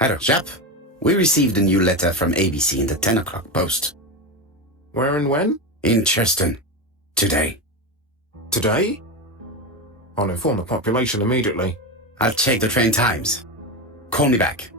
Hello, chap. We received a new letter from ABC in the 10 o'clock post. Where and when? In Cheston. Today. Today? I'll inform the population immediately. I'll check the train times. Call me back.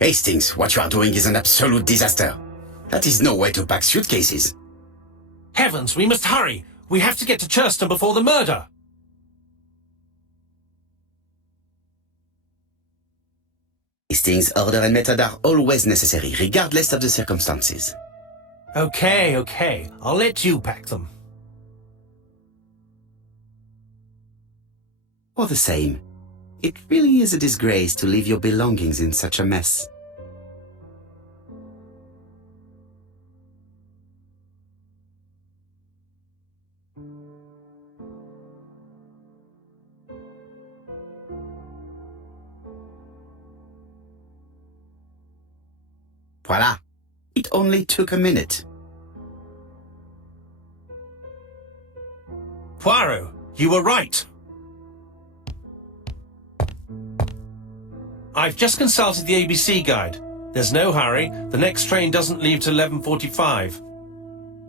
Hastings, what you are doing is an absolute disaster. That is no way to pack suitcases. Heavens, we must hurry! We have to get to Churston before the murder! Hastings, order and method are always necessary, regardless of the circumstances. Okay. I'll let you pack them. All the same, it really is a disgrace to leave your belongings in such a mess. Voila! It only took a minute. Poirot, you were right. I've just consulted the ABC guide. There's no hurry. The next train doesn't leave till 11:45.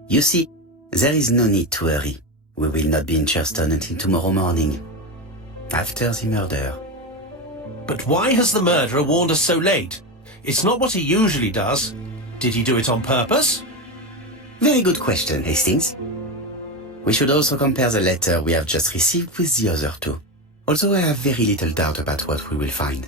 You see, there is no need to hurry. We will not be in Churston until tomorrow morning, after the murder. But why has the murderer warned us so late? It's not what he usually does. Did he do it on purpose? Very good question, Hastings. We should also compare the letter we have just received with the other two, although I have very little doubt about what we will find.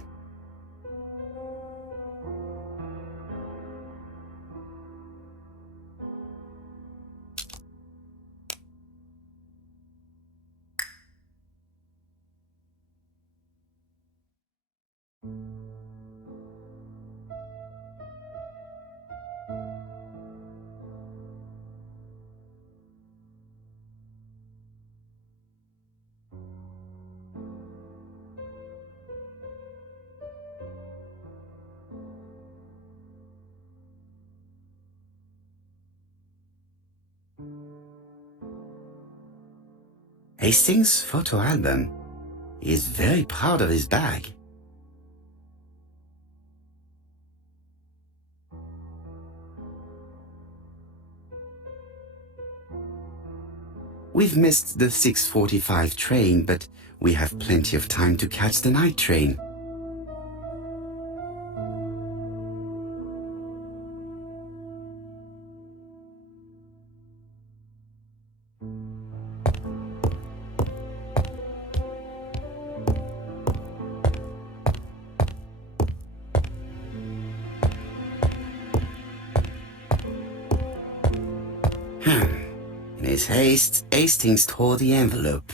Hastings' photo album. He is very proud of his bag. We've missed the 6:45 train, but we have plenty of time to catch the night train. In his haste, Hastings tore the envelope.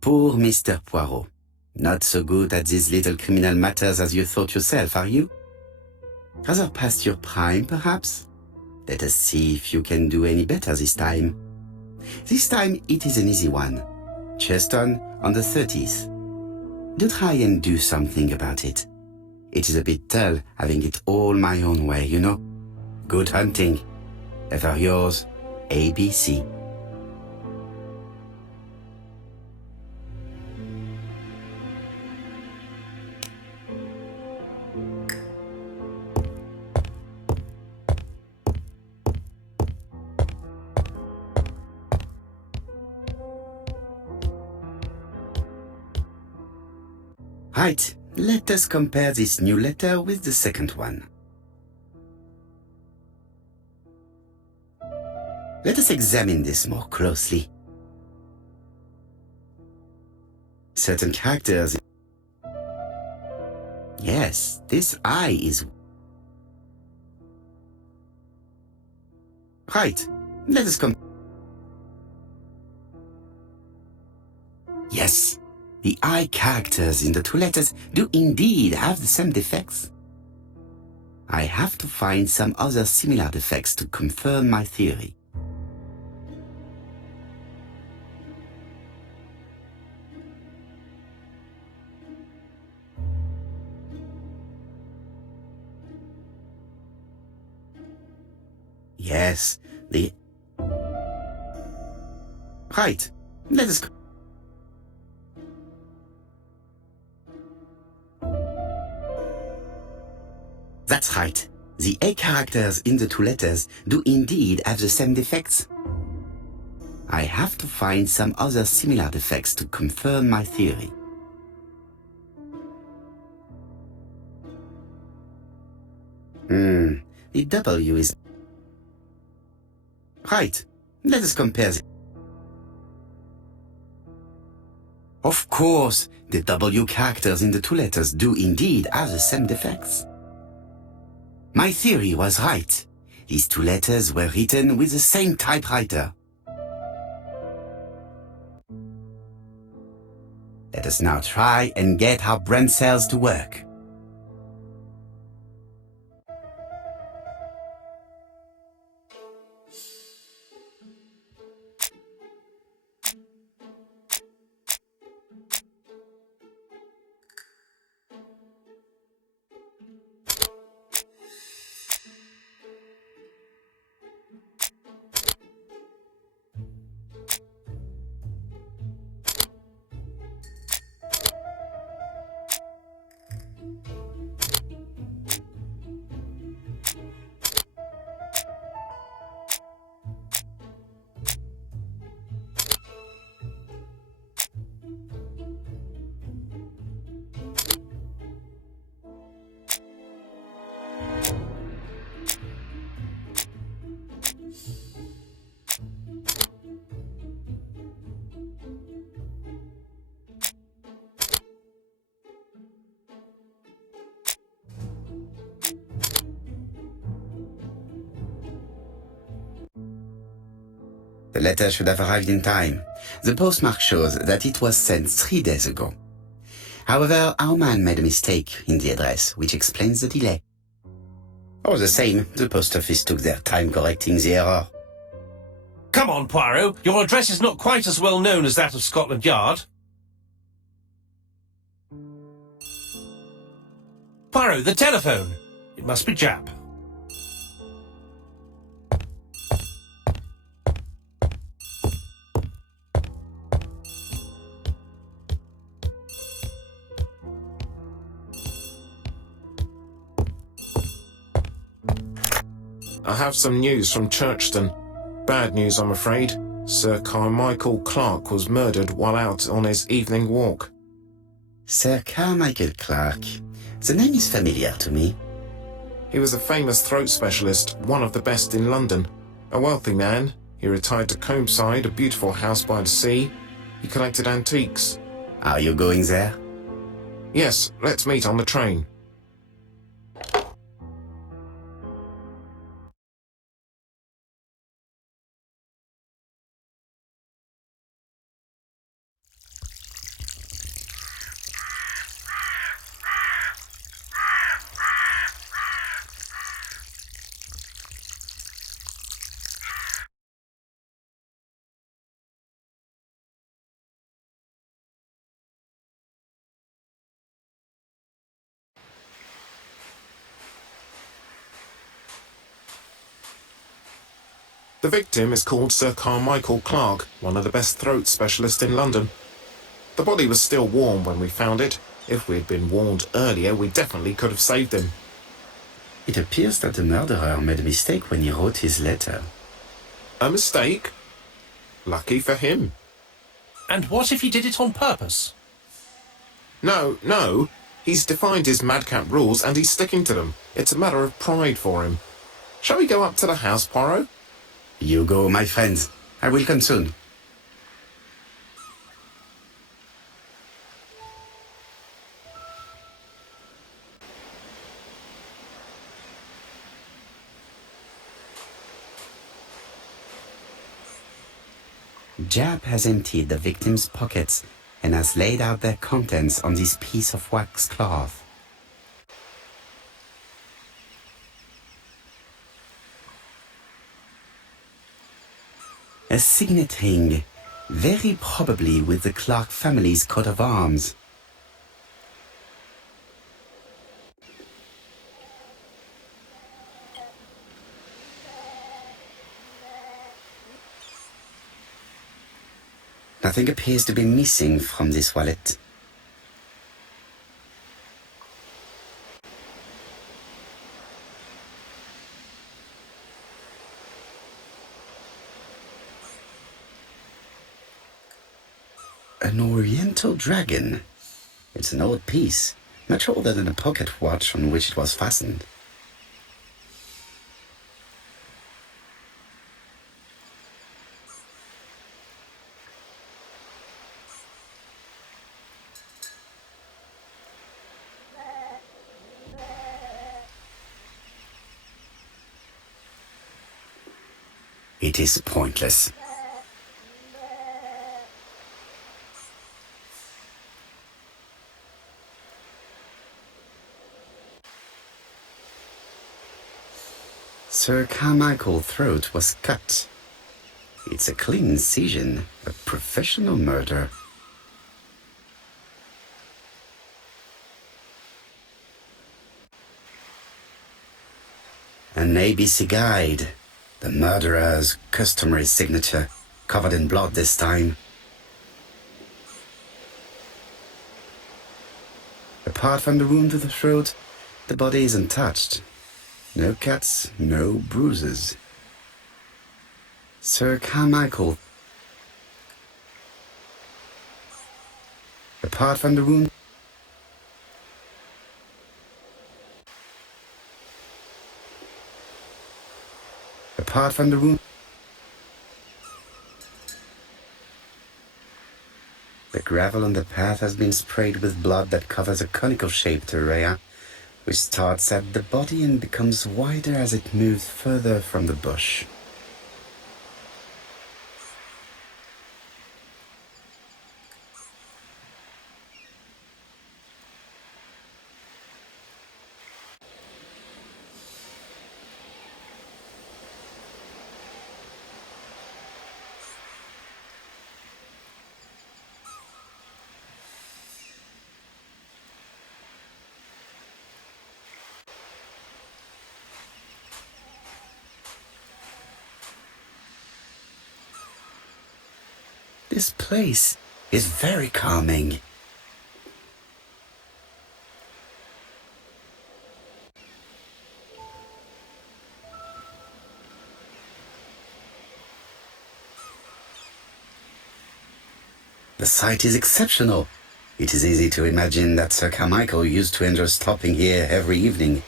Poor Mr. Poirot. Not so good at these little criminal matters as you thought yourself, are you? Rather past your prime, perhaps? Let us see if you can do any better this time. This time it is an easy one. Cheston on the 30th. Do try and do something about it. It is a bit dull having it all my own way, you know. Good hunting. Ever yours, ABC. Right, let us compare this new letter with the second one. Let us examine this more closely. Certain characters. Yes, this I is. Right, let us Yes, the I characters in the two letters do indeed have the same defects. I have to find some other similar defects to confirm my theory. Yes, the... Right, let us... That's right. The A characters in the two letters do indeed have the same defects. I have to find some other similar defects to confirm my theory. The W is... Right, let us compare the... Of course, the W characters in the two letters do indeed have the same defects. My theory was right. These two letters were written with the same typewriter. Let us now try and get our brain cells to work. The letter should have arrived in time. The postmark shows that it was sent 3 days ago. However, our man made a mistake in the address, which explains the delay. All the same, the post office took their time correcting the error. Come on, Poirot. Your address is not quite as well known as that of Scotland Yard. Poirot, the telephone. It must be Jap. I have some news from Churchton. Bad news, I'm afraid. Sir Carmichael Clark was murdered while out on his evening walk. Sir Carmichael Clark. The name is familiar to me. He was a famous throat specialist, one of the best in London. A wealthy man, he retired to Combside, a beautiful house by the sea. He collected antiques. Are you going there? Yes, let's meet on the train. The victim is called Sir Carmichael Clark, one of the best throat specialists in London. The body was still warm when we found it. If we'd been warned earlier, we definitely could have saved him. It appears that the murderer made a mistake when he wrote his letter. A mistake? Lucky for him. And what if he did it on purpose? No, He's defined his madcap rules and he's sticking to them. It's a matter of pride for him. Shall we go up to the house, Poirot? You go, my friends. I will come soon. Jap has emptied the victim's pockets and has laid out their contents on this piece of wax cloth. A signet ring, very probably with the Clark family's coat of arms. Nothing appears to be missing from this wallet. An oriental dragon. It's an old piece, much older than the pocket watch on which it was fastened. It is pointless. Sir Carmichael's throat was cut. It's a clean incision, a professional murder. An ABC guide, the murderer's customary signature, covered in blood this time. Apart from the wound to the throat, the body is untouched. No cuts, no bruises. Sir Carmichael. Apart from the wound, the gravel on the path has been sprayed with blood that covers a conical-shaped area, which starts at the body and becomes wider as it moves further from the bush. This place is very calming. The site is exceptional. It is easy to imagine that Sir Carmichael used to enjoy stopping here every evening.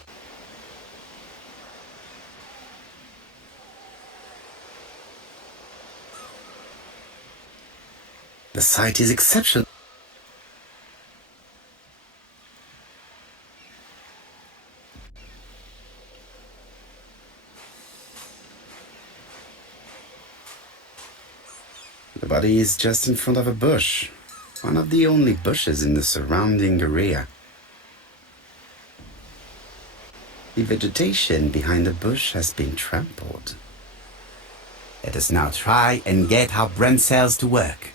The site is exceptional. The body is just in front of a bush, one of the only bushes in the surrounding area. The vegetation behind the bush has been trampled. Let us now try and get our brain cells to work.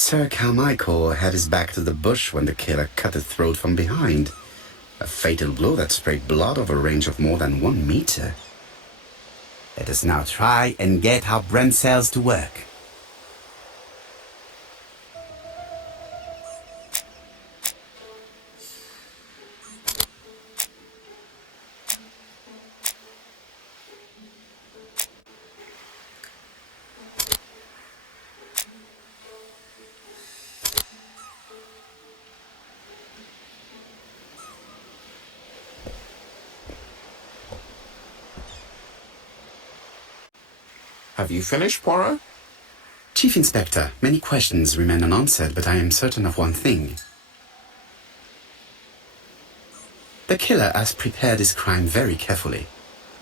Sir Carmichael had his back to the bush when the killer cut his throat from behind. A fatal blow that sprayed blood over a range of more than 1 meter. Let us now try and get our brain cells to work. Have you finished, Poirot? Chief Inspector, many questions remain unanswered, but I am certain of one thing. The killer has prepared his crime very carefully.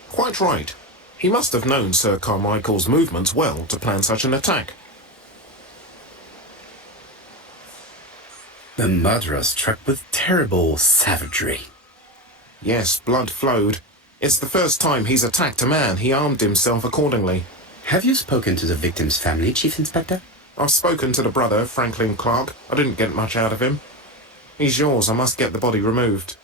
Quite right. He must have known Sir Carmichael's movements well to plan such an attack. The murderer struck with terrible savagery. Yes, blood flowed. It's the first time he's attacked a man. He armed himself accordingly. Have you spoken to the victim's family, Chief Inspector? I've spoken to the brother, Franklin Clark. I didn't get much out of him. He's yours. I must get the body removed.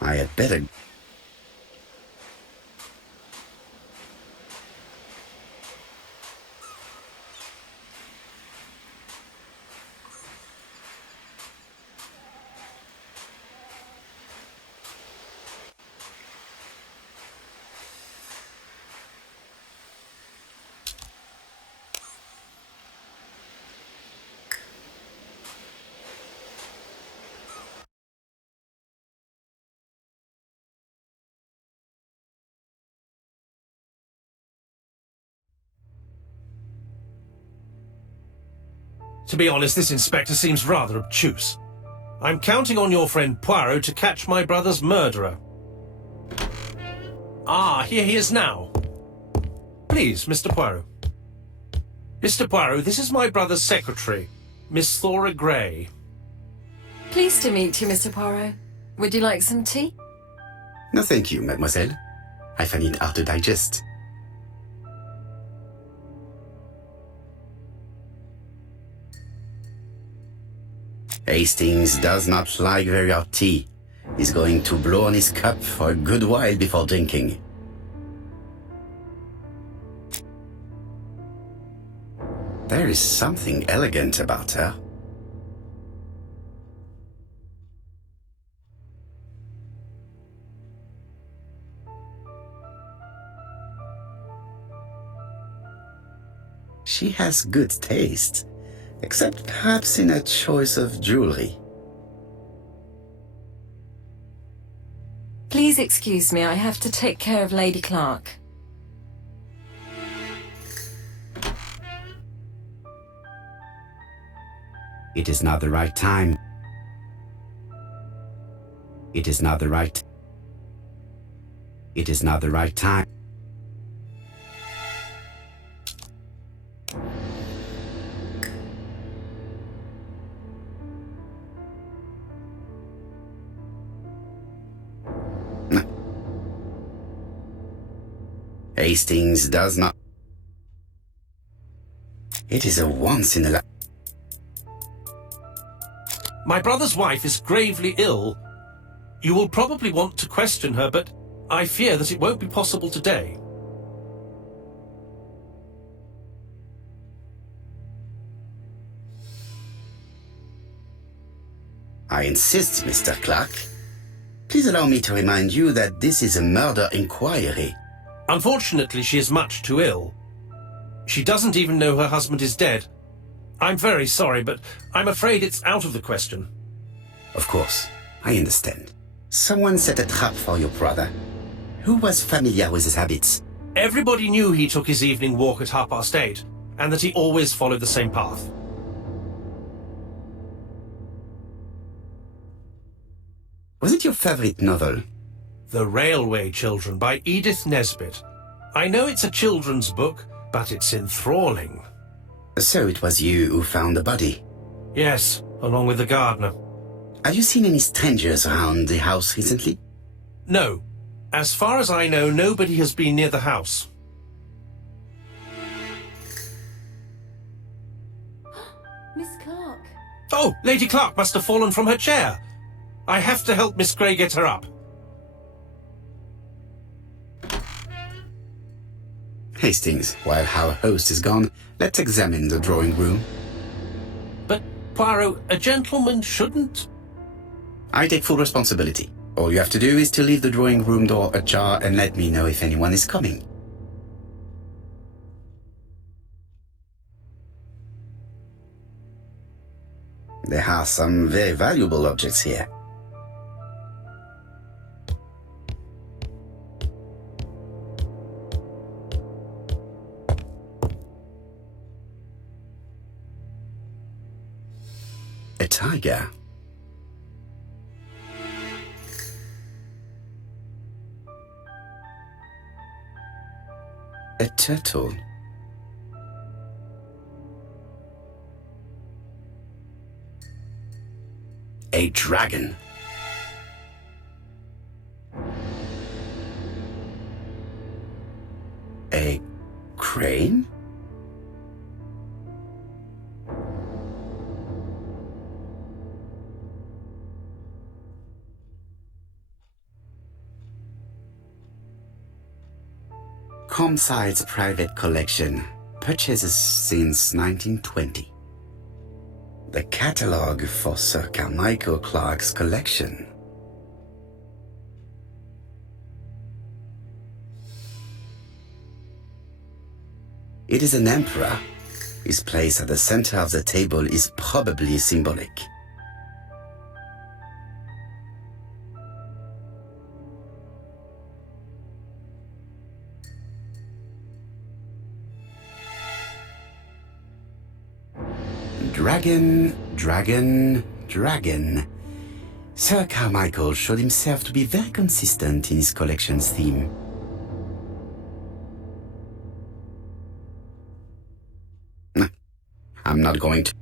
I had better... To be honest, this inspector seems rather obtuse. I'm counting on your friend Poirot to catch my brother's murderer. Ah, here he is now. Please, Mr. Poirot. Mr. Poirot, this is my brother's secretary, Miss Thora Gray. Pleased to meet you, Mr. Poirot. Would you like some tea? No, thank you, mademoiselle. I find it hard to digest. Hastings does not like very hot tea. He's going to blow on his cup for a good while before drinking. There is something elegant about her. She has good taste, except perhaps in her choice of jewelry. Please excuse me, I have to take care of Lady Clark. It is not the right time. It is not the right... It is not the right time. Hastings does not... It is a once in a... My brother's wife is gravely ill. You will probably want to question her, but I fear that it won't be possible today. I insist, Mr. Clark. Please allow me to remind you that this is a murder inquiry. Unfortunately, she is much too ill. She doesn't even know her husband is dead. I'm very sorry, but I'm afraid it's out of the question. Of course, I understand. Someone set a trap for your brother. Who was familiar with his habits? Everybody knew he took his evening walk at 8:30, and that he always followed the same path. Was it your favorite novel? The Railway Children by Edith Nesbit. I know it's a children's book, but it's enthralling. So it was you who found the body? Yes, along with the gardener. Have you seen any strangers around the house recently? No. As far as I know, nobody has been near the house. Miss Clark. Oh, Lady Clark must have fallen from her chair. I have to help Miss Grey get her up. Hastings, while our host is gone, let's examine the drawing room. But, Poirot, a gentleman shouldn't... I take full responsibility. All you have to do is to leave the drawing room door ajar and let me know if anyone is coming. There are some very valuable objects here. A tiger. A turtle. A dragon. A crane? Comside's private collection, purchases since 1920. The catalogue for Sir Carmichael Clark's collection. It is an emperor. His place at the center of the table is probably symbolic. Dragon, dragon, dragon. Sir Carmichael showed himself to be very consistent in his collection's theme. I'm not going to.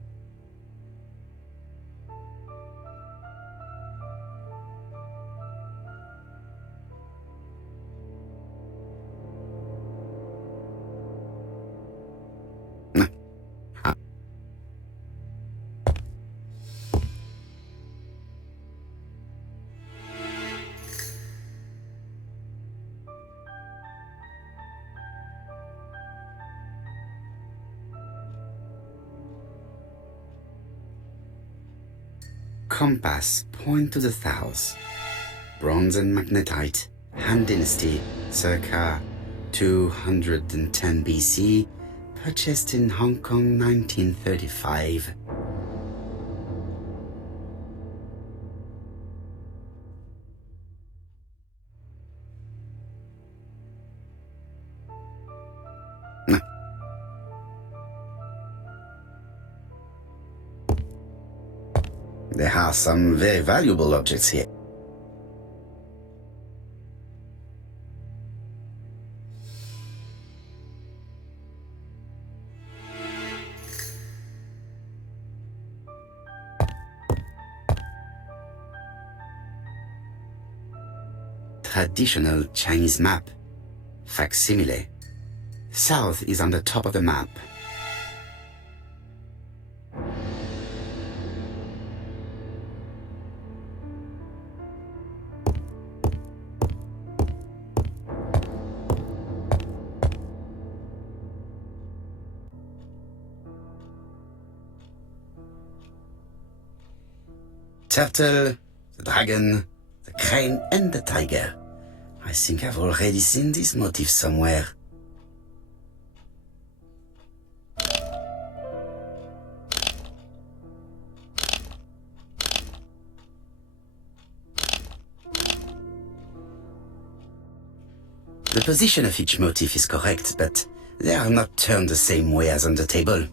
Compass, point to the south. Bronze and magnetite, Han Dynasty, circa 210 BC, purchased in Hong Kong 1935. There are some very valuable objects here. Traditional Chinese map. Facsimile. South is on the top of the map. Turtle, the dragon, the crane and the tiger I think I've already seen this motif somewhere. The position of each motif is correct, but they are not turned the same way as on the table.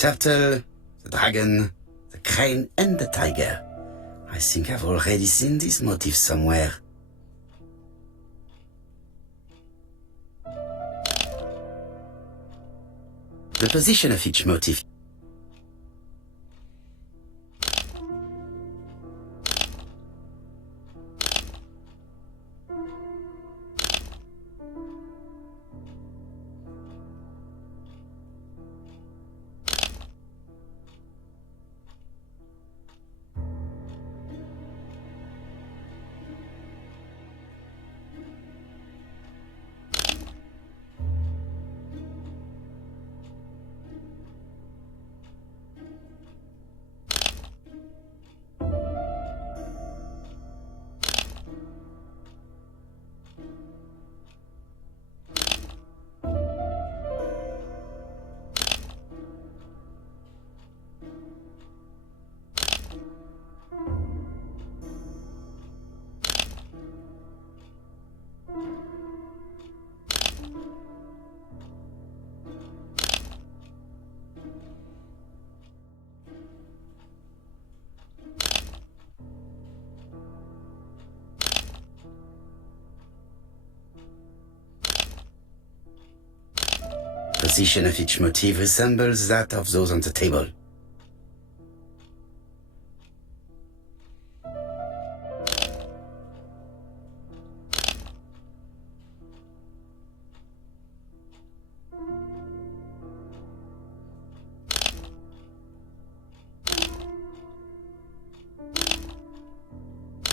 Turtle, the dragon, the crane and the tiger. I think I've already seen this motif somewhere. The position of each motif. Position of each motif resembles that of those on the table.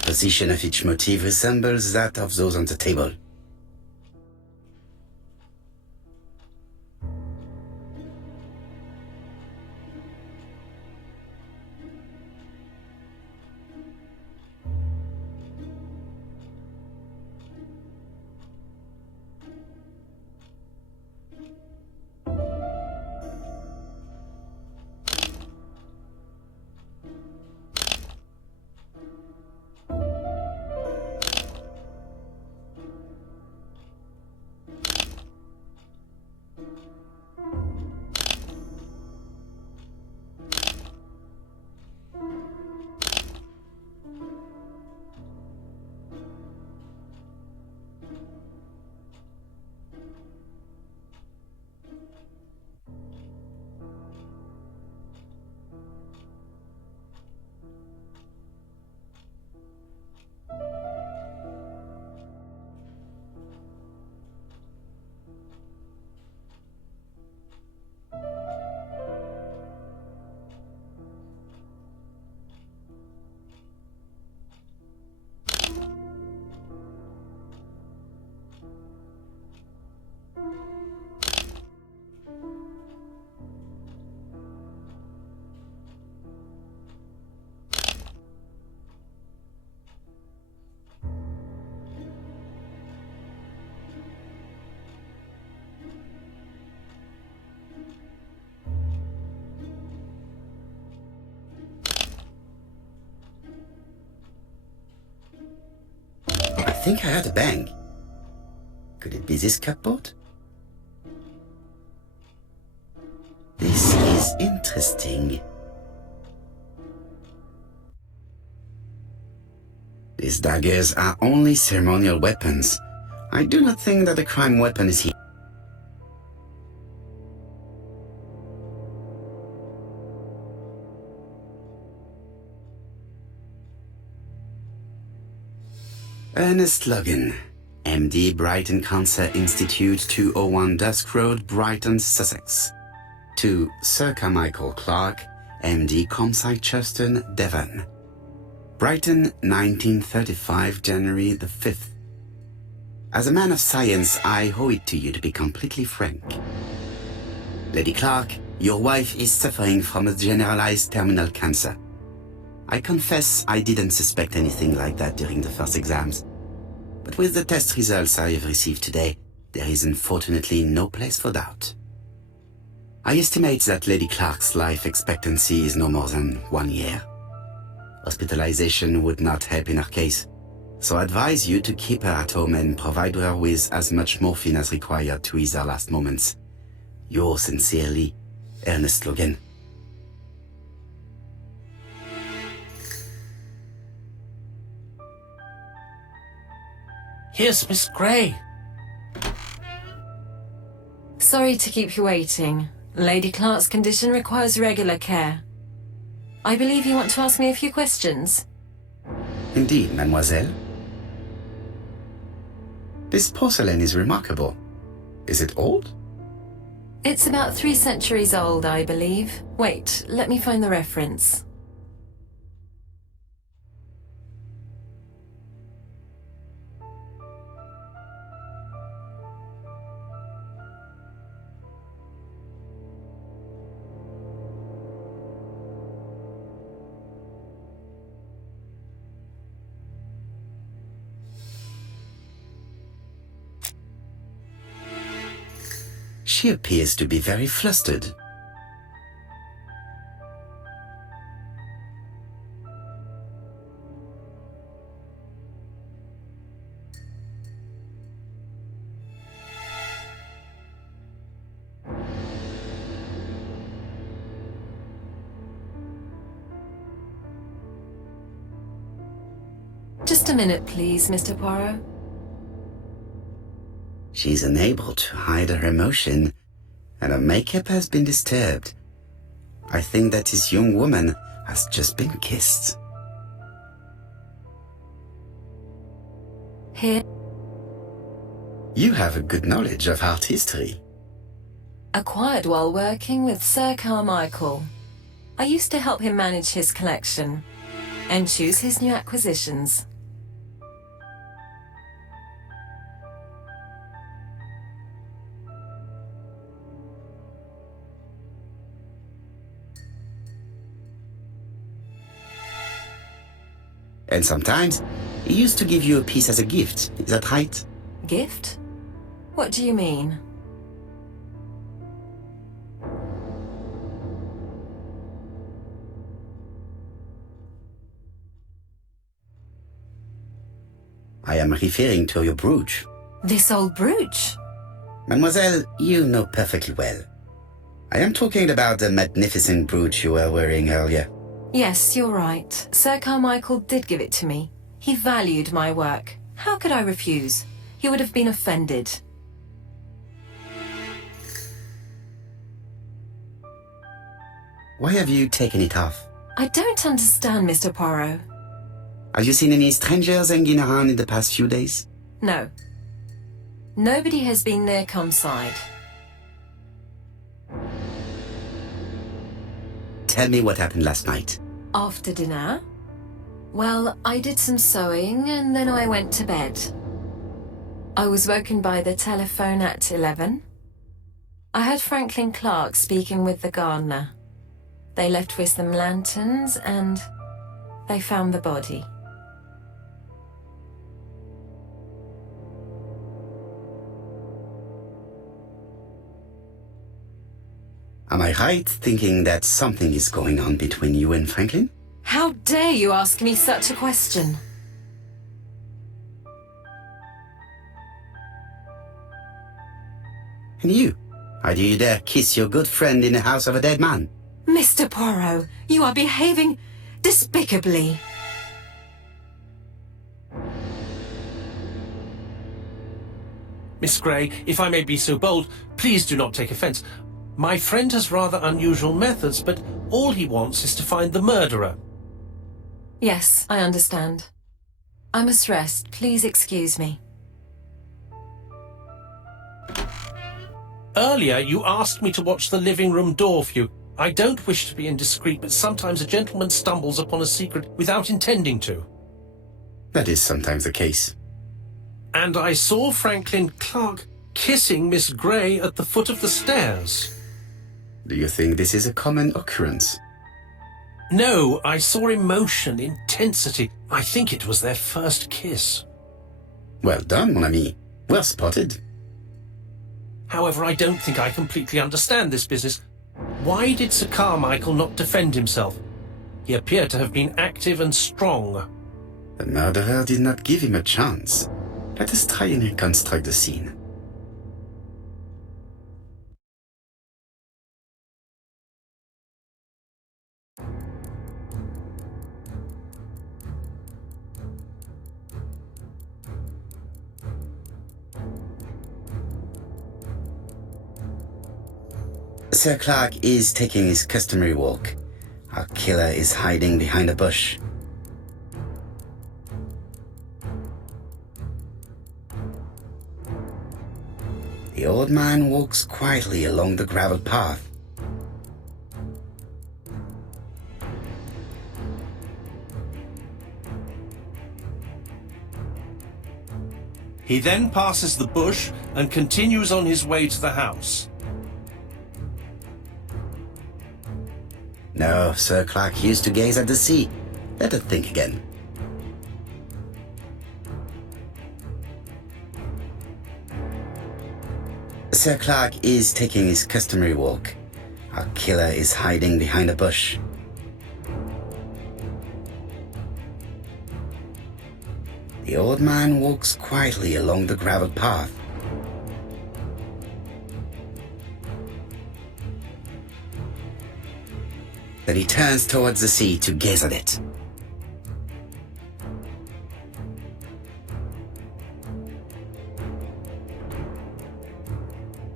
Position of each motif resembles that of those on the table. think I heard a bang. Could it be this cupboard? This is interesting. These daggers are only ceremonial weapons. I do not think that a crime weapon is here. Ernest Logan, MD, Brighton Cancer Institute, 201 Dusk Road, Brighton, Sussex. To Sir Carmichael Clark, MD, Comside Churton, Devon. Brighton, 1935, January the 5th. As a man of science, I owe it to you to be completely frank. Lady Clark, your wife is suffering from a generalized terminal cancer. I confess I didn't suspect anything like that during the first exams. But with the test results I have received today, there is unfortunately no place for doubt. I estimate that Lady Clark's life expectancy is no more than 1 year. Hospitalization would not help in her case, so I advise you to keep her at home and provide her with as much morphine as required to ease her last moments. Yours sincerely, Ernest Logan. Here's Miss Gray. Sorry to keep you waiting. Lady Clark's condition requires regular care. I believe you want to ask me a few questions. Indeed, mademoiselle. This porcelain is remarkable. Is it old? It's about 3 centuries old, I believe. Wait, let me find the reference. She appears to be very flustered. Just a minute, please, Mr. Poirot. She's unable to hide her emotion, and her makeup has been disturbed. I think that this young woman has just been kissed. Here. You have a good knowledge of art history. Acquired while working with Sir Carmichael. I used to help him manage his collection and choose his new acquisitions. And sometimes, he used to give you a piece as a gift, is that right? Gift? What do you mean? I am referring to your brooch. This old brooch? Mademoiselle, you know perfectly well. I am talking about the magnificent brooch you were wearing earlier. Yes, you're right. Sir Carmichael did give it to me. He valued my work. How could I refuse? He would have been offended. Why have you taken it off? I don't understand, Mr. Poirot. Have you seen any strangers hanging around in the past few days? No. Nobody has been near Comside. Tell me what happened last night. After dinner? Well, I did some sewing and then I went to bed. I was woken by the telephone at 11. I heard Franklin Clark speaking with the gardener. They left with some lanterns and they found the body. Am I right thinking that something is going on between you and Franklin? How dare you ask me such a question? And you? How do you dare kiss your good friend in the house of a dead man? Mr. Poirot, you are behaving despicably. Miss Grey, if I may be so bold, please do not take offence. My friend has rather unusual methods, but all he wants is to find the murderer. Yes, I understand. I must rest. Please excuse me. Earlier, you asked me to watch the living room door for you. I don't wish to be indiscreet, but sometimes a gentleman stumbles upon a secret without intending to. That is sometimes the case. And I saw Franklin Clark kissing Miss Grey at the foot of the stairs. Do you think this is a common occurrence? No, I saw emotion, intensity. I think it was their first kiss. Well done, mon ami. Well spotted. However, I don't think I completely understand this business. Why did Sir Carmichael not defend himself? He appeared to have been active and strong. The murderer did not give him a chance. Let us try and reconstruct the scene. Sir Clark is taking his customary walk. Our killer is hiding behind a bush. The old man walks quietly along the gravel path. He then passes the bush and continues on his way to the house. No, Sir Clark used to gaze at the sea. Let us think again. Sir Clark is taking his customary walk. Our killer is hiding behind a bush. The old man walks quietly along the gravel path. Then he turns towards the sea to gaze at it.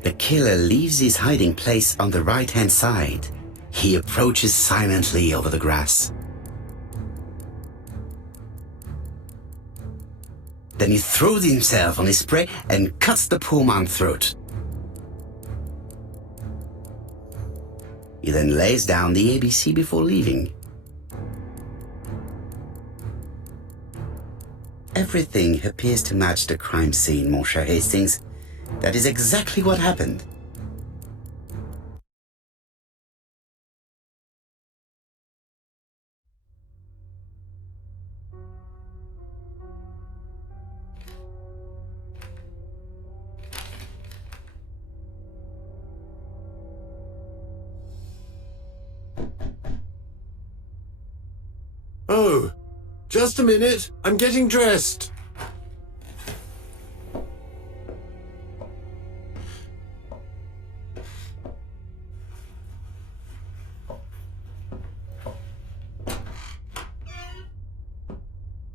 The killer leaves his hiding place on the right-hand side. He approaches silently over the grass. Then he throws himself on his prey and cuts the poor man's throat. He then lays down the ABC before leaving. Everything appears to match the crime scene, mon cher Hastings. That is exactly what happened. Oh, just a minute. I'm getting dressed.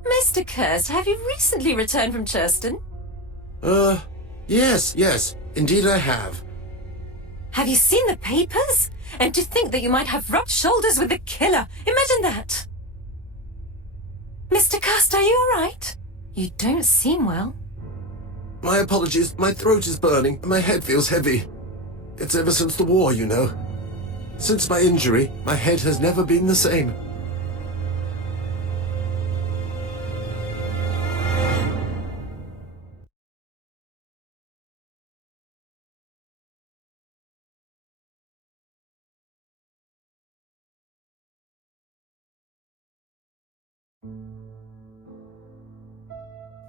Mr. Kirst, have you recently returned from Churston? Yes. Indeed I have. Have you seen the papers? And to think that you might have rubbed shoulders with the killer. Imagine that. Mr. Kirst, are you all right? You don't seem well. My apologies. My throat is burning and my head feels heavy. It's ever since the war, you know. Since my injury, my head has never been the same.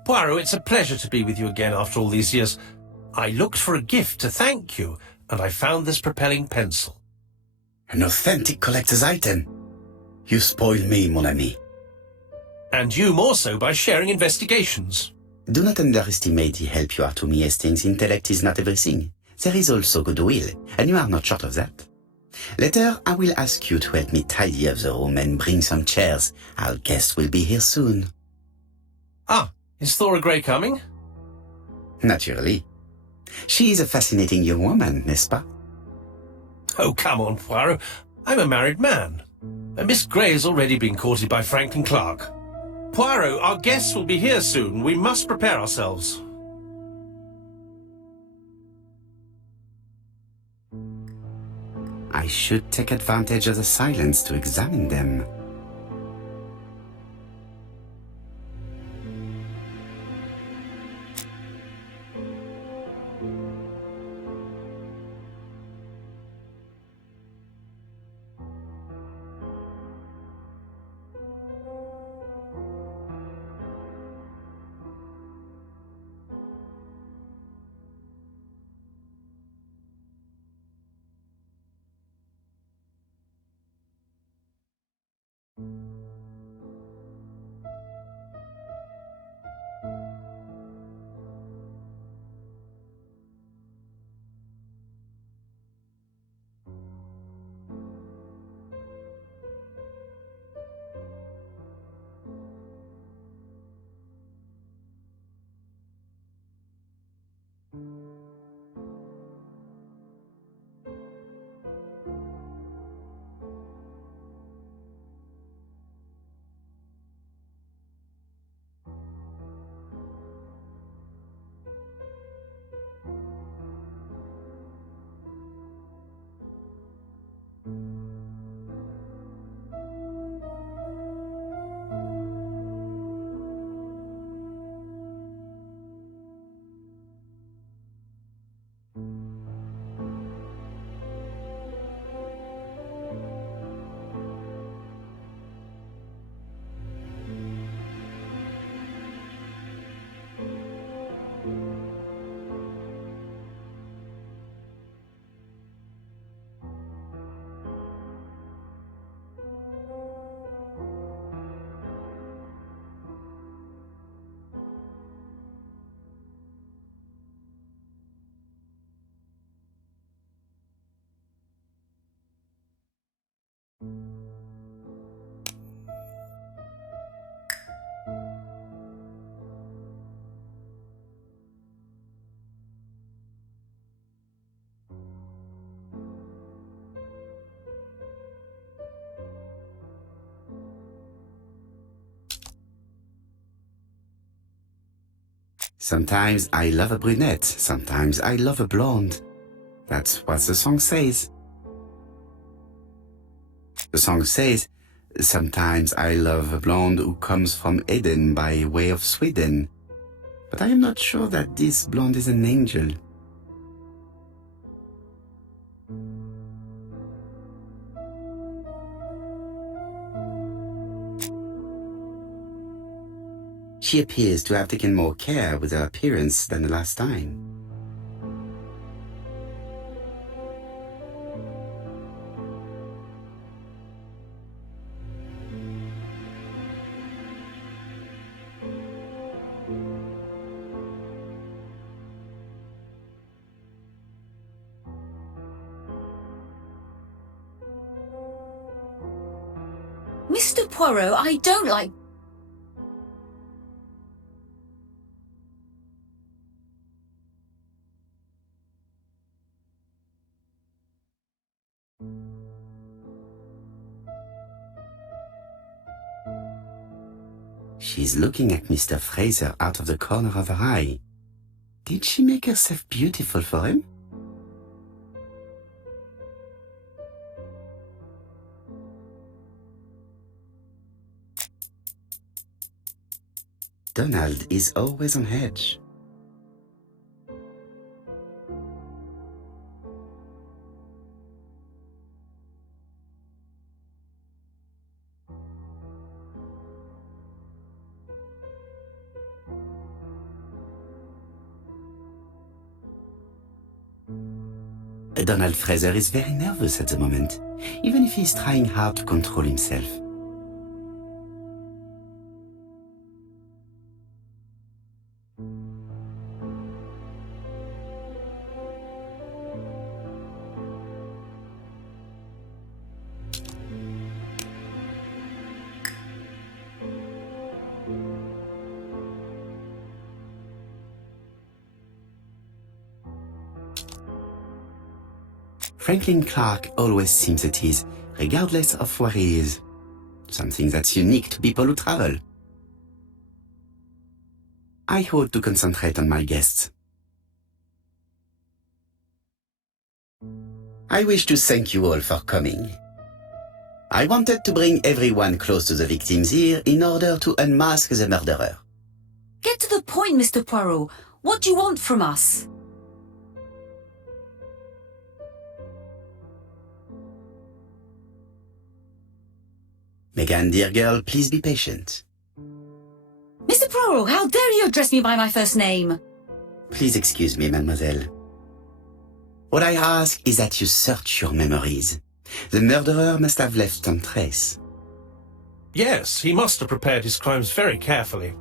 Poirot, it's a pleasure to be with you again after all these years. I looked for a gift to thank you, and I found this propelling pencil. An authentic collector's item. You spoiled me, mon ami. And you more so by sharing investigations. Do not underestimate the help you are to me, Hastings. Intellect is not everything. there is also goodwill, and you are not short of that. Later, I will ask you to help me tidy up the room and bring some chairs. Our guest will be here soon. Ah, is Thora Grey coming? Naturally. She is a fascinating young woman, n'est-ce pas? Oh, come on, Poirot. I'm a married man. And Miss Grey has already been courted by Franklin Clark. Poirot, our guests will be here soon. We must prepare ourselves. I should take advantage of the silence to examine them. Sometimes I love a brunette, sometimes I love a blonde. That's what the song says. The song says, sometimes I love a blonde who comes from Eden by way of Sweden. But I am not sure that this blonde is an angel. She appears to have taken more care with her appearance than the last time. Mr. Poirot, I don't like... She's looking at Mr. Fraser out of the corner of her eye. Did she make herself beautiful for him? Donald is always on edge. Donald Fraser is very nervous at the moment, even if he's trying hard to control himself. Franklin Clark always seems at ease, regardless of where he is. Something that's unique to people who travel. I ought to concentrate on my guests. I wish to thank you all for coming. I wanted to bring everyone close to the victims here in order to unmask the murderer. Get to the point, Mr. Poirot. What do you want from us? Megan, dear girl, please be patient. Mr. Poirot, how dare you address me by my first name? Please excuse me, mademoiselle. What I ask is that you search your memories. The murderer must have left some trace. Yes, he must have prepared his crimes very carefully.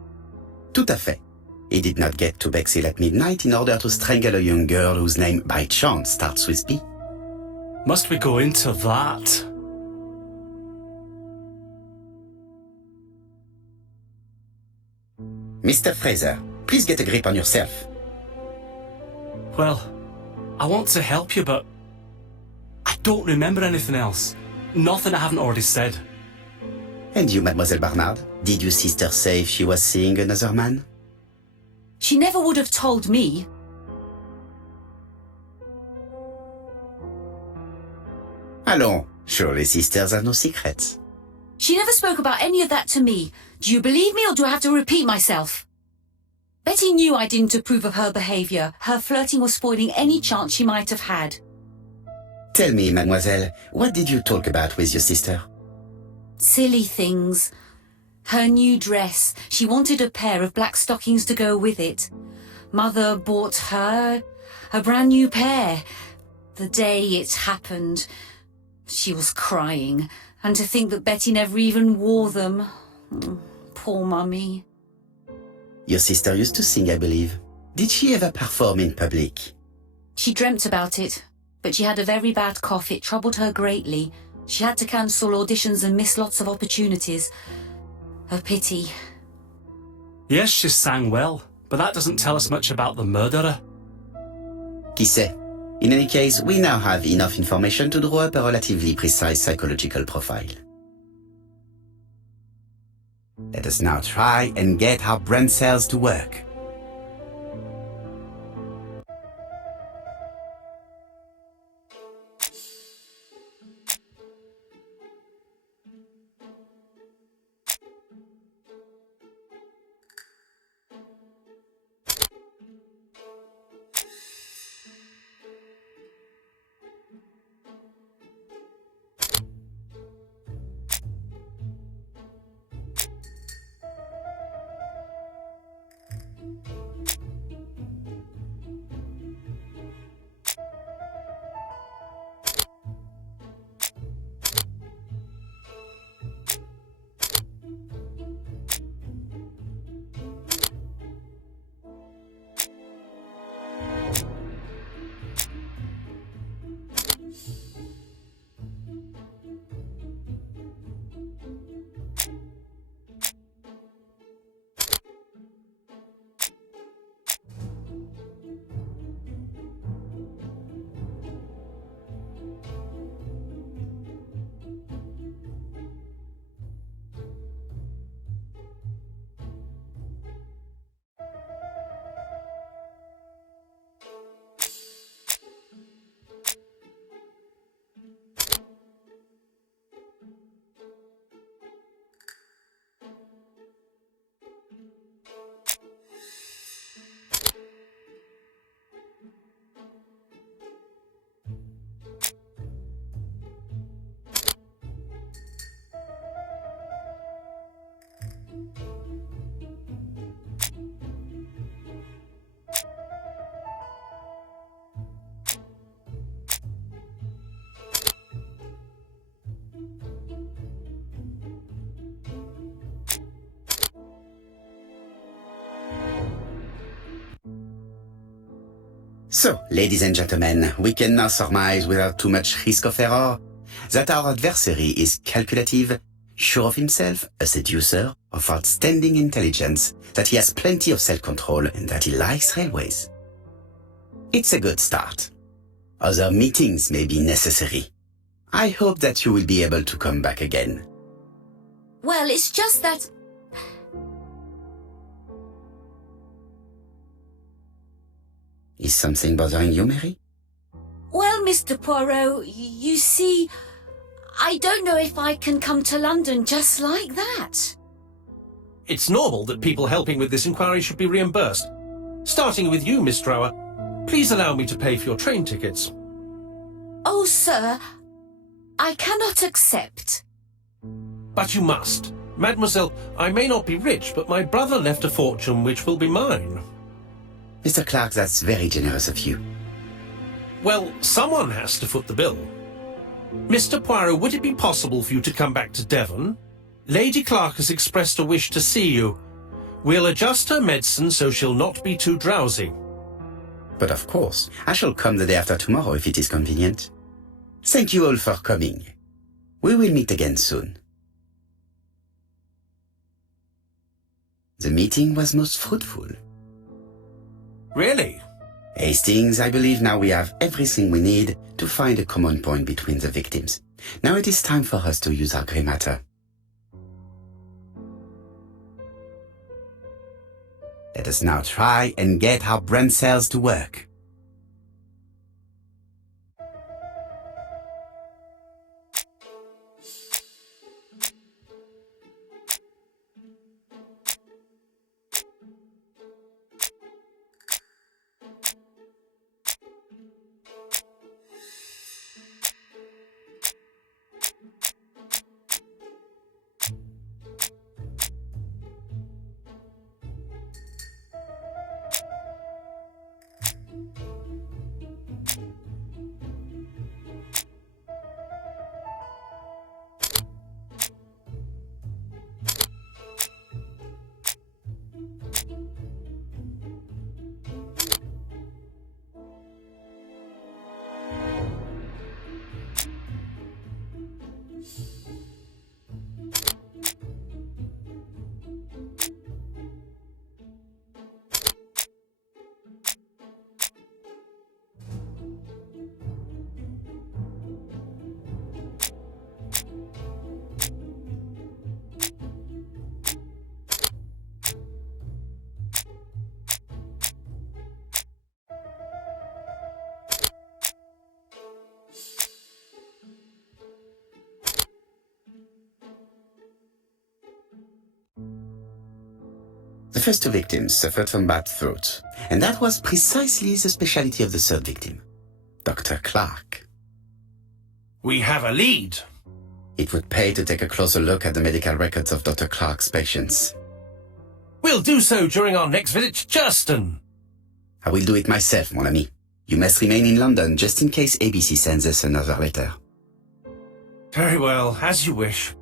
Tout à fait. He did not get to Bexhill at midnight in order to strangle a young girl whose name by chance starts with B. Must we go into that? Mr. Fraser, please get a grip on yourself. Well, I want to help you, but I don't remember anything else. Nothing I haven't already said. And you, Mademoiselle Barnard, did your sister say if she was seeing another man? She never would have told me. Allons, surely sisters have no secrets. She never spoke about any of that to me. Do you believe me or do I have to repeat myself? Betty knew I didn't approve of her behaviour. Her flirting was spoiling any chance she might have had. Tell me, mademoiselle, what did you talk about with your sister? Silly things. Her new dress. She wanted a pair of black stockings to go with it. Mother bought her a brand new pair. The day it happened, she was crying. And to think that Betty never even wore them. Poor Mummy. Your sister used to sing, I believe. Did she ever perform in public? She dreamt about it, but she had a very bad cough. It troubled her greatly. She had to cancel auditions and miss lots of opportunities. A pity. Yes, she sang well, but that doesn't tell us much about the murderer. Qui sait? In any case, we now have enough information to draw up a relatively precise psychological profile. Let us now try and get our brain cells to work. So, ladies and gentlemen, we can now surmise without too much risk of error that our adversary is calculative, sure of himself, a seducer, of outstanding intelligence, that he has plenty of self-control, and that he likes railways. It's a good start. Other meetings may be necessary. I hope that you will be able to come back again. Well, it's just that... Is something bothering you, Mary? Well, Mr. Poirot, you see, I don't know if I can come to London just like that. It's normal that people helping with this inquiry should be reimbursed. Starting with you, Miss Drower. Please allow me to pay for your train tickets. Oh, sir, I cannot accept. But you must. Mademoiselle, I may not be rich, but my brother left a fortune which will be mine. Mr. Clark, that's very generous of you. Well, someone has to foot the bill. Mr. Poirot, would it be possible for you to come back to Devon? Lady Clark has expressed a wish to see you. We'll adjust her medicine so she'll not be too drowsy. But of course, I shall come the day after tomorrow if it is convenient. Thank you all for coming. We will meet again soon. The meeting was most fruitful. Really? Hastings, I believe now we have everything we need to find a common point between the victims. Now it is time for us to use our grey matter. Let us now try and get our brain cells to work. The first two victims suffered from bad throats, and that was precisely the specialty of the third victim, Dr. Clark. We have a lead. It would pay to take a closer look at the medical records of Dr. Clark's patients. We'll do so during our next visit to Churston. I will do it myself, mon ami. You must remain in London just in case ABC sends us another letter. Very well, as you wish.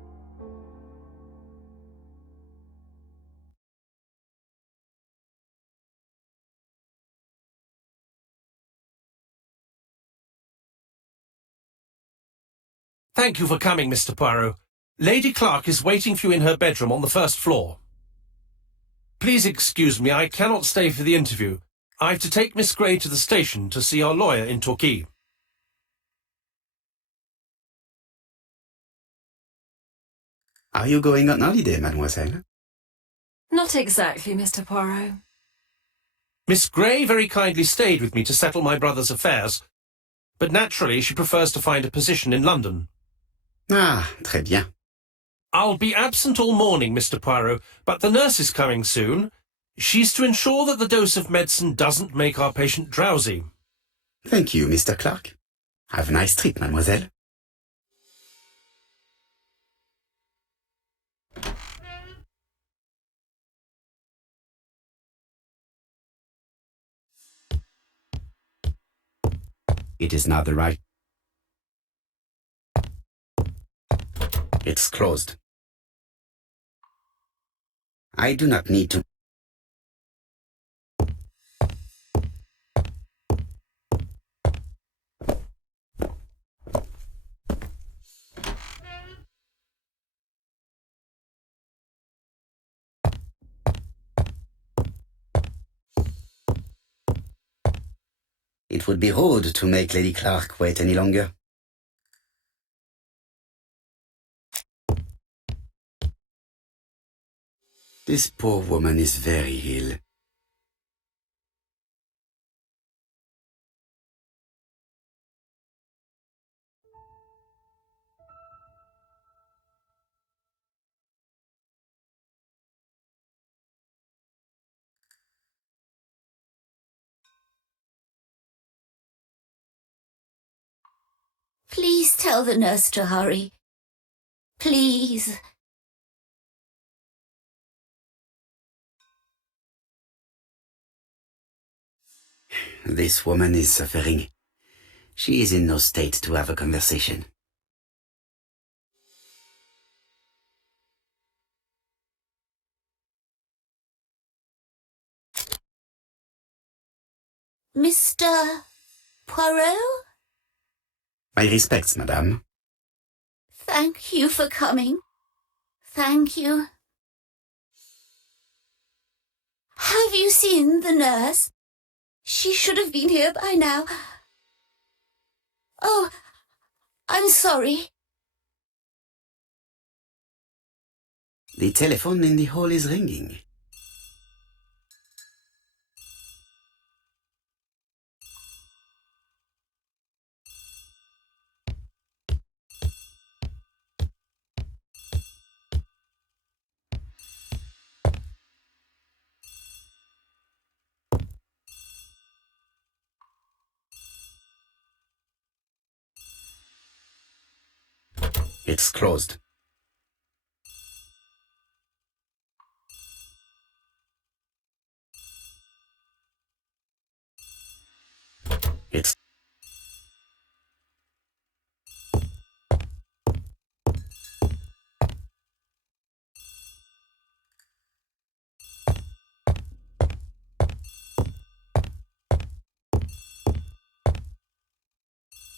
Thank you for coming, Mr. Poirot. Lady Clark is waiting for you in her bedroom on the first floor. Please excuse me, I cannot stay for the interview. I have to take Miss Gray to the station to see our lawyer in Torquay. Are you going on holiday, mademoiselle? Not exactly, Mr. Poirot. Miss Gray very kindly stayed with me to settle my brother's affairs, but naturally she prefers to find a position in London. Ah, très bien. I'll be absent all morning, Mr. Poirot, but the nurse is coming soon. She's to ensure that the dose of medicine doesn't make our patient drowsy. Thank you, Mr. Clark. Have a nice trip, mademoiselle. It is not the right. It's closed. I do not need to. It would be rude to make Lady Clark wait any longer. This poor woman is very ill. Please tell the nurse to hurry. Please. This woman is suffering. She is in no state to have a conversation. Mr. Poirot? My respects, madame. Thank you for coming. Thank you. Have you seen the nurse? She should have been here by now. Oh, I'm sorry. The telephone in the hall is ringing. It's closed. It's...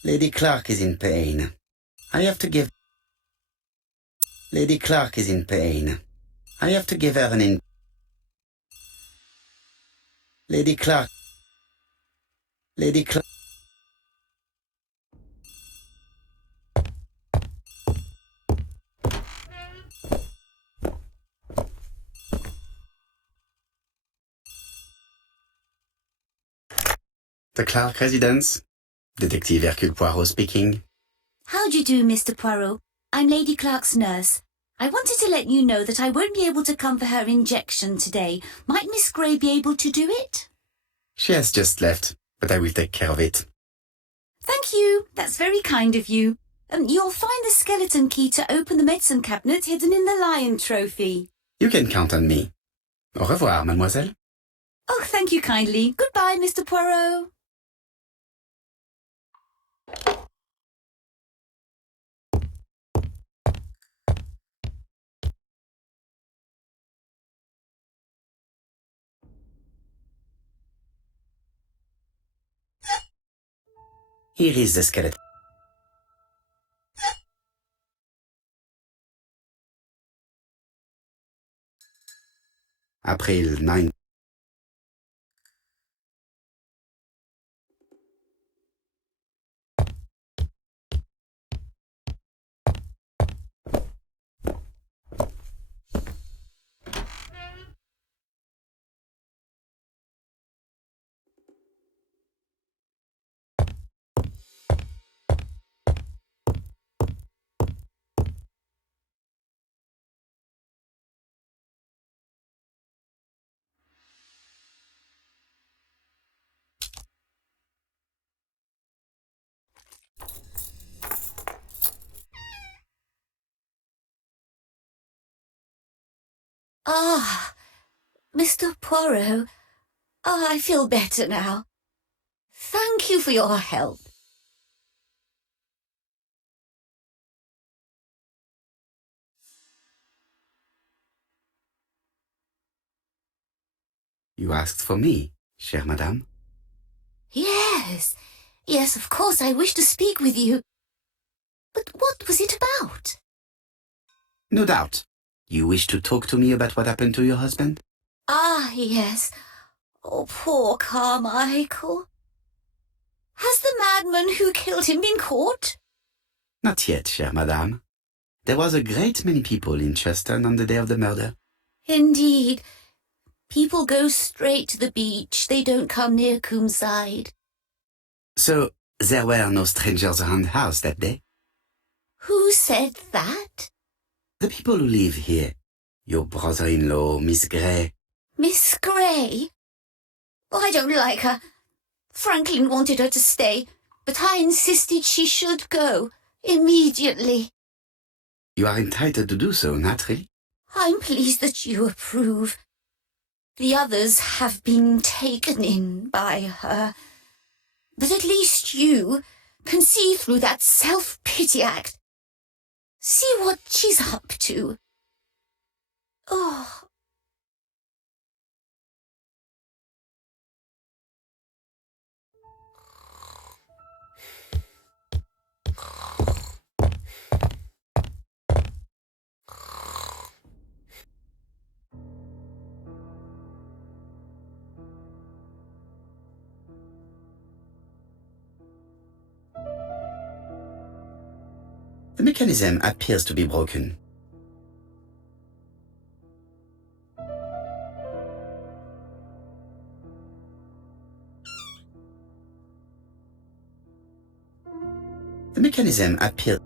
Lady Clark is in pain. I have to give... Lady Clark is in pain. I have to give her an Lady Clark. Lady Clark. The Clark residence. Detective Hercule Poirot speaking. How do you do, Mr. Poirot? I'm Lady Clark's nurse. I wanted to let you know that I won't be able to come for her injection today. Might Miss Grey be able to do it? She has just left, but I will take care of it. Thank you. That's very kind of you. You'll find the skeleton key to open the medicine cabinet hidden in the lion trophy. You can count on me. Au revoir, mademoiselle. Oh, thank you kindly. Goodbye, Mr. Poirot. Here is the skeleton. April 9. Ah, Mr. Poirot. Oh, I feel better now. Thank you for your help. You asked for me, chère madame. Yes, yes, of course, I wish to speak with you. But what was it about? No doubt. You wish to talk to me about what happened to your husband? Ah, yes. Oh, poor Carmichael. Has the madman who killed him been caught? Not yet, chère madame. There was a great many people in Cheston on the day of the murder. Indeed. People go straight to the beach. They don't come near Coomside. So, there were no strangers around the house that day? Who said that? The people who live here. Your brother-in-law, Miss Gray. Miss Gray? Oh, I don't like her. Franklin wanted her to stay, but I insisted she should go immediately. You are entitled to do so, naturally. I'm pleased that you approve. The others have been taken in by her. But at least you can see through that self-pity act. See what she's up to. Oh. The mechanism appears to be broken. The mechanism appears...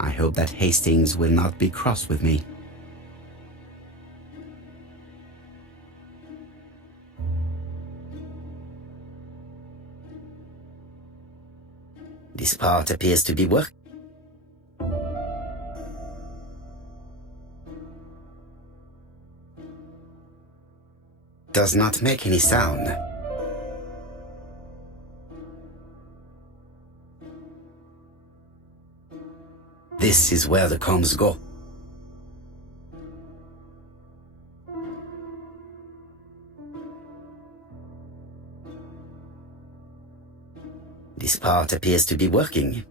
I hope that Hastings will not be cross with me. This part appears to be working. Does not make any sound. This is where the combs go. This part appears to be working.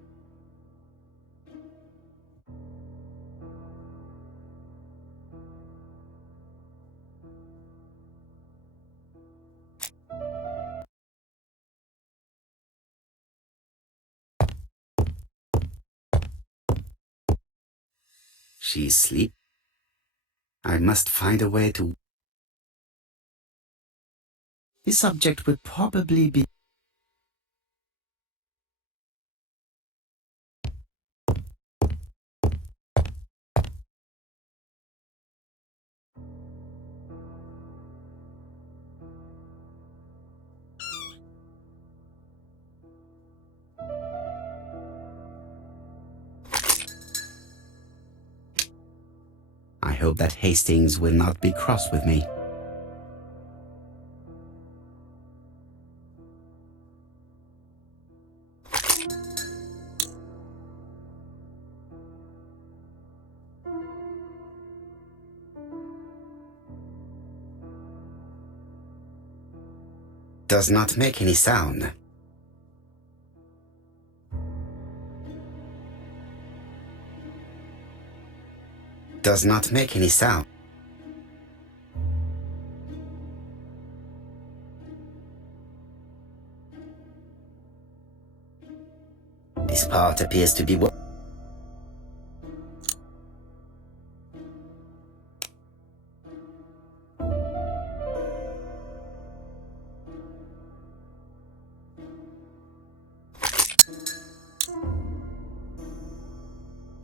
She's asleep. I must find a way to... This subject will probably be... I hope that Hastings will not be cross with me. Does not make any sound. Does not make any sound. This part appears to be working.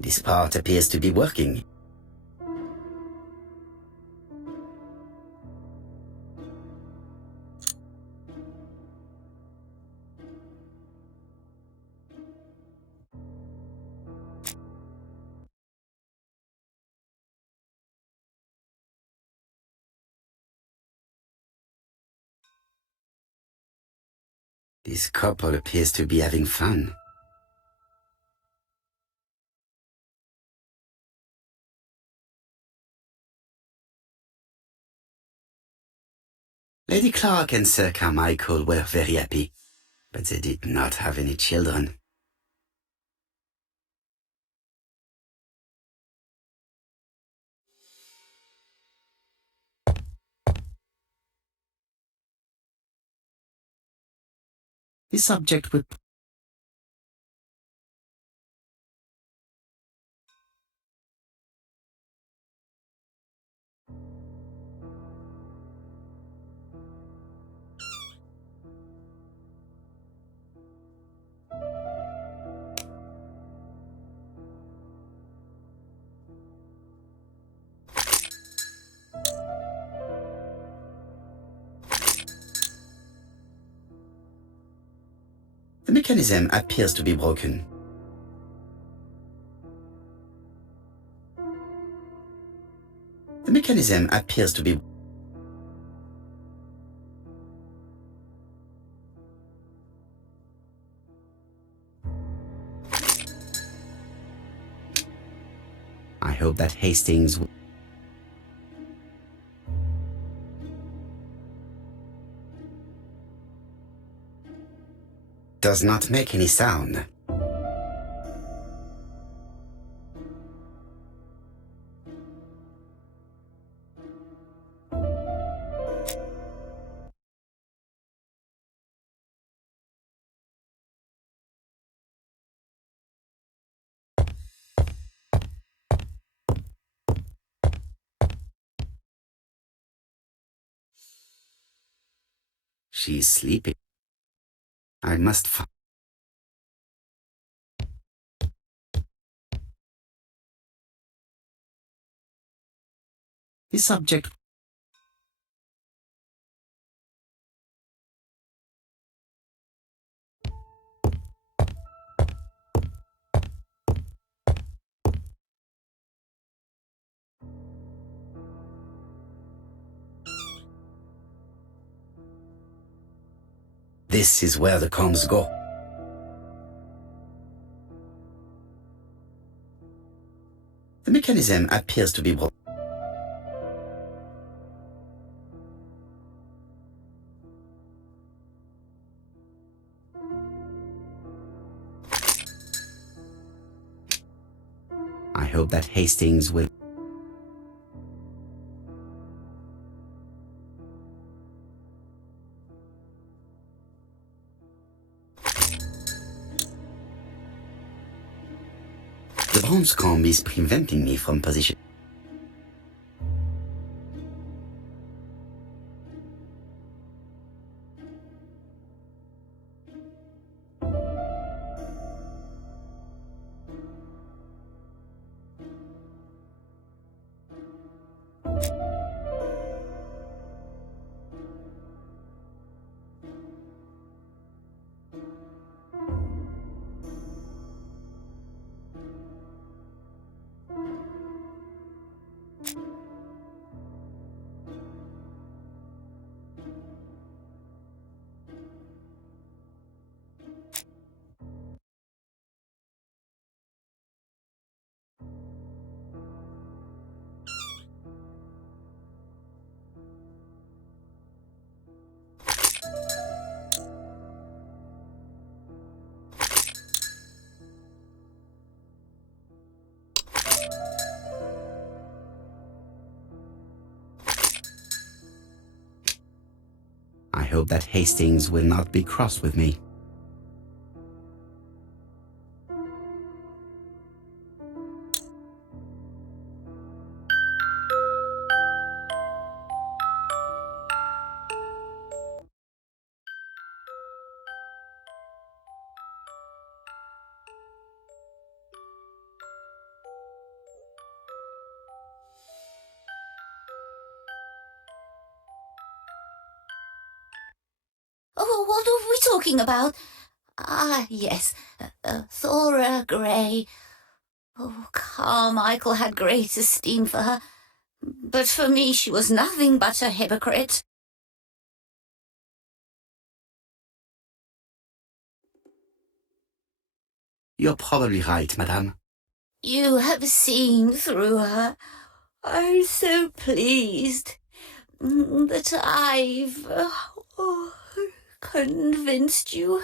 This part appears to be working. This couple appears to be having fun. Lady Clark and Sir Carmichael were very happy, but they did not have any children. The subject would... The mechanism appears to be broken. The mechanism appears to be... I hope that Hastings... does not make any sound. She's sleeping. I must find... The subject... This is where the combs go. The mechanism appears to be broken. I hope that Hastings will... The bronze comb is preventing me from position. I hope that Hastings will not be cross with me. Oh, what are we talking about? Ah, yes, Thora Grey. Oh, Carmichael had great esteem for her, but for me she was nothing but a hypocrite. You're probably right, madame. You have seen through her. I'm so pleased that I've convinced you.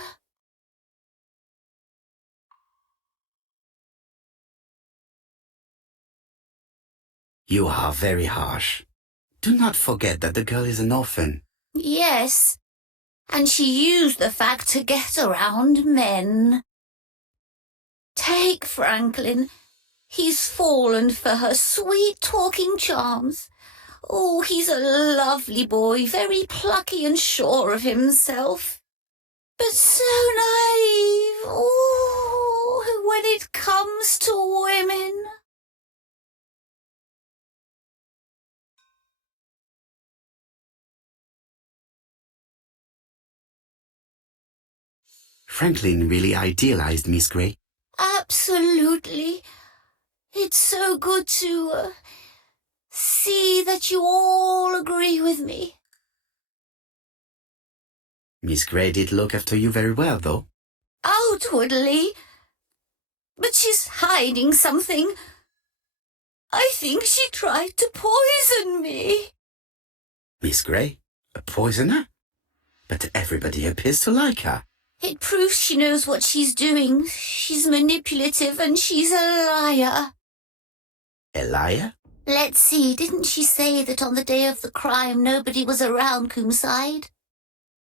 You are very harsh. Do not forget that the girl is an orphan. Yes, And she used the fact to get around men. Take Franklin. He's fallen for her sweet talking charms. Oh, he's a lovely boy, very plucky and sure of himself. But so naive. Oh, when it comes to women. Franklin really idealized Miss Grey. Absolutely. It's so good to see that you all agree with me. Miss Grey did look after you very well, though. Outwardly. But she's hiding something. I think she tried to poison me. Miss Grey? A poisoner? But everybody appears to like her. It proves she knows what she's doing. She's manipulative and she's a liar. A liar? Let's see, didn't she say that on the day of the crime nobody was around Coomside?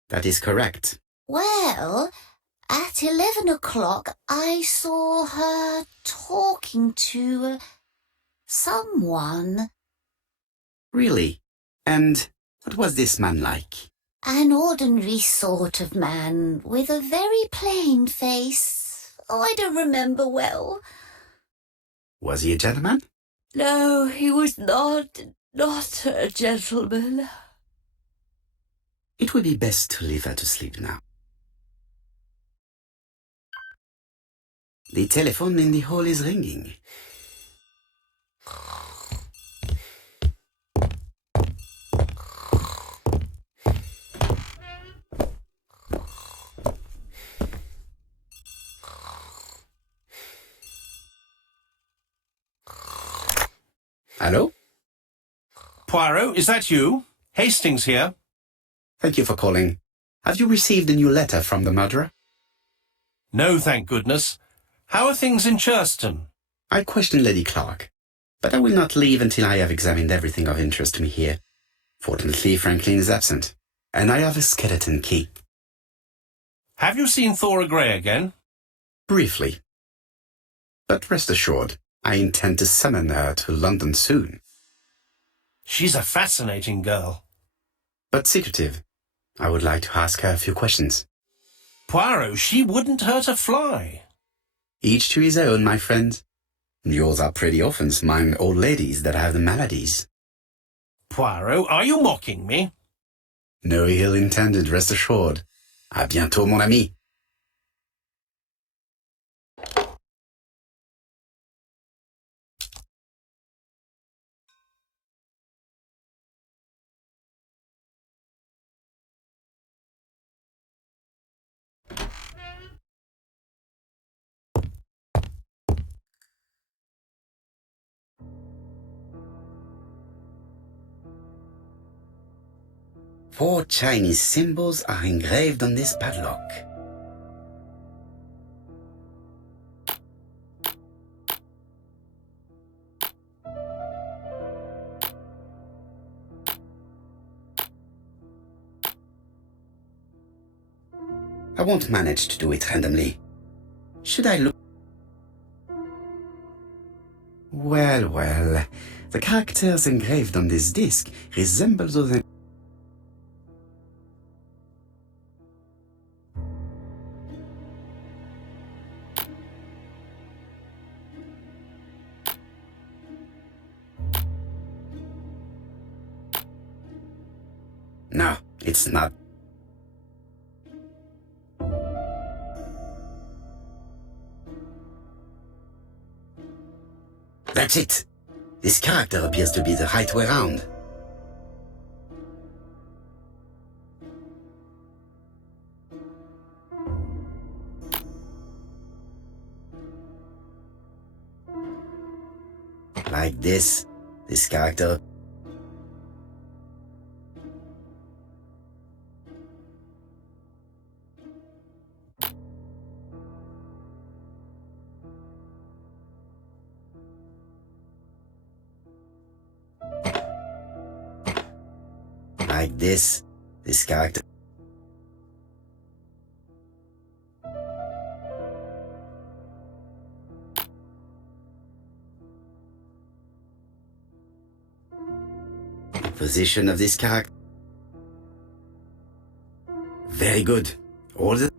That is correct. Well, at 11 o'clock I saw her talking to someone. Really? And what was this man like? An ordinary sort of man with a very plain face. Oh, I don't remember well. Was he a gentleman? No, he was not a gentleman. It would be best to leave her to sleep now. The telephone in the hall is ringing. Hello? Poirot, is that you? Hastings here. Thank you for calling. Have you received a new letter from the murderer? No, thank goodness. How are things in Churston? I questioned Lady Clark, but I will not leave until I have examined everything of interest to me here. Fortunately, Franklin is absent, and I have a skeleton key. Have you seen Thora Grey again? Briefly. But rest assured, I intend to summon her to London soon. She's a fascinating girl. But secretive. I would like to ask her a few questions. Poirot, she wouldn't hurt a fly. Each to his own, my friend. Yours are pretty orphans, mine old ladies that have the maladies. Poirot, are you mocking me? No ill intended, rest assured. À bientôt, mon ami. Four Chinese symbols are engraved on this padlock. I won't manage to do it randomly. Should I look? Well, the characters engraved on this disc resemble those. No, it's not. That's it. This character appears to be the right way around. Like this character. Like this character. position of this character. Very good. All the...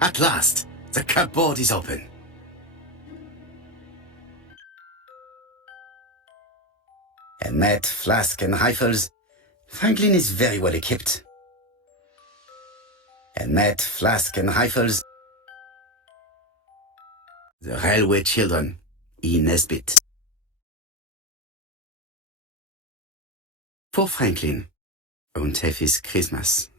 At last, the cupboard is open. Helmet, flask and rifles. Franklin is very well equipped. Helmet, flask and rifles. The Railway Children, E. Nesbit. For Franklin, und Effie's Christmas.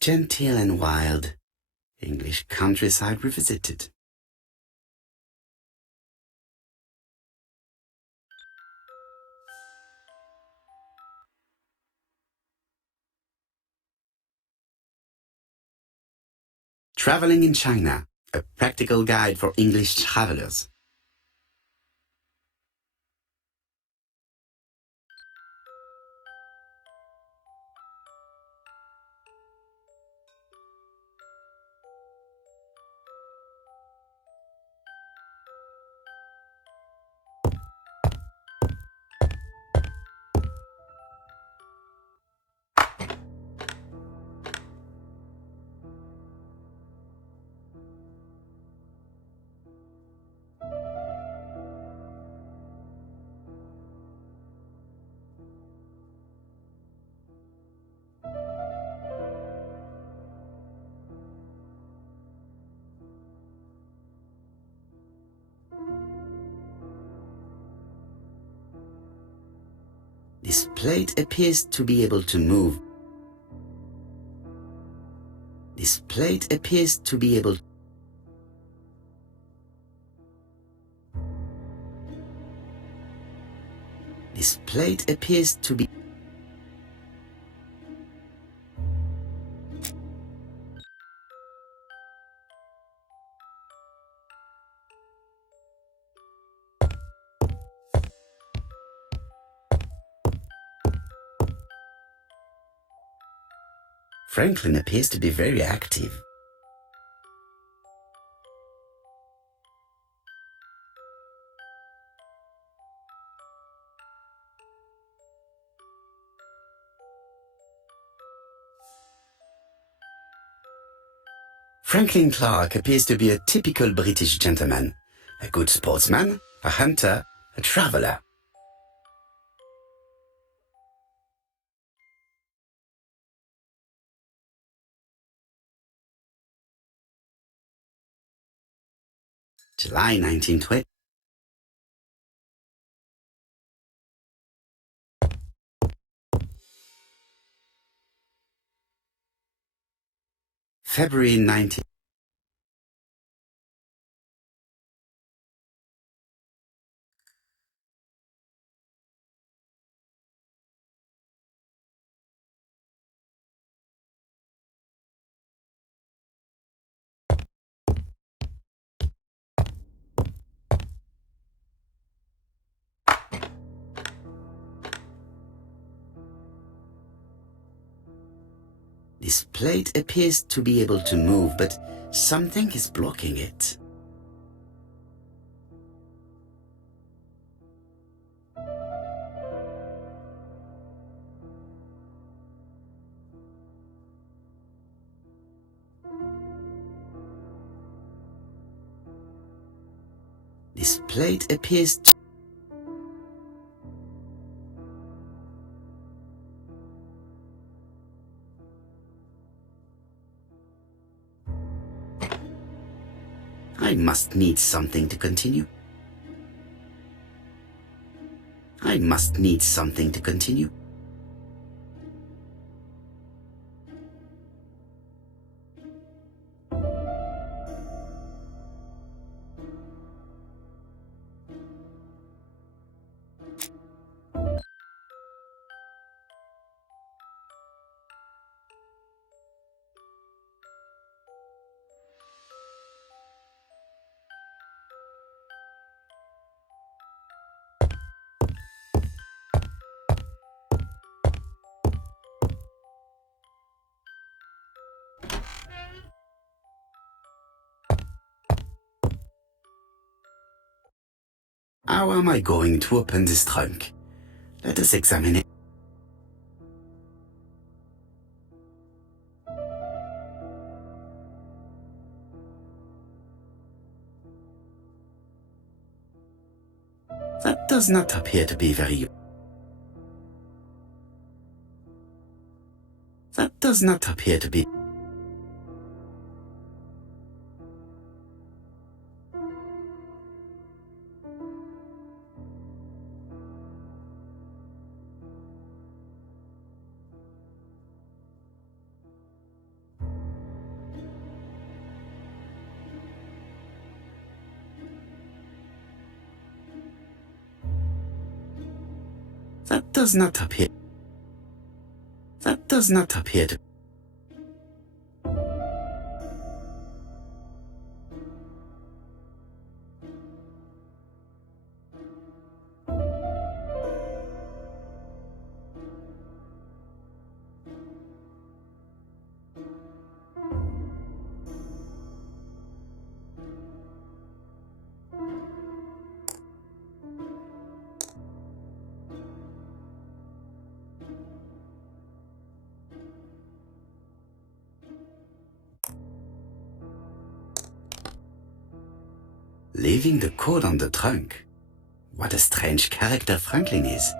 Genteel and wild, English countryside revisited. Traveling in China, a practical guide for English travelers. This plate appears to be able to move. This plate appears to be able... This plate appears to be... Franklin appears to be very active. Franklin Clark appears to be a typical British gentleman, a good sportsman, a hunter, a traveler. July 1920. February 19... This plate appears to be able to move, but something is blocking it. This plate appears to... I must need something to continue. I must need something to continue. How am I going to open this trunk? Let us examine it. That does not appear to be very... That does not appear to be... That does not appear... That does not appear to... Leaving the code on the trunk. What a strange character Franklin is.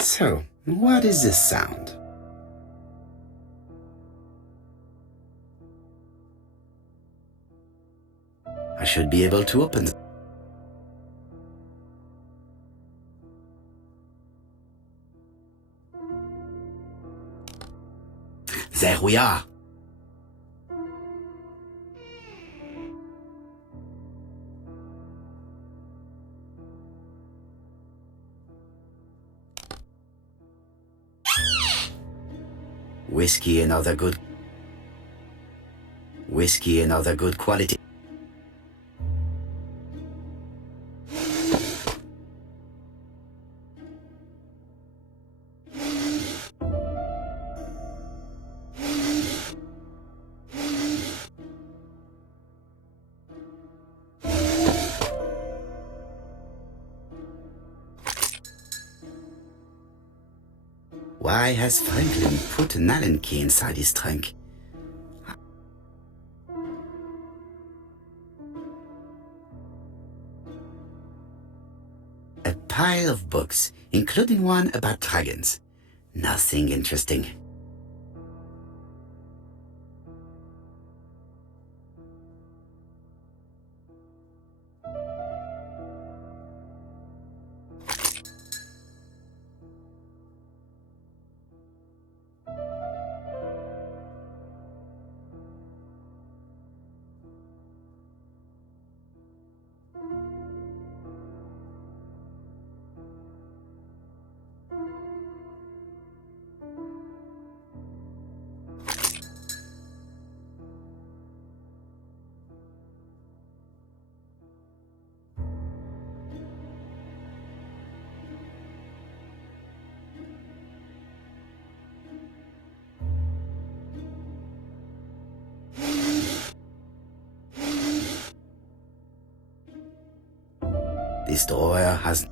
So, what is this sound? I should be able to open it. There we are. Whiskey and other good quality. Why has Franklin put an Allen key inside his trunk? A pile of books, including one about dragons. Nothing interesting. destroyer has...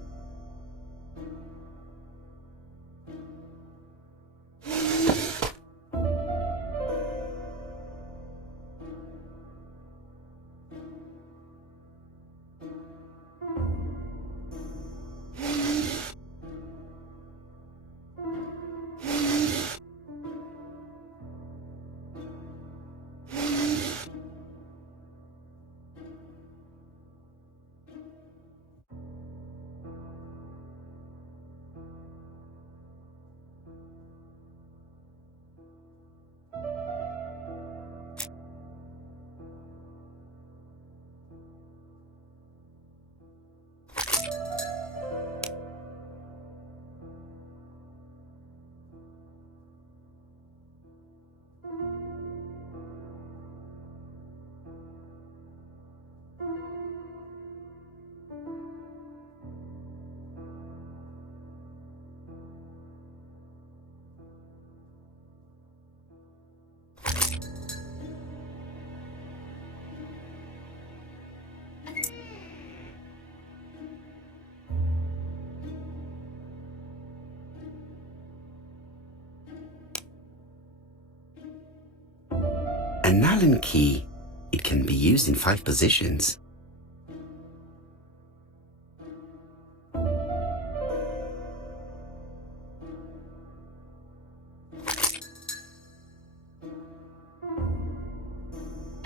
An Allen key. It can be used in 5 positions.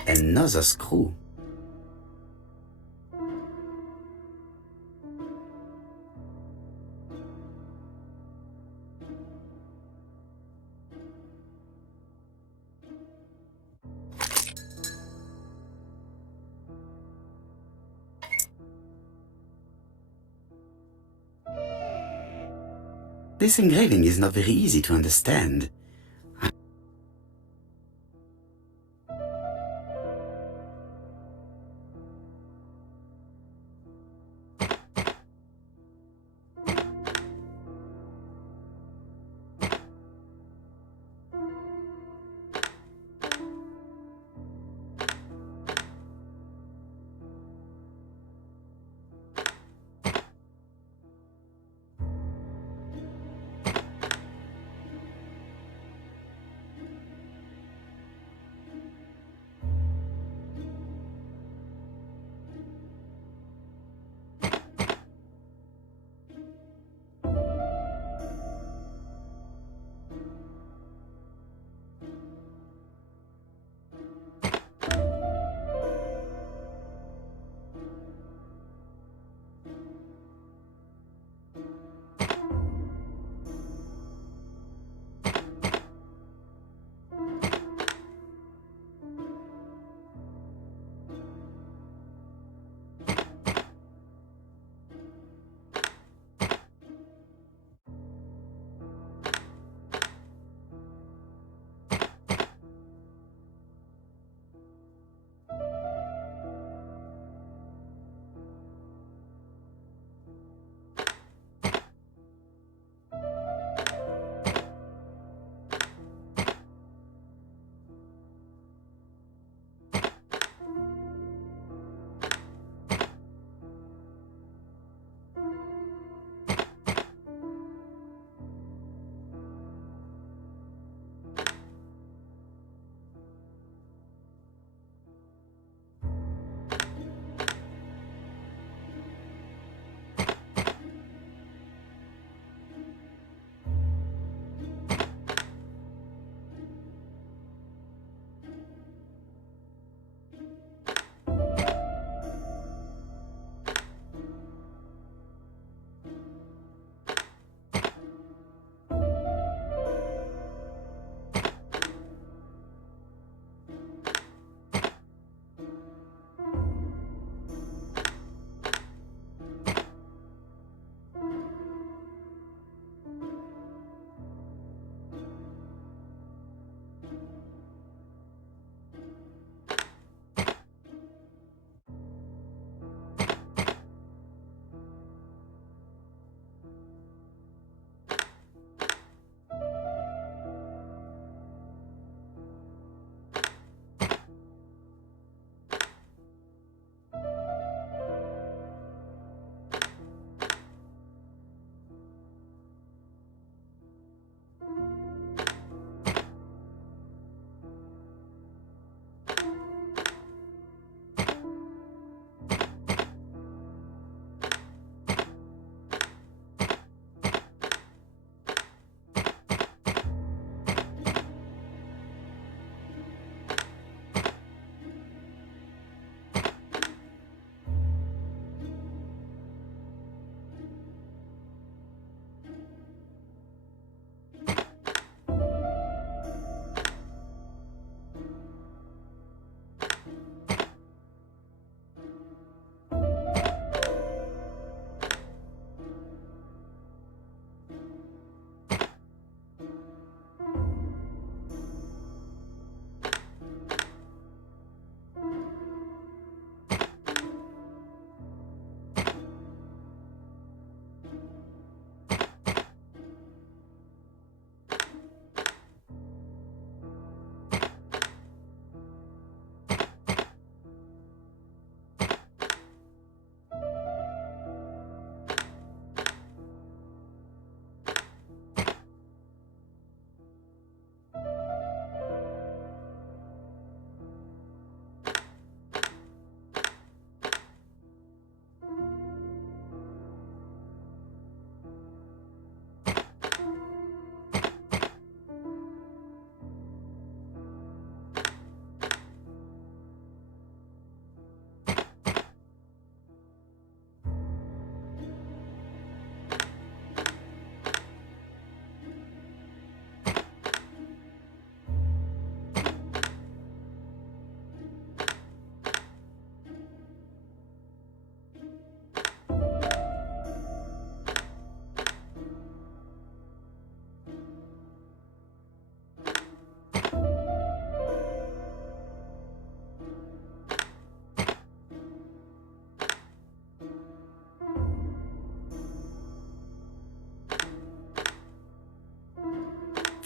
Another screw. This engraving is not very easy to understand.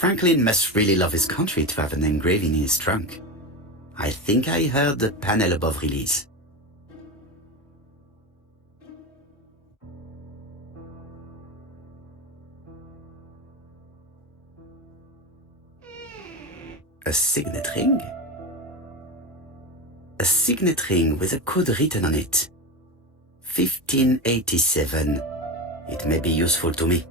Franklin must really love his country to have an engraving in his trunk. I think I heard the panel above release. A signet ring? A signet ring with a code written on it. 1587. It may be useful to me.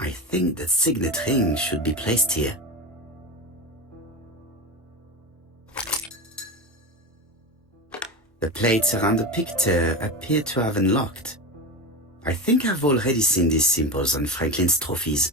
I think the signet ring should be placed here. The plates around the picture appear to have unlocked. I think I've already seen these symbols on Franklin's trophies.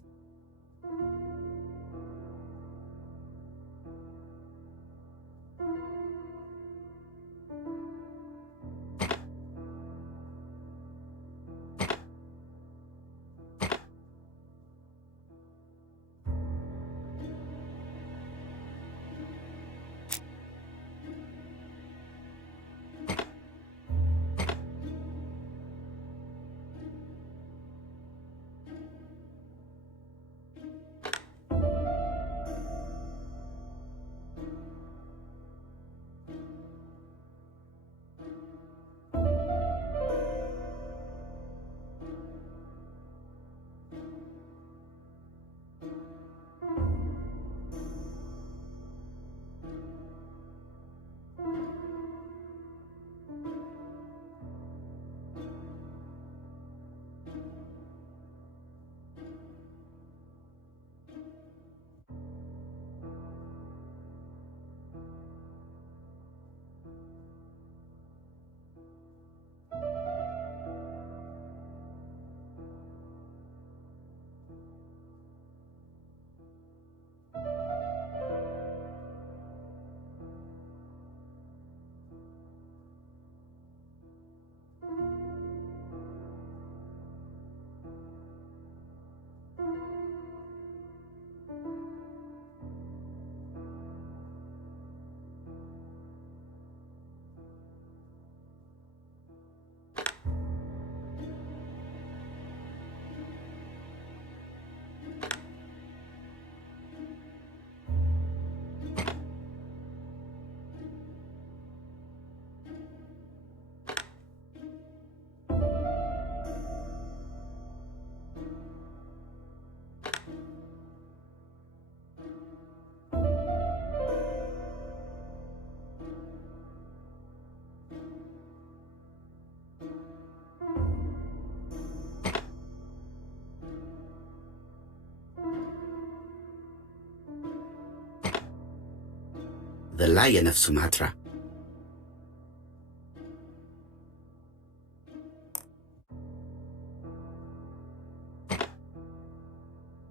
The Lion of Sumatra.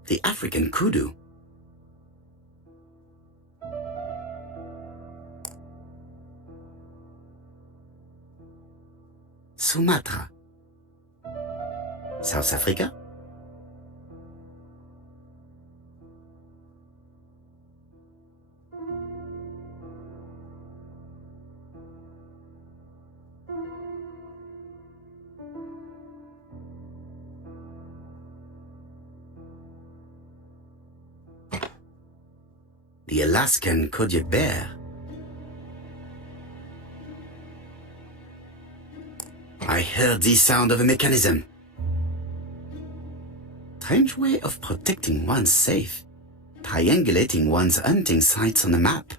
The African kudu. Sumatra. South Africa. The Alaskan Kodiak bear. I heard the sound of a mechanism. Strange way of protecting one's safe. Triangulating one's hunting sites on a map.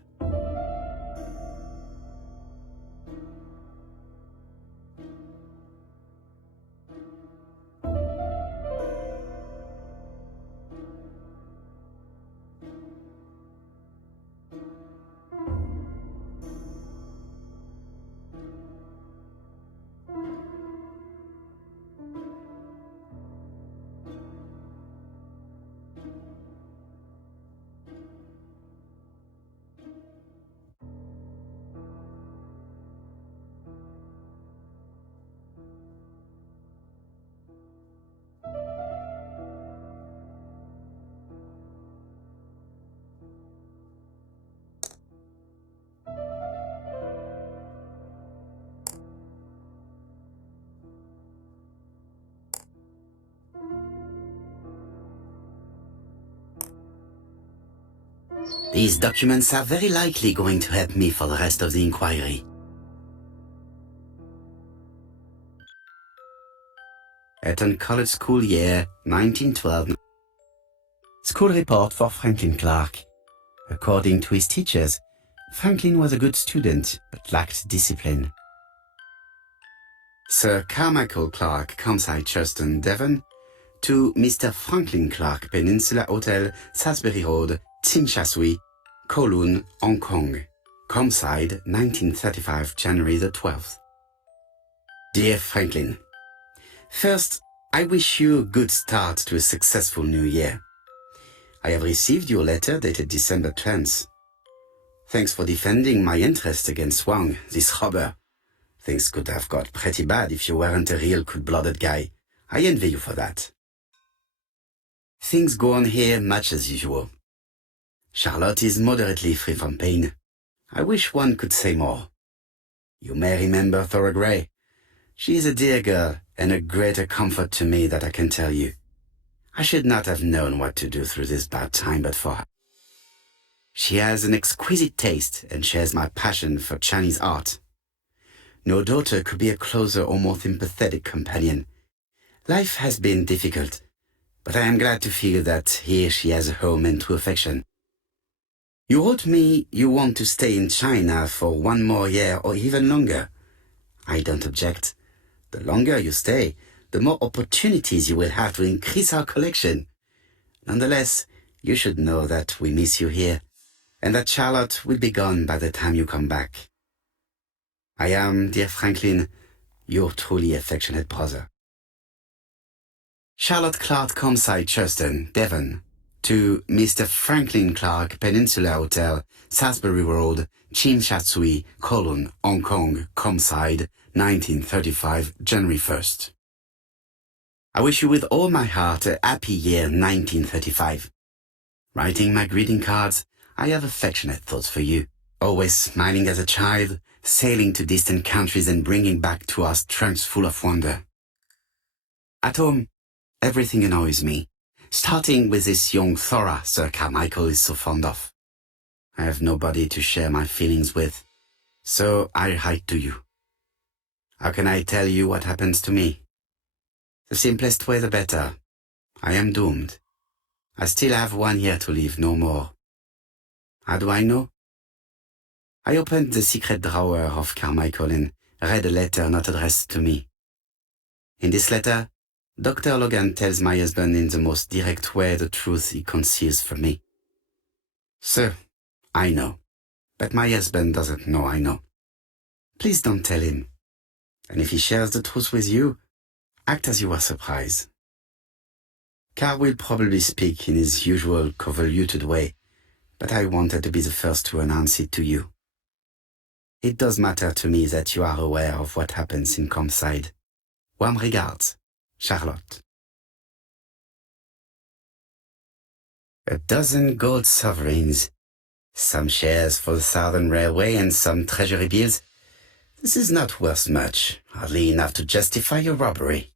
These documents are very likely going to help me for the rest of the inquiry. Eton College School Year 1912. School report for Franklin Clark. According to his teachers, Franklin was a good student but lacked discipline. Sir Carmichael Clark, Comside, Churston, Devon, to Mr. Franklin Clark, Peninsula Hotel, Salisbury Road, Tsim Kowloon, Hong Kong. Comside, 1935, January the 12th. Dear Franklin, first, I wish you a good start to a successful new year. I have received your letter dated December 10th. Thanks for defending my interest against Wang, this robber. Things could have got pretty bad if you weren't a real cold-blooded guy. I envy you for that. Things go on here much as usual. Charlotte is moderately free from pain. I wish one could say more. You may remember Thora Gray. She is a dear girl and a greater comfort to me that I can tell you. I should not have known what to do through this bad time but for her. She has an exquisite taste and shares my passion for Chinese art. No daughter could be a closer or more sympathetic companion. Life has been difficult, but I am glad to feel that here she has a home and true affection. You wrote me you want to stay in China for 1 more year or even longer. I don't object. The longer you stay, the more opportunities you will have to increase our collection. Nonetheless, you should know that we miss you here, and that Charlotte will be gone by the time you come back. I am, dear Franklin, your truly affectionate brother. Charlotte Clark, Comside, Churston, Devon, to Mr. Franklin Clark, Peninsula Hotel, Salisbury Road, Tsim Sha Tsui, Kowloon, Hong Kong, Comside, 1935, January 1st. I wish you with all my heart a happy year 1935. Writing my greeting cards, I have affectionate thoughts for you, always smiling as a child, sailing to distant countries and bringing back to us trunks full of wonder. At home, everything annoys me, starting with this young Thora Sir Carmichael is so fond of. I have nobody to share my feelings with, so I write to you. How can I tell you what happens to me? The simplest way the better. I am doomed. I still have 1 year to live, no more. How do I know? I opened the secret drawer of Carmichael and read a letter not addressed to me. In this letter, Dr. Logan tells my husband in the most direct way the truth he conceals from me. Sir, I know, but my husband doesn't know I know. Please don't tell him. And if he shares the truth with you, act as you were surprised. Carl will probably speak in his usual convoluted way, but I wanted to be the first to announce it to you. It does matter to me that you are aware of what happens in Comside. Warm regards, Charlotte. 12 gold sovereigns, some shares for the Southern Railway and some treasury bills. This is not worth much, hardly enough to justify your robbery.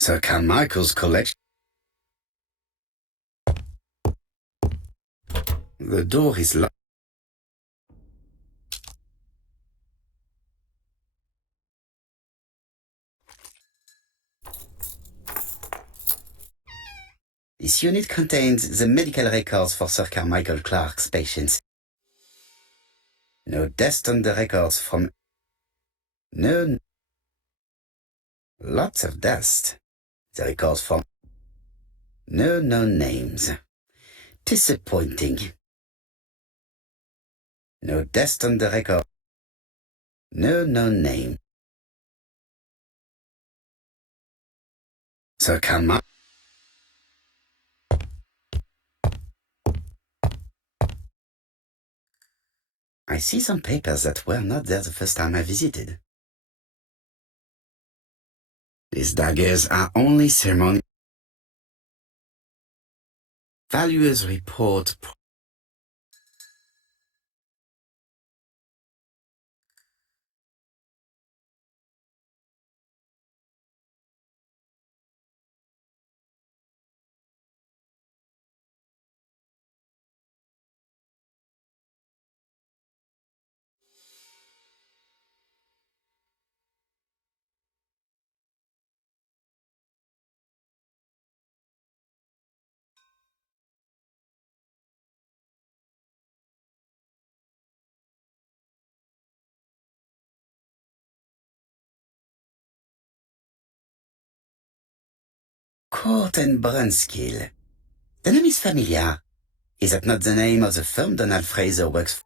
Sir Carmichael's collection. The door is locked. This unit contains the medical records for Sir Carmichael Clark's patients. No dust on the records from... No... Lots of dust. The records from... No known names. Disappointing. No dust on the record. No known name. So come on. I see some papers that were not there the first time I visited. These daggers are only ceremonial. Valuers report Court and Brunskill. The name is familiar. Is that not the name of the firm Donald Fraser works for?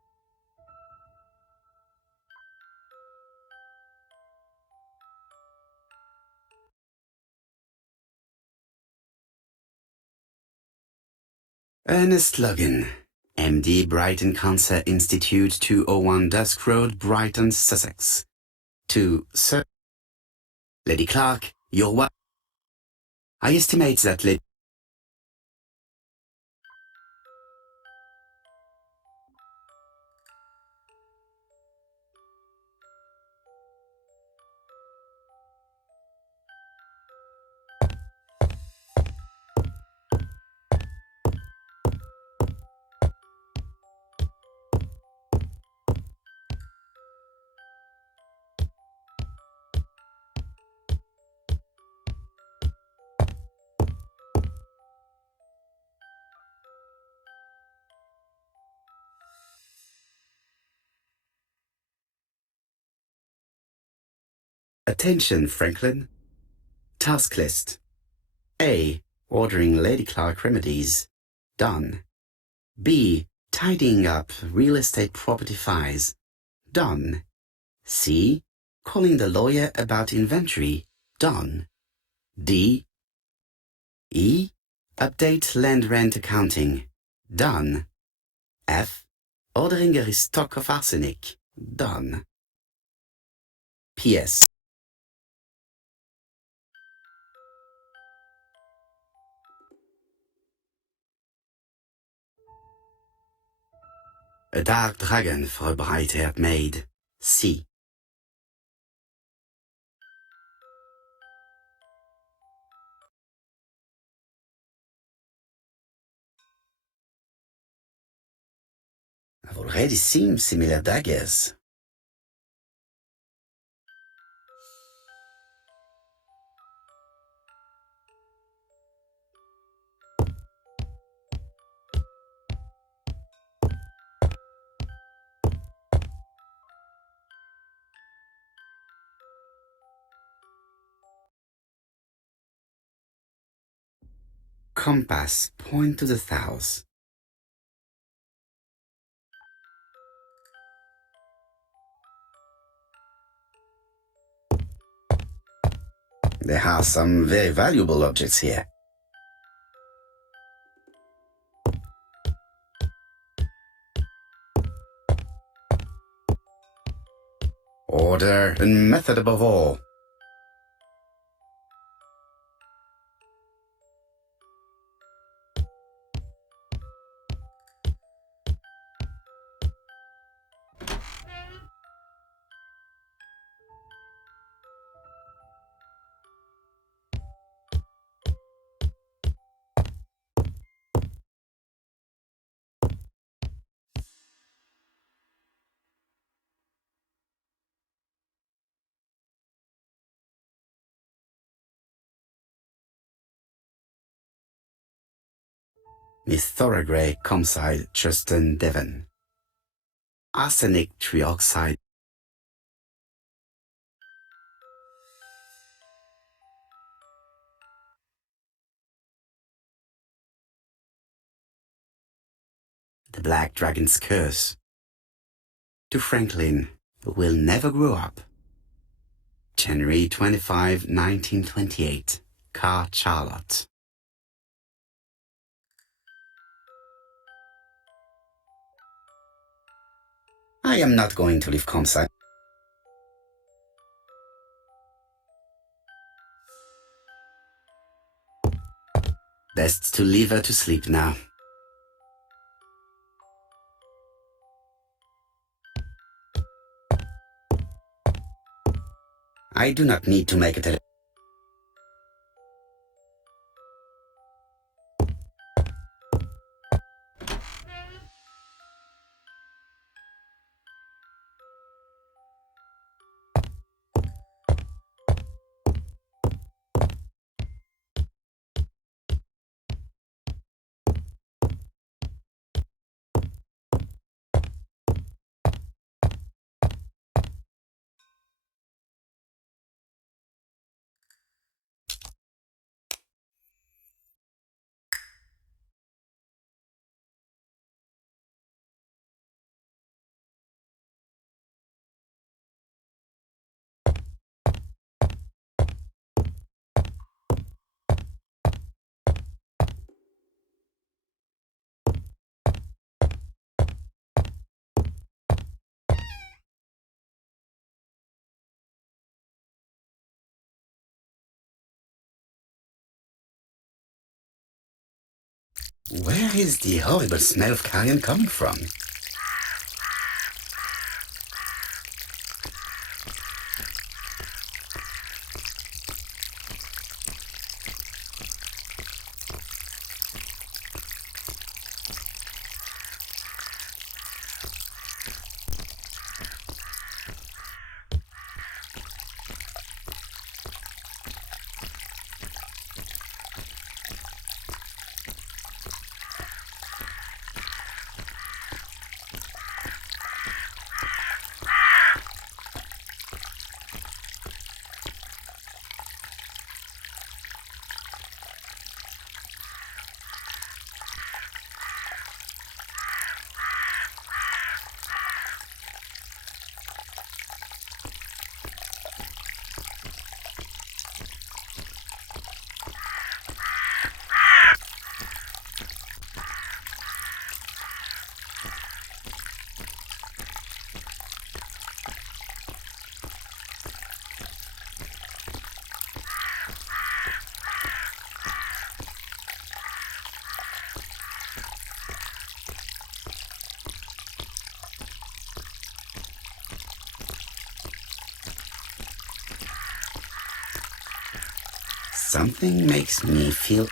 Ernest Logan, MD, Brighton Cancer Institute, 201 Dusk Road, Brighton, Sussex. To Sir Lady Clark, your wife. I estimate that Lady... Attention, Franklin. Task list. A. Ordering Lady Clark remedies. Done. B. Tidying up real estate property files. Done. C. Calling the lawyer about inventory. Done. D. E. Update land rent accounting. Done. F. Ordering a restock of arsenic. Done. P.S. A dark dragon for a bright-haired maid. C. I've already seen similar daggers. Compass, point to the south. There are some very valuable objects here. Order and method above all. Miss Thoroughgrey, Comside, Truston, Devon. Arsenic trioxide. The Black Dragon's Curse. To Franklin, who will never grow up. January 25, 1928. Car Charlotte. I am not going to leave Comsa. Best to leave her to sleep now. I do not need to make a Where is the horrible smell of carrion coming from? Something makes me feel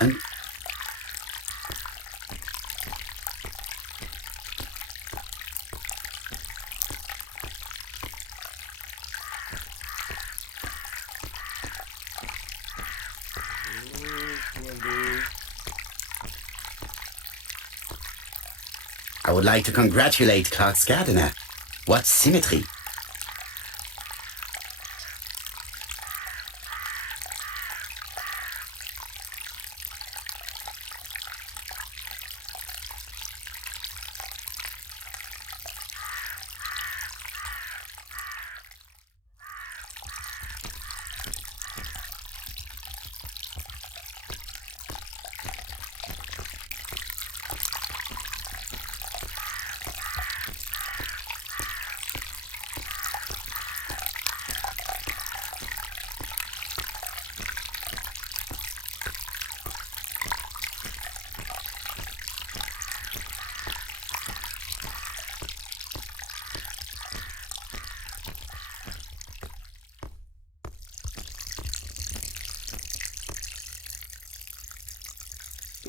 I would like to congratulate Clark's gardener. What symmetry!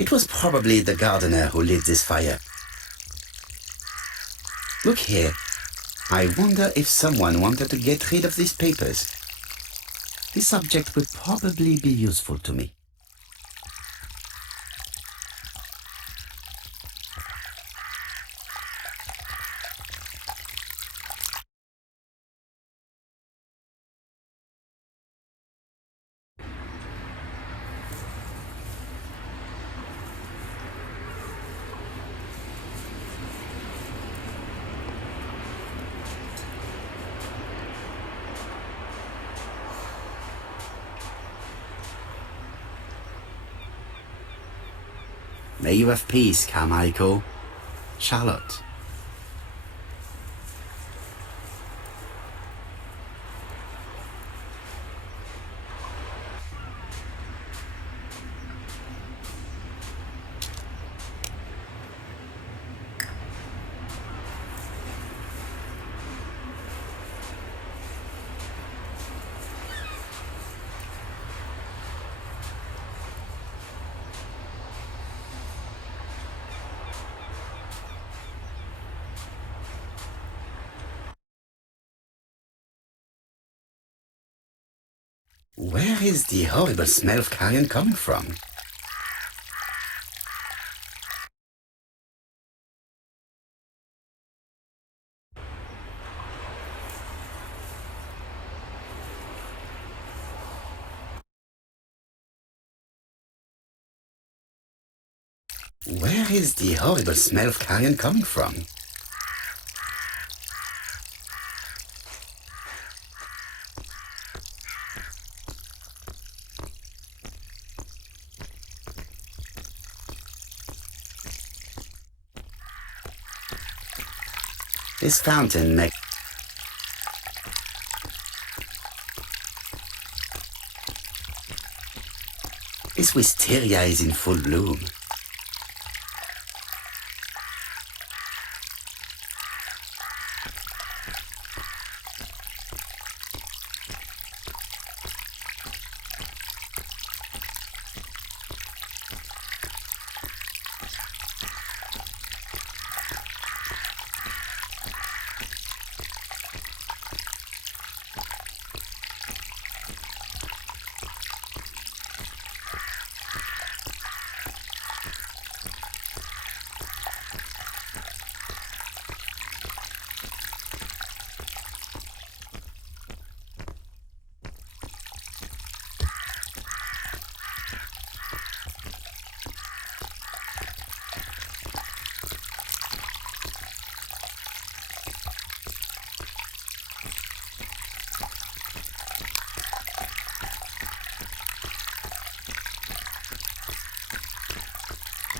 It was probably the gardener who lit this fire. Look here. I wonder if someone wanted to get rid of these papers. This object would probably be useful to me. May you have peace, Carmichael. Charlotte. Where is the horrible smell of carrion coming from? Where is the horrible smell of carrion coming from? This fountain makes... This wisteria is in full bloom.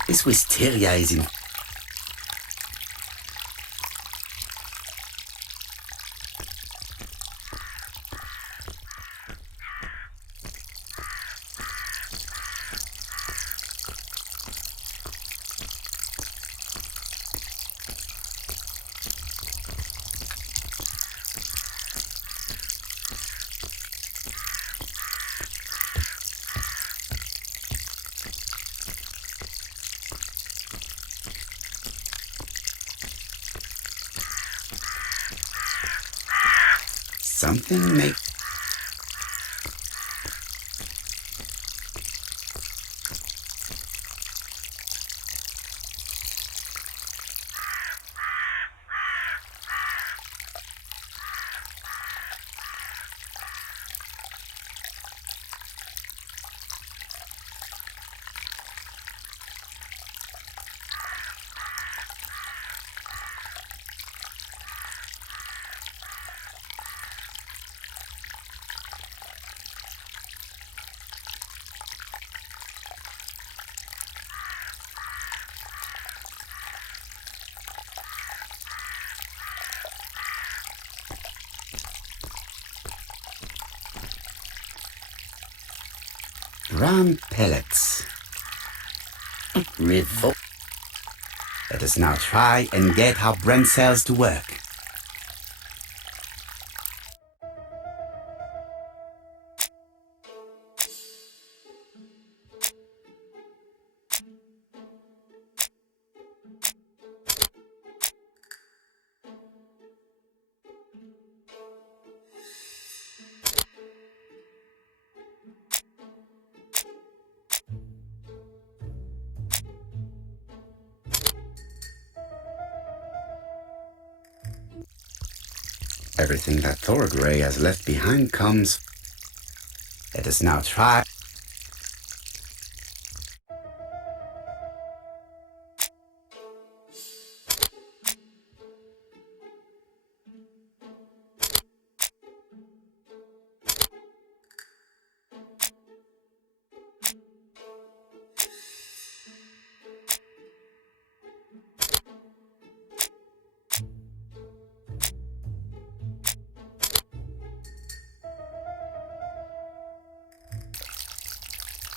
This wisteria is in... Something make... Ram pellets. Revolt. Let us now try and get our brain cells to work. Everything that Thorgray has left behind comes. Let us now try.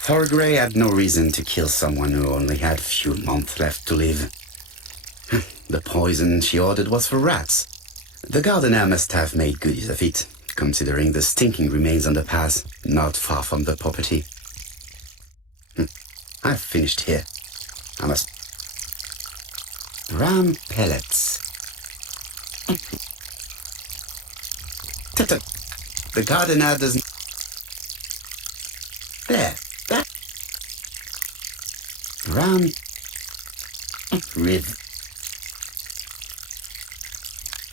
Thorgray had no reason to kill someone who only had few months left to live. The poison she ordered was for rats. The gardener must have made good use of it, considering the stinking remains on the path, not far from the property. I've finished here. I must... Ram pellets. Tut-tut. The gardener doesn't... There. That... Ram... Rib...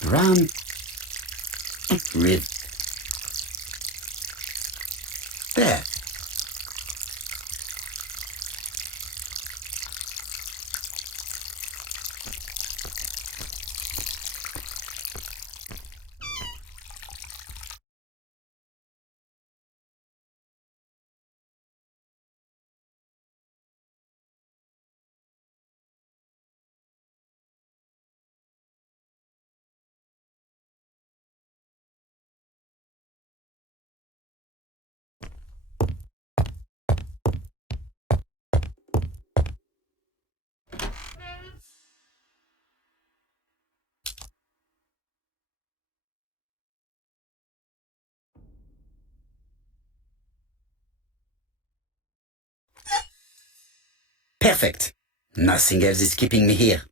Ram... Rib... There. Perfect. Nothing else is keeping me here.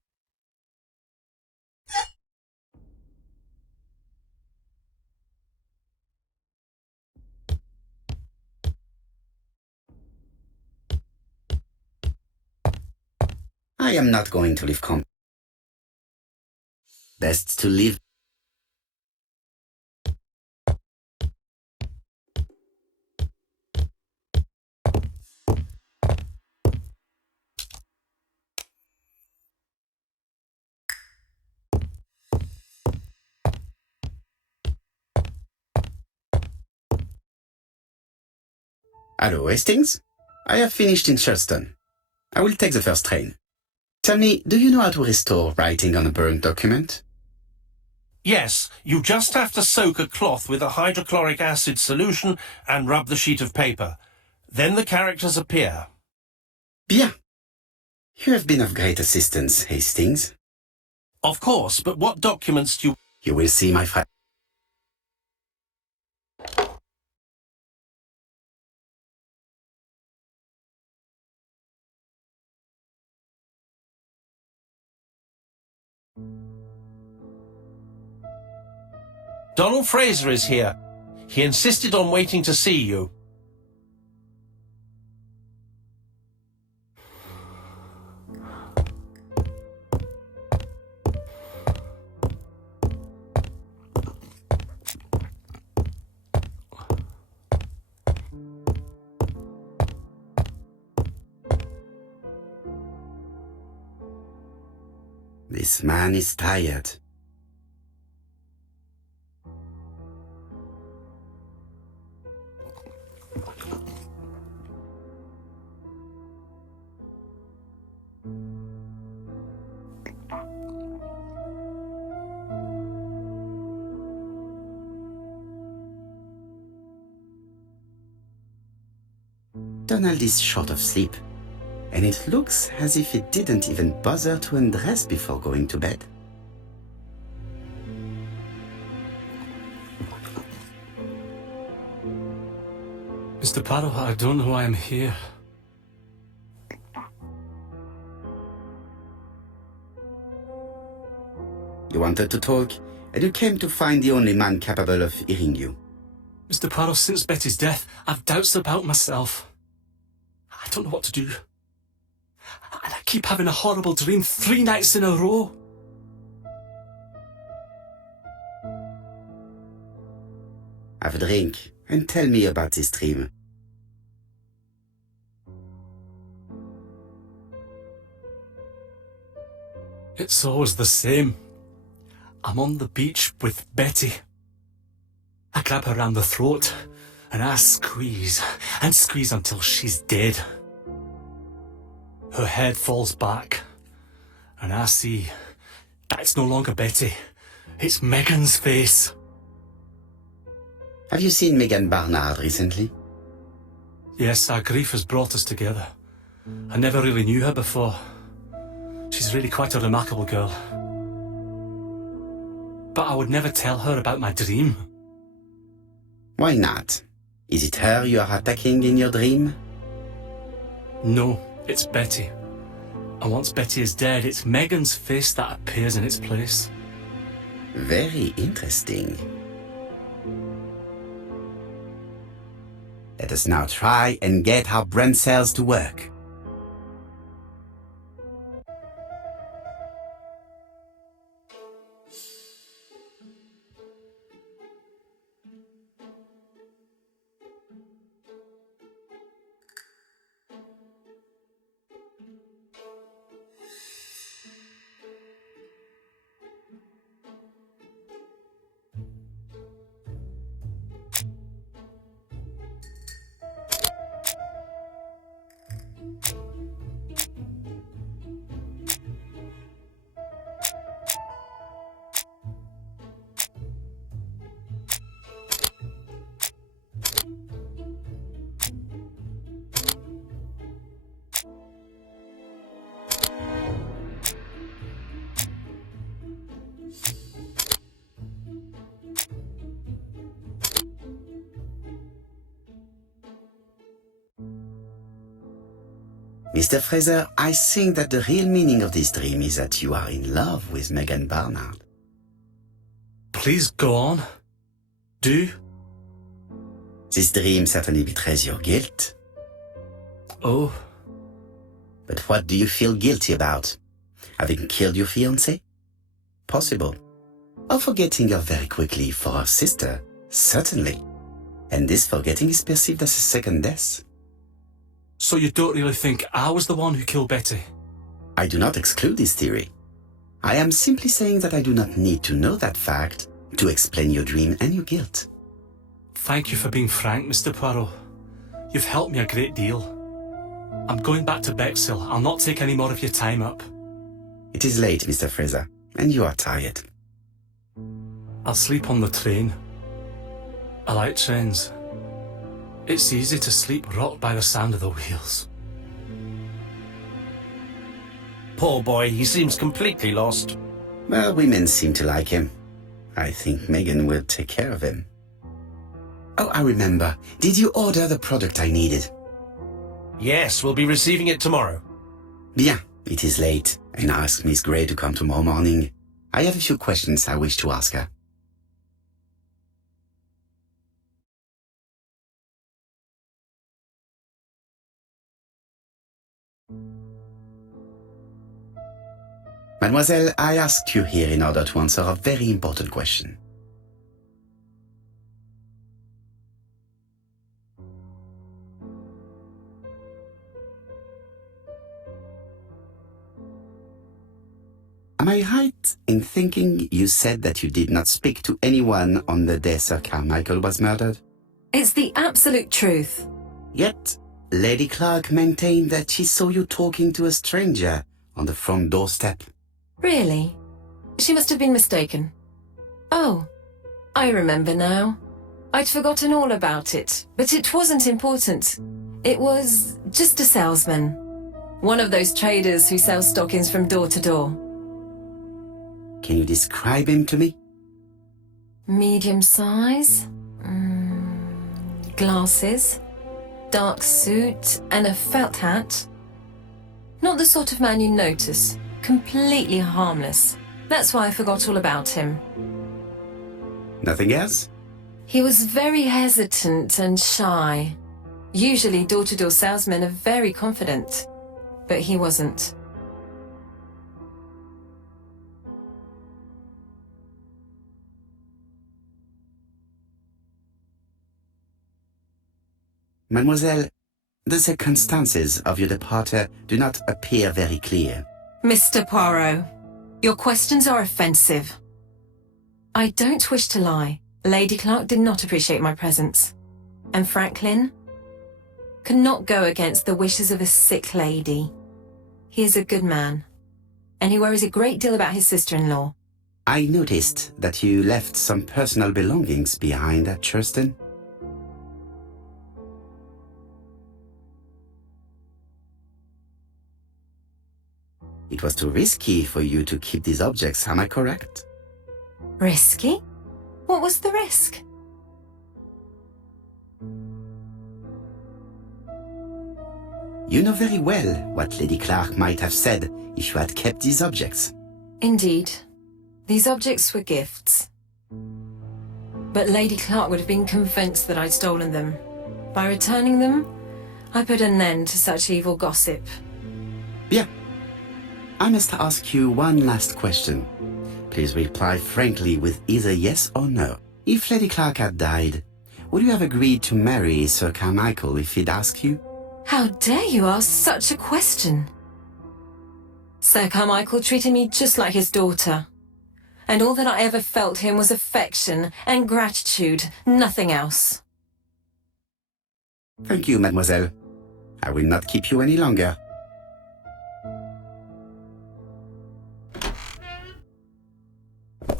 I am not going to leave camp. Best to leave. Hello, Hastings. I have finished in Charleston. I will take the first train. Tell me, do you know how to restore writing on a burned document? Yes, you just have to soak a cloth with a hydrochloric acid solution and rub the sheet of paper. Then the characters appear. Bien. You have been of great assistance, Hastings. Of course, but what documents do you... You will see, my friend. Donald Fraser is here. He insisted on waiting to see you. This man is tired. Donald is short of sleep, and it looks as if he didn't even bother to undress before going to bed. Mr. Poirot, I don't know why I'm here. You wanted to talk, and you came to find the only man capable of hearing you. Mr. Poirot, since Betty's death, I've doubts about myself. I don't know what to do. And I keep having a horrible dream 3 nights in a row. Have a drink, and tell me about this dream. It's always the same. I'm on the beach with Betty. I grab her round the throat, and I squeeze, and squeeze until she's dead. Her head falls back, and I see that it's no longer Betty. It's Megan's face. Have you seen Megan Barnard recently? Yes, our grief has brought us together. I never really knew her before. She's really quite a remarkable girl. But I would never tell her about my dream. Why not? Is it her you are attacking in your dream? No, it's Betty. And once Betty is dead, it's Megan's face that appears in its place. Very interesting. Let us now try and get our brain cells to work. Mr. Fraser, I think that the real meaning of this dream is that you are in love with Megan Barnard. Please go on. Do. This dream certainly betrays your guilt. Oh. But what do you feel guilty about? Having killed your fiancé? Possible. Or forgetting her very quickly for her sister? Certainly. And this forgetting is perceived as a second death. So you don't really think I was the one who killed Betty? I do not exclude this theory. I am simply saying that I do not need to know that fact to explain your dream and your guilt. Thank you for being frank, Mr. Poirot. You've helped me a great deal. I'm going back to Bexhill. I'll not take any more of your time up. It is late, Mr. Fraser, and you are tired. I'll sleep on the train. I like trains. It's easy to sleep rocked by the sound of the wheels. Poor boy, he seems completely lost. Well, women seem to like him. I think Megan will take care of him. Oh, I remember. Did you order the product I needed? Yes, we'll be receiving it tomorrow. Bien, it is late, and I asked Miss Gray to come tomorrow morning. I have a few questions I wish to ask her. Mademoiselle, I asked you here in order to answer a very important question. Am I right in thinking you said that you did not speak to anyone on the day Sir Carmichael was murdered? It's the absolute truth. Yet, Lady Clark maintained that she saw you talking to a stranger on the front doorstep. Really? She must have been mistaken. Oh, I remember now. I'd forgotten all about it, but it wasn't important. It was just a salesman. One of those traders who sell stockings from door to door. Can you describe him to me? Medium size, glasses, dark suit, and a felt hat. Not the sort of man you notice. Completely harmless. That's why I forgot all about him. Nothing else? He was very hesitant and shy. Usually door-to-door salesmen are very confident, but he wasn't. Mademoiselle, the circumstances of your departure do not appear very clear. Mr. Poirot, your questions are offensive. I don't wish to lie. Lady Clark did not appreciate my presence. And Franklin could not go against the wishes of a sick lady. He is a good man, and he worries a great deal about his sister-in-law. I noticed that you left some personal belongings behind at Churston. It was too risky for you to keep these objects, am I correct? Risky? What was the risk? You know very well what Lady Clark might have said if you had kept these objects. Indeed. These objects were gifts. But Lady Clark would have been convinced that I'd stolen them. By returning them, I put an end to such evil gossip. Bien. I must ask you one last question. Please reply frankly with either yes or no. If Lady Clark had died, would you have agreed to marry Sir Carmichael if he'd asked you? How dare you ask such a question? Sir Carmichael treated me just like his daughter. And all that I ever felt him was affection and gratitude, nothing else. Thank you, mademoiselle. I will not keep you any longer.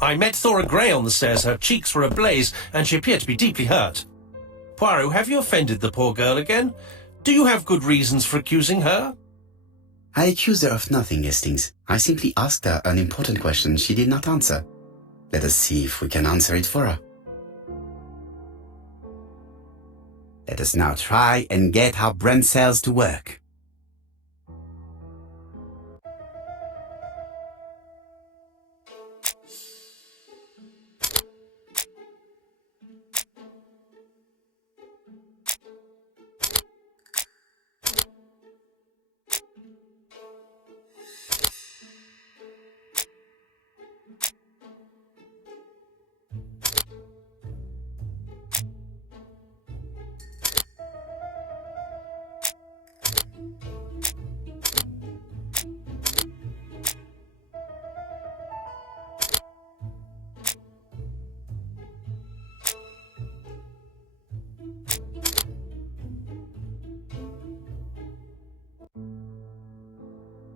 I met Thora Grey on the stairs. Her cheeks were ablaze, and she appeared to be deeply hurt. Poirot, have you offended the poor girl again? Do you have good reasons for accusing her? I accused her of nothing, Hastings. I simply asked her an important question she did not answer. Let us see if we can answer it for her. Let us now try and get our brain cells to work.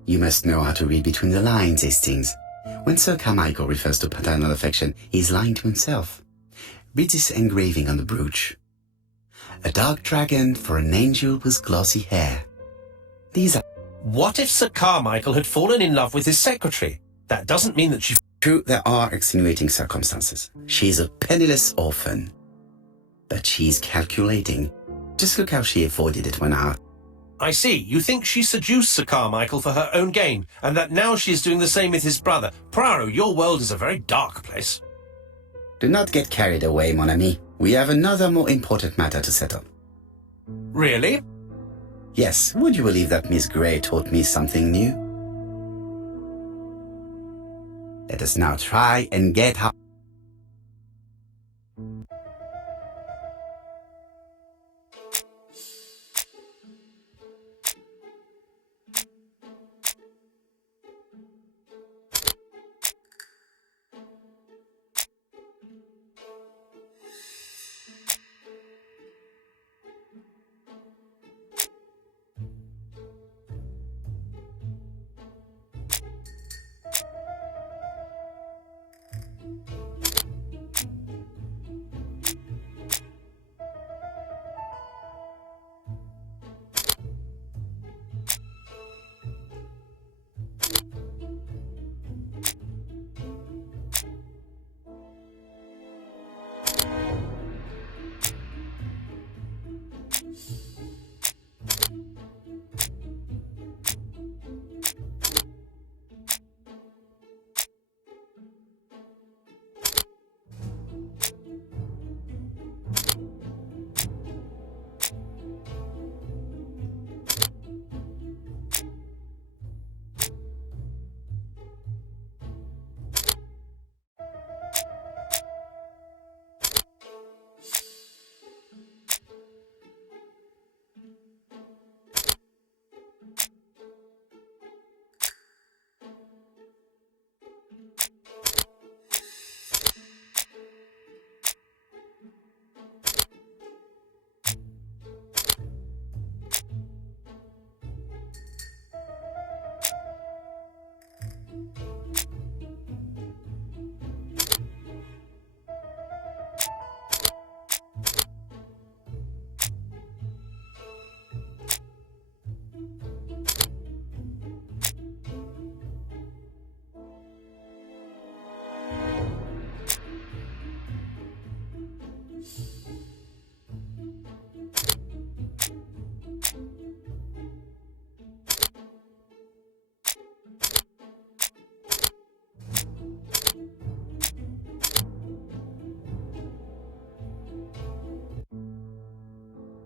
You must know how to read between the lines, Hastings. When Sir Carmichael refers to paternal affection, he's lying to himself. Read this engraving on the brooch. A dark dragon for an angel with glossy hair. These are... What if Sir Carmichael had fallen in love with his secretary? That doesn't mean that she... True, there are extenuating circumstances. She's a penniless orphan. But she's calculating. Just look how she avoided it when I... I see. You think she seduced Sir Carmichael for her own gain, and that now she is doing the same with his brother. Poirot, your world is a very dark place. Do not get carried away, mon ami. We have another more important matter to settle. Really? Yes, would you believe that Miss Grey taught me something new? Let us now try and get her...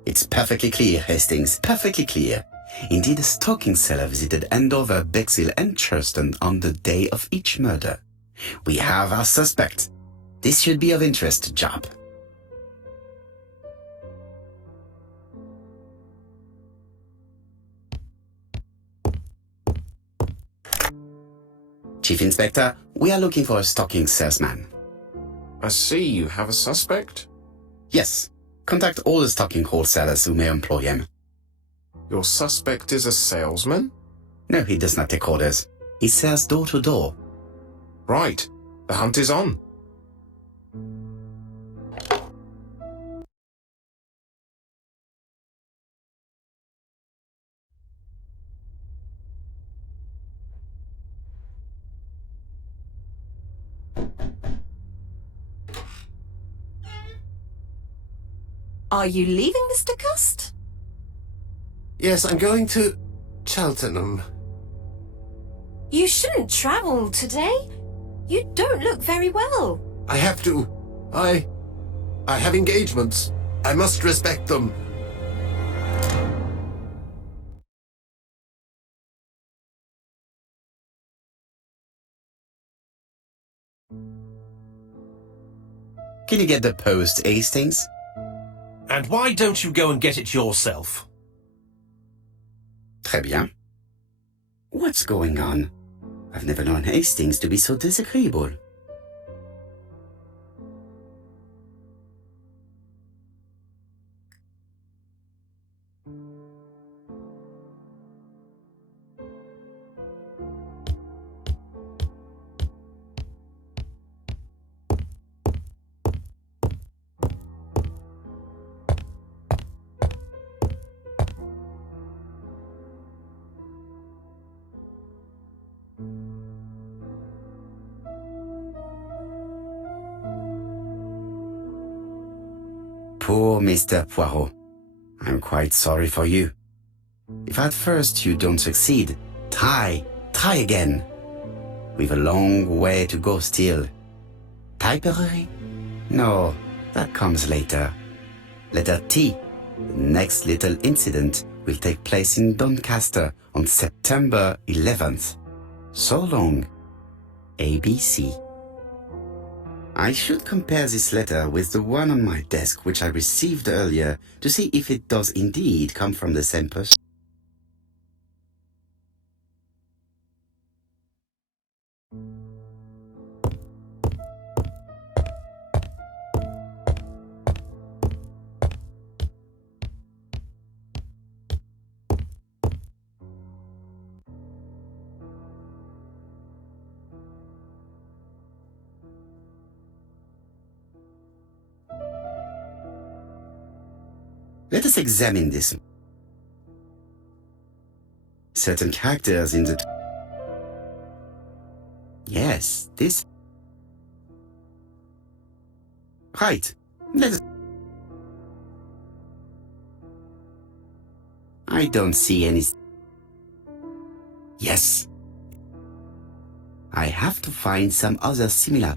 It's perfectly clear, Hastings, perfectly clear. Indeed, a stalking seller visited Andover, Bexhill and Churston on the day of each murder. We have our suspect. This should be of interest, Job. Chief Inspector, we are looking for a stalking salesman. I see you have a suspect. Yes. Contact all the stalking wholesalers who may employ him. Your suspect is a salesman? No, he does not take orders. He sells door to door. Right. The hunt is on. Are you leaving, Mr. Cust? Yes, I'm going to Cheltenham. You shouldn't travel today. You don't look very well. I have to. I have engagements. I must respect them. Can you get the post, Hastings? And why don't you go and get it yourself? Très bien. What's going on? I've never known Hastings to be so disagreeable. Poor Mr. Poirot. I'm quite sorry for you. If at first you don't succeed, try again. We've a long way to go still. Typery? No, that comes later. Letter T. The next little incident will take place in Doncaster on September 11th. So long. ABC. I should compare this letter with the one on my desk which I received earlier to see if it does indeed come from the same person. Let us examine this. Certain characters in the... Yes, this... Right. Let us... I don't see any... Yes. I have to find some other similar...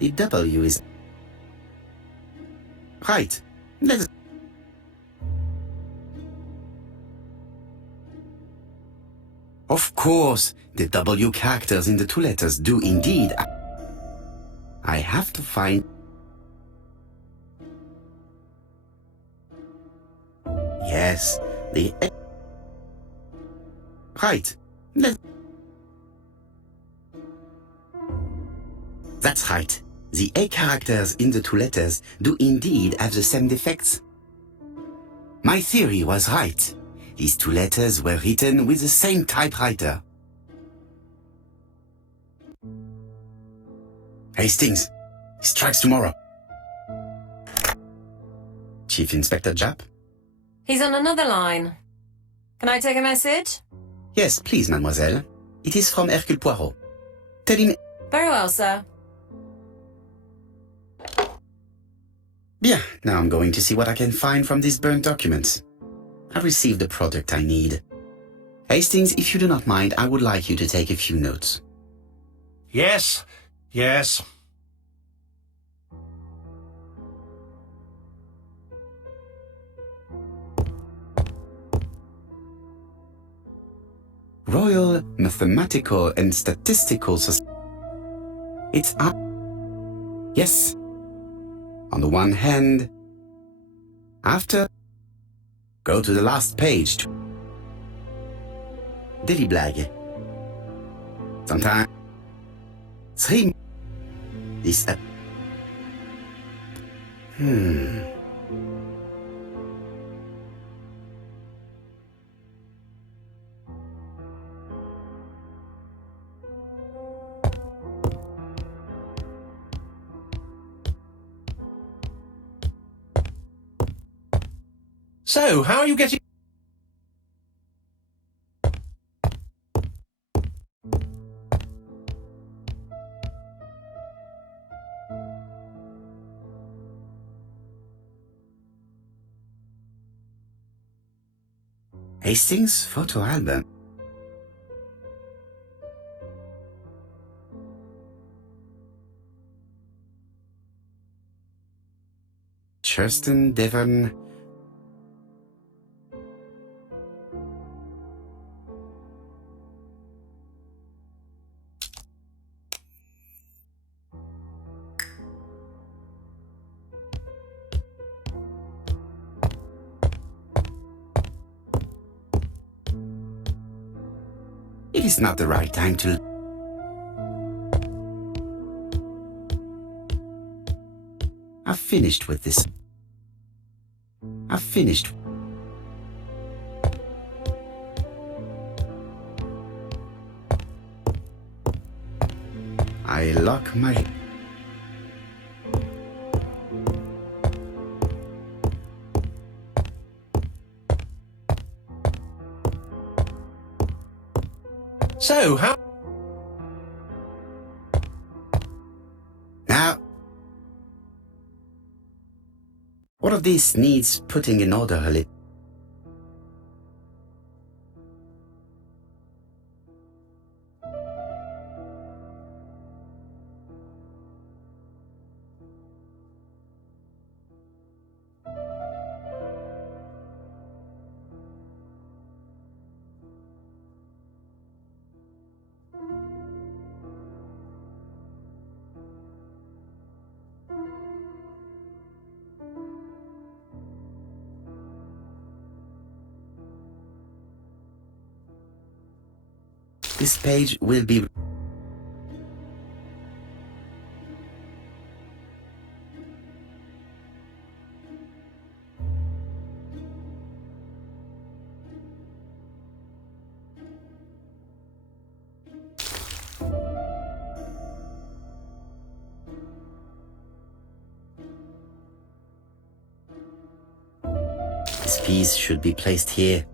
The W is... Right. Let's... Of course, the W characters in the two letters do indeed... I have to find... Yes, the... Right. Let's... That's right. The A characters in the two letters do indeed have the same defects. My theory was right. These two letters were written with the same typewriter. Hastings, he strikes tomorrow. Chief Inspector Japp? He's on another line. Can I take a message? Yes, please, mademoiselle. It is from Hercule Poirot. Tell him... Very well, sir. Bien, now I'm going to see what I can find from these burnt documents. I've received the product I need. Hastings, if you do not mind, I would like you to take a few notes. Yes, yes. Royal Mathematical and Statistical Society. It's yes. On the one hand, after, go to the last page. Dilly blag. Sometimes, schrijf this up. So, how are you getting... Hastings photo album. Churston, Devon. It is not the right time to... I've finished with this. I've finished. I lock my... So, how... Now, what of this needs putting in order a little? This page will be... This piece should be placed here.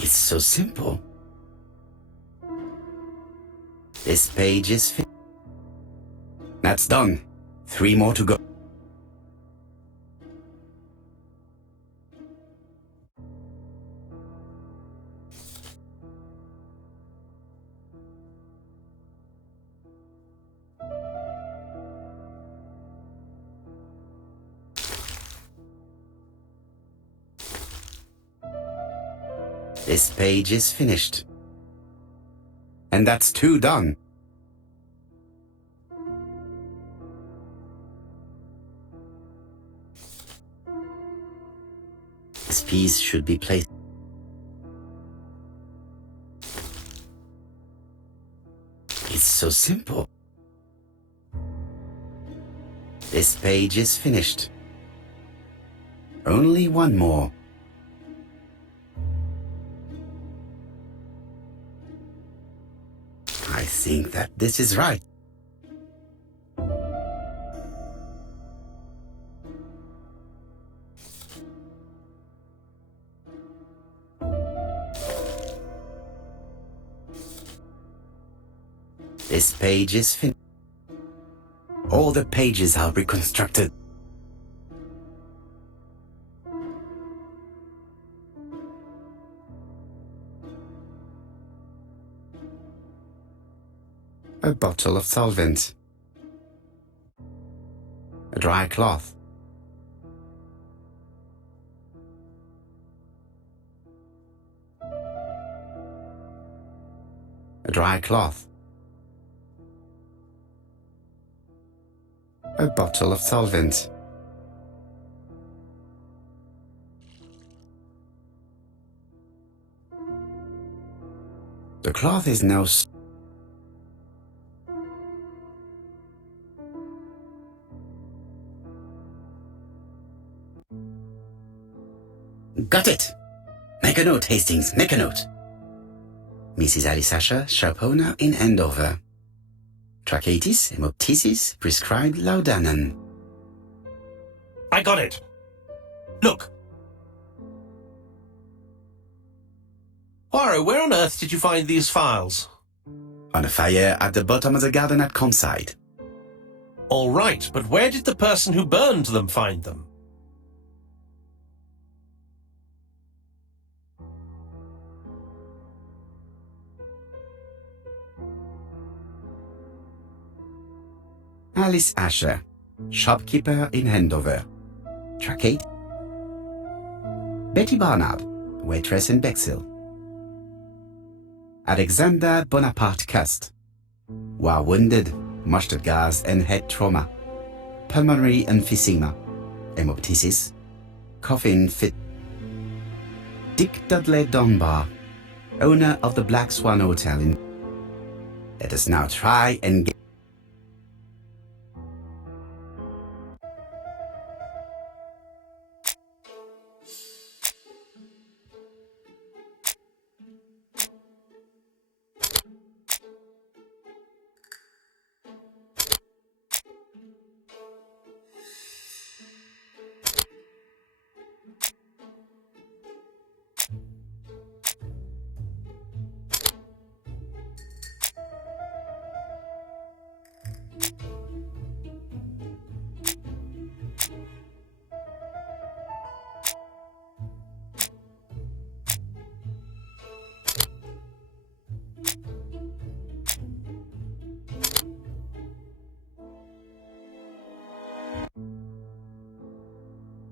It's so simple. This page is finished. That's done. 3 more to go. This page is finished. And that's 2 done. This piece should be placed. It's so simple. This page is finished. Only 1 more. I think that this is right. This page is finished. All the pages are reconstructed. A bottle of solvent. A dry cloth. a dry cloth, a bottle of solvent, the cloth is now Got it! Make a note, Hastings, make a note. Mrs. Alice Asher, shop owner in Andover. Tracheitis, hemoptysis, prescribed laudanum. I got it. Look. Poirot, where on earth did you find these files? On a fire at the bottom of the garden at campsite. All right, but where did the person who burned them find them? Alice Asher, shopkeeper in Andover. Trachate. Betty Barnard, waitress in Bexhill. Alexander Bonaparte Cust, war wounded, mustard gas and head trauma, pulmonary emphysema, hemoptysis, coffin fit. Dick Dudley Dunbar, owner of the Black Swan Hotel in. Let us now try and get.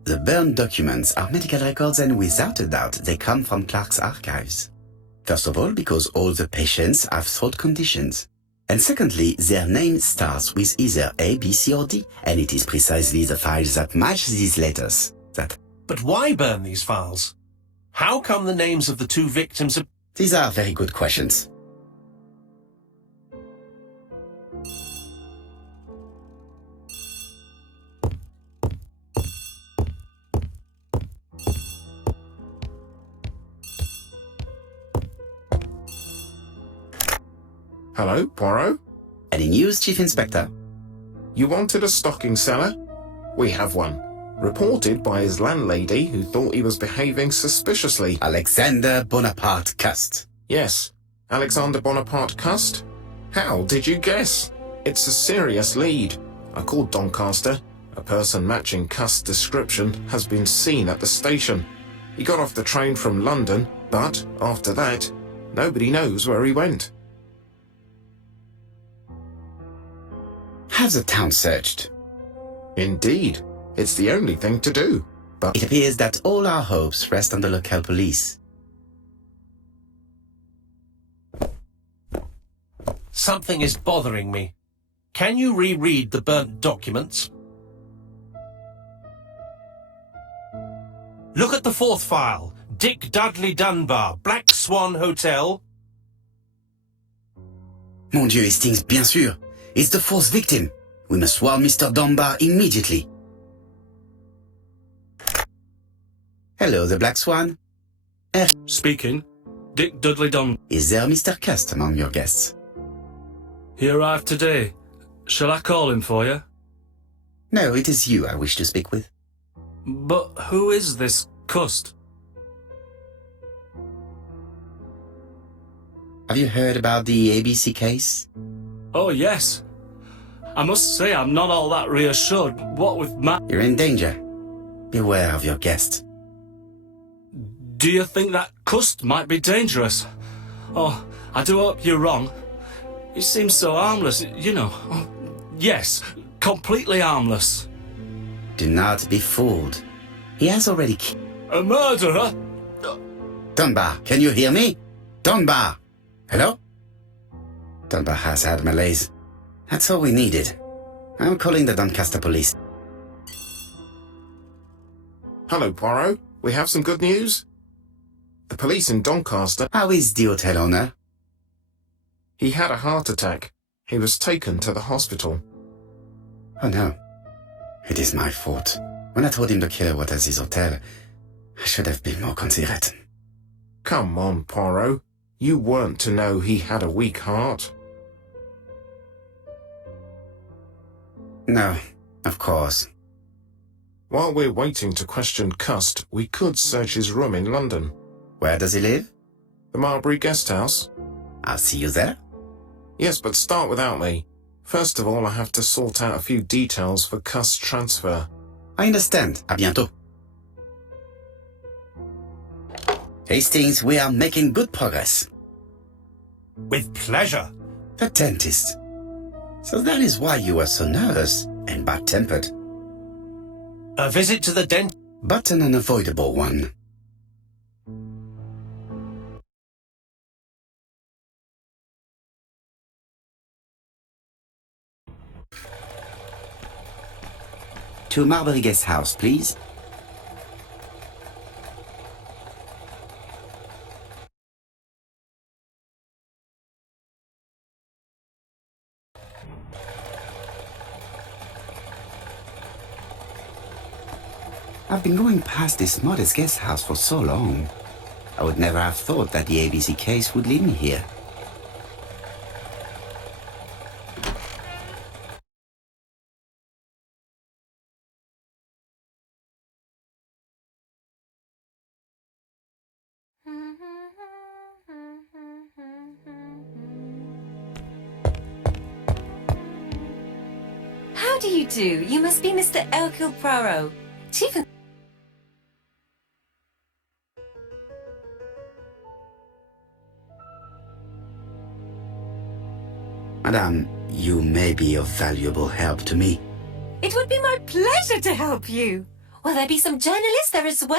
The burned documents are medical records and without a doubt they come from Clark's archives. First of all, because all the patients have throat conditions. And secondly, their name starts with either A, B, C or D, and it is precisely the files that match these letters that... But why burn these files? How come the names of the two victims are... These are very good questions. Hello, Poirot? Any news, Chief Inspector? You wanted a stocking seller? We have one. Reported by his landlady who thought he was behaving suspiciously. Alexander Bonaparte Cust. Yes, Alexander Bonaparte Cust? How did you guess? It's a serious lead. I called Doncaster. A person matching Cust's description has been seen at the station. He got off the train from London, but after that, nobody knows where he went. Have the town searched. Indeed. It's the only thing to do. But it appears that all our hopes rest on the local police. Something is bothering me. Can you reread the burnt documents? Look at the fourth file. Dick Dudley Dunbar, Black Swan Hotel. Mon Dieu, Hastings, bien sûr. It's the fourth victim. We must warn Mr. Dunbar immediately. Hello, the Black Swan. Speaking. Dick Dudley Dunbar. Is there Mr. Cust among your guests? He arrived today. Shall I call him for you? No, it is you I wish to speak with. But who is this Cust? Have you heard about the ABC case? Oh, yes. I must say I'm not all that reassured. What with You're in danger. Beware of your guest. Do you think that Cust might be dangerous? Oh, I do hope you're wrong. He seems so harmless, you know. Oh, yes, completely harmless. Do not be fooled. He has already A murderer? Dunbar, can you hear me? Dunbar! Hello? Dunbar has had malaise. That's all we needed. I'm calling the Doncaster police. Hello, Poirot. We have some good news. The police in Doncaster... How is the hotel owner? He had a heart attack. He was taken to the hospital. Oh no. It is my fault. When I told him the killer was at his hotel, I should have been more considerate. Come on, Poirot. You weren't to know he had a weak heart. No, of course. While we're waiting to question Cust, we could search his room in London. Where does he live? The Marbury Guest House? I'll see you there. Yes, but start without me. First of all, I have to sort out a few details for Cust's transfer. I understand. À bientôt. Hastings, we are making good progress. With pleasure. The dentist. So that is why you were so nervous and bad-tempered. A visit to the dentist. But an unavoidable one. To Marbury Guest House, please. I've been going past this modest guest house for so long. I would never have thought that the ABC case would lead me here. How do you do? You must be Mr. Hercule Poirot, Chief. Madame, you may be of valuable help to me. It would be my pleasure to help you. Will there be some journalists there as well?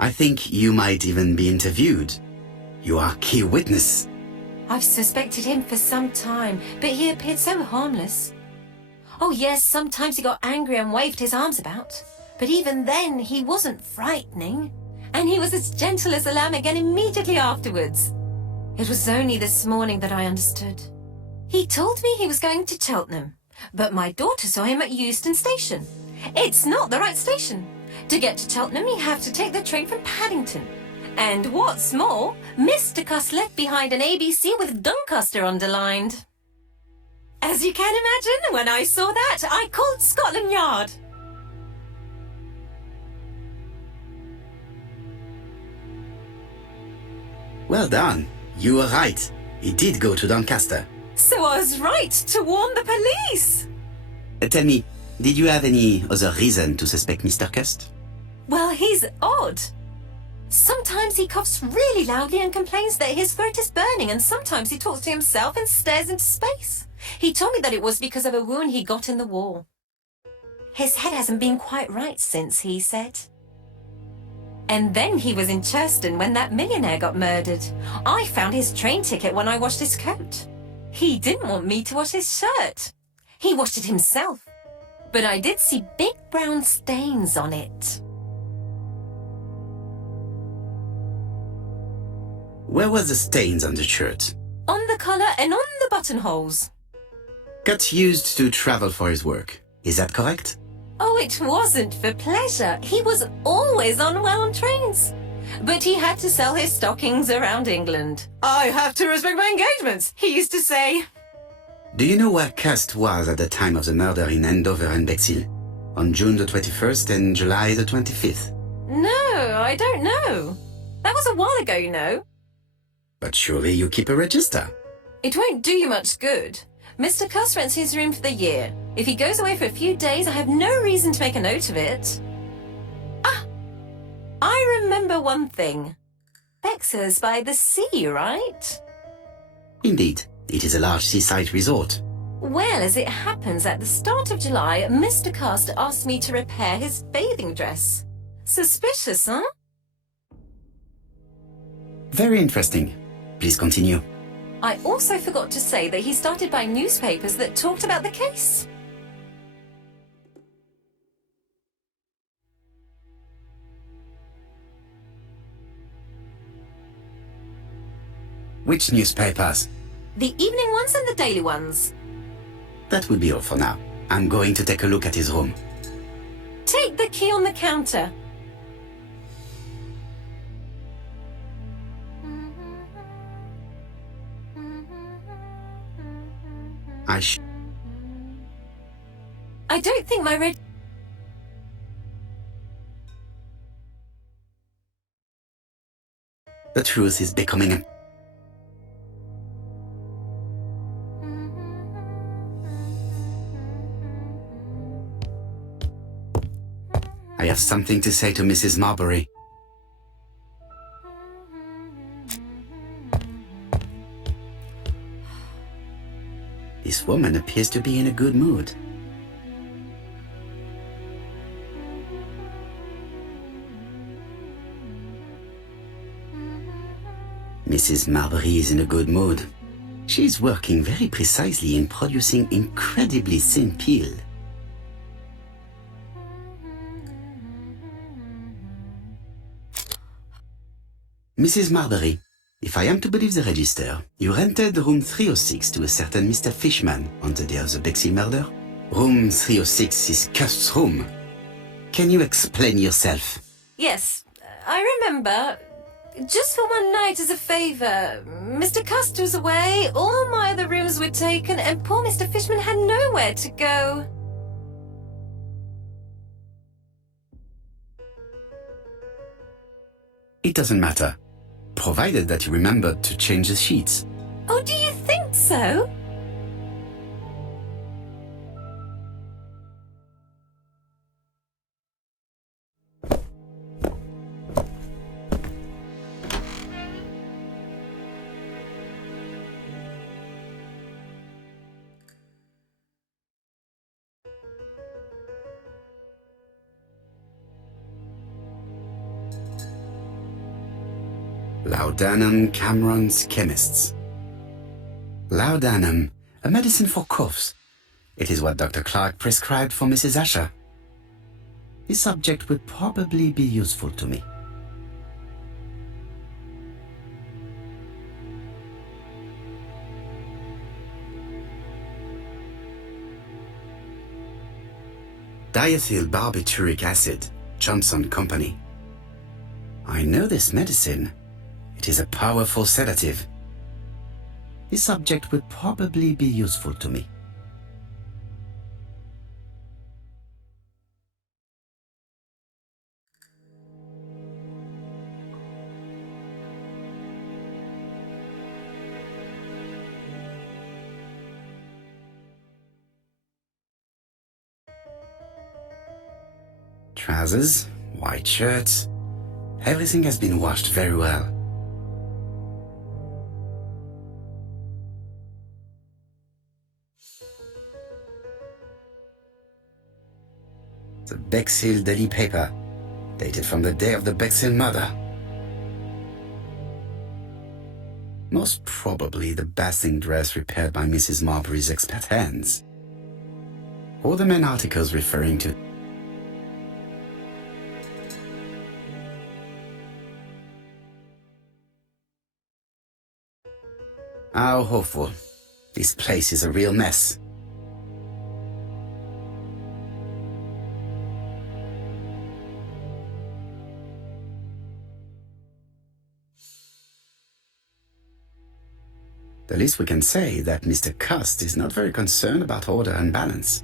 I think you might even be interviewed. You are key witness. I've suspected him for some time, but he appeared so harmless. Oh yes, sometimes he got angry and waved his arms about. But even then, he wasn't frightening. And he was as gentle as a lamb again immediately afterwards. It was only this morning that I understood. He told me he was going to Cheltenham, but my daughter saw him at Euston Station. It's not the right station. To get to Cheltenham, you have to take the train from Paddington. And what's more, Mr. Cuss left behind an ABC with Doncaster underlined. As you can imagine, when I saw that, I called Scotland Yard. Well done. You were right. He did go to Doncaster. So I was right to warn the police. Tell me, did you have any other reason to suspect Mr. Cust? Well, he's odd. Sometimes he coughs really loudly and complains that his throat is burning, and sometimes he talks to himself and stares into space. He told me that it was because of a wound he got in the war. His head hasn't been quite right since, he said. And then he was in Churston when that millionaire got murdered. I found his train ticket when I washed his coat. He didn't want me to wash his shirt. He washed it himself. But I did see big brown stains on it. Where were the stains on the shirt? On the collar and on the buttonholes. Got used to travel for his work. Is that correct? Oh, it wasn't for pleasure. He was always unwell on trains. But he had to sell his stockings around England. I have to respect my engagements, he used to say. Do you know where Cust was at the time of the murder in Andover and Bexhill? On June the 21st and July the 25th? No, I don't know. That was a while ago, you know. But surely you keep a register. It won't do you much good. Mr. Cuss rents his room for the year. If he goes away for a few days, I have no reason to make a note of it. Ah! I remember one thing. Bexhill's by the sea, right? Indeed, it is a large seaside resort. Well, as it happens, at the start of July, Mr. Cust asked me to repair his bathing dress. Suspicious, huh? Very interesting. Please continue. I also forgot to say that he started buying newspapers that talked about the case. Which newspapers? The evening ones and the daily ones. That will be all for now. I'm going to take a look at his room. Take the key on the counter. I don't think my red... The truth is becoming I have something to say to Mrs. Marbury. This woman appears to be in a good mood. Mrs. Marbury is in a good mood. She's working very precisely in producing incredibly thin peel. Mrs. Marbury, if I am to believe the register, you rented room 306 to a certain Mr. Fishman on the day of the Bexley murder? Room 306 is Cust's room. Can you explain yourself? Yes, I remember. Just for one night as a favour. Mr. Cust was away, all my other rooms were taken, and poor Mr. Fishman had nowhere to go. It doesn't matter, provided that you remembered to change the sheets. Oh, do you think so? Laudanum Cameron's Chemists. Laudanum, a medicine for coughs. It is what Dr. Clark prescribed for Mrs. Asher. This subject would probably be useful to me. Diethyl barbituric acid, Johnson Company. I know this medicine. It is a powerful sedative. This subject would probably be useful to me. Trousers, white shirts. Everything has been washed very well. The Bexhill daily paper, dated from the day of the Bexhill murder. Most probably the bathing dress repaired by Mrs. Marbury's expert hands. All the main articles referring to how hopeful. This place is a real mess. The least we can say is that Mr. Cust is not very concerned about order and balance.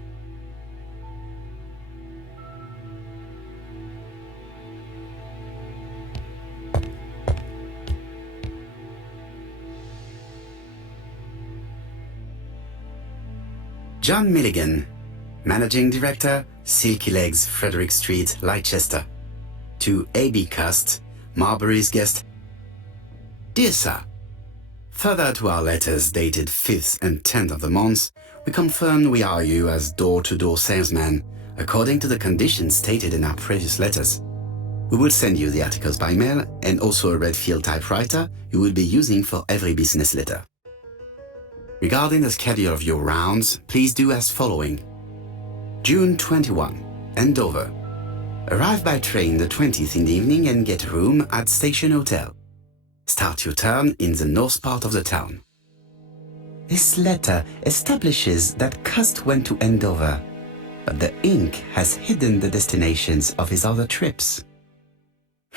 John Milligan, Managing Director, Silky Legs, Frederick Street, Leicester. To A.B. Cust, Marbury's guest. Dear Sir, further to our letters dated 5th and 10th of the month, we confirm we are you as door-to-door salesman, according to the conditions stated in our previous letters. We will send you the articles by mail and also a Redfield typewriter you will be using for every business letter. Regarding the schedule of your rounds, please do as following. June 21, Andover. Arrive by train the 20th in the evening and get a room at Station Hotel. Start your turn in the north part of the town. This letter establishes that Cust went to Andover, but the ink has hidden the destinations of his other trips.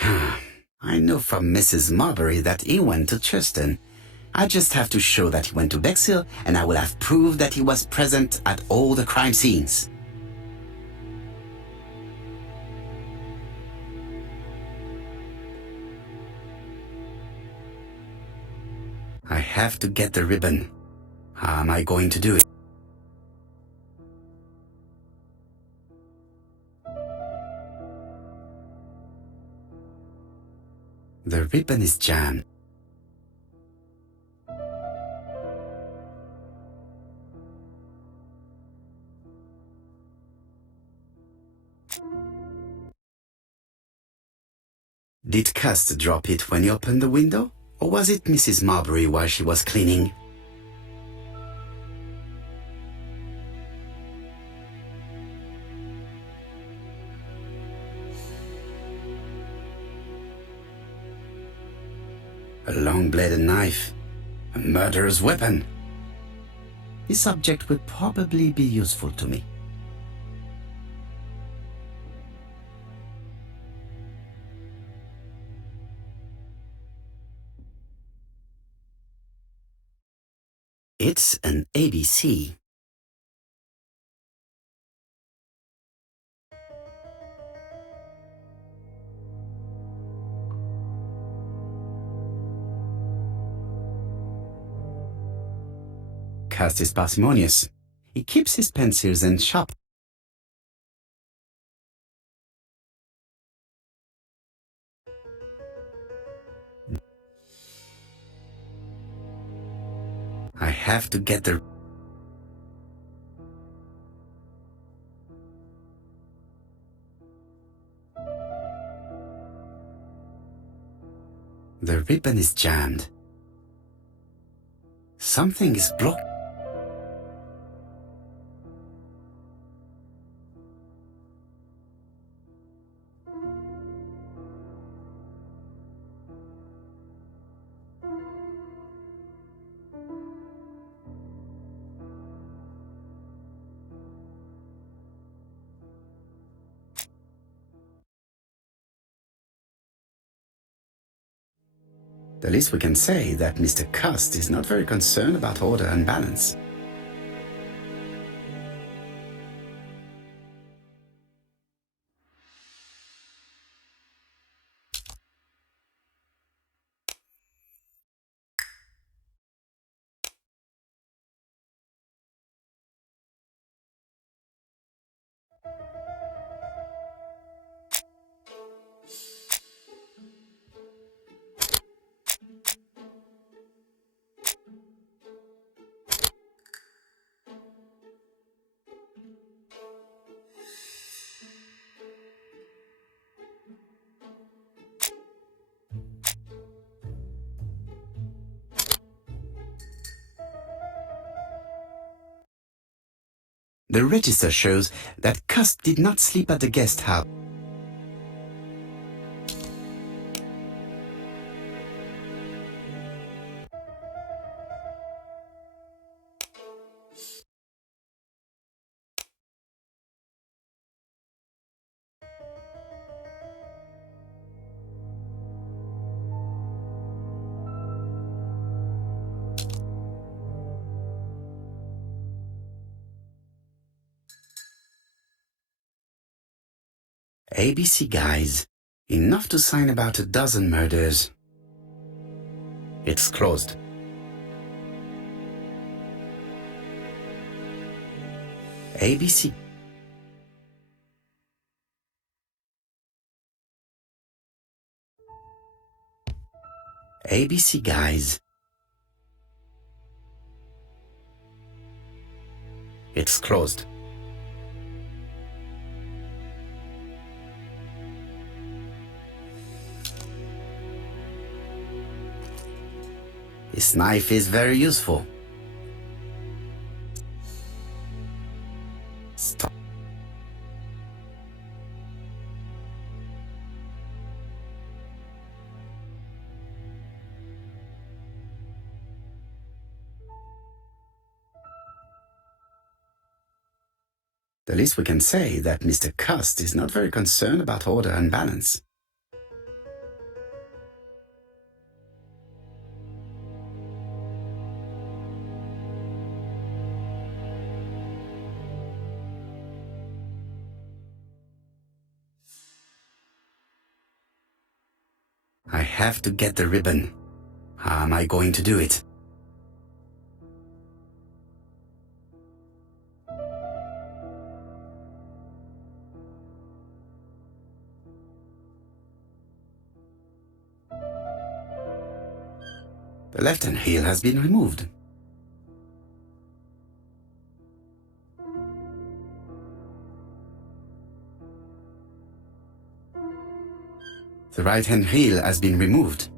I know from Mrs. Marbury that he went to Churston. I just have to show that he went to Bexhill, and I will have proved that he was present at all the crime scenes. I have to get the ribbon. How am I going to do it? The ribbon is jammed. Did Cust drop it when he opened the window? Or was it Mrs. Marbury while she was cleaning? A long-bladed knife. A murderer's weapon. This object would probably be useful to me. It's an ABC. Cust is parsimonious. He keeps his pencils and sharp. I have to get the... The ribbon is jammed. Something is blocked. The least we can say that Mr. Cust is not very concerned about order and balance. The register shows that Cust did not sleep at the guest house. ABC guys, enough to sign about a dozen murders. It's closed. ABC. ABC guys. It's closed. This knife is very useful. The least we can say is that Mr. Cust is not very concerned about order and balance. I have to get the ribbon. How am I going to do it? The left-hand heel has been removed. The right-hand heel has been removed.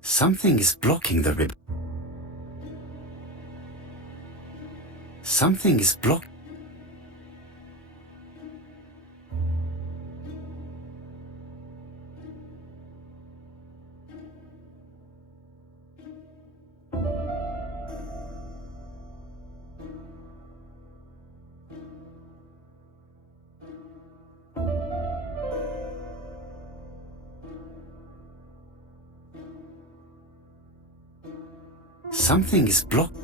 Something is blocking the ribbon. Something is blocking. Something is blocked.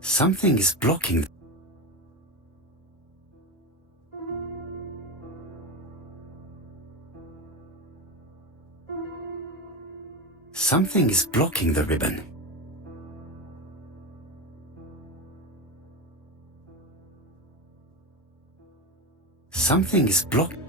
Something is blocking. Something is blocking the ribbon. Something is blocking.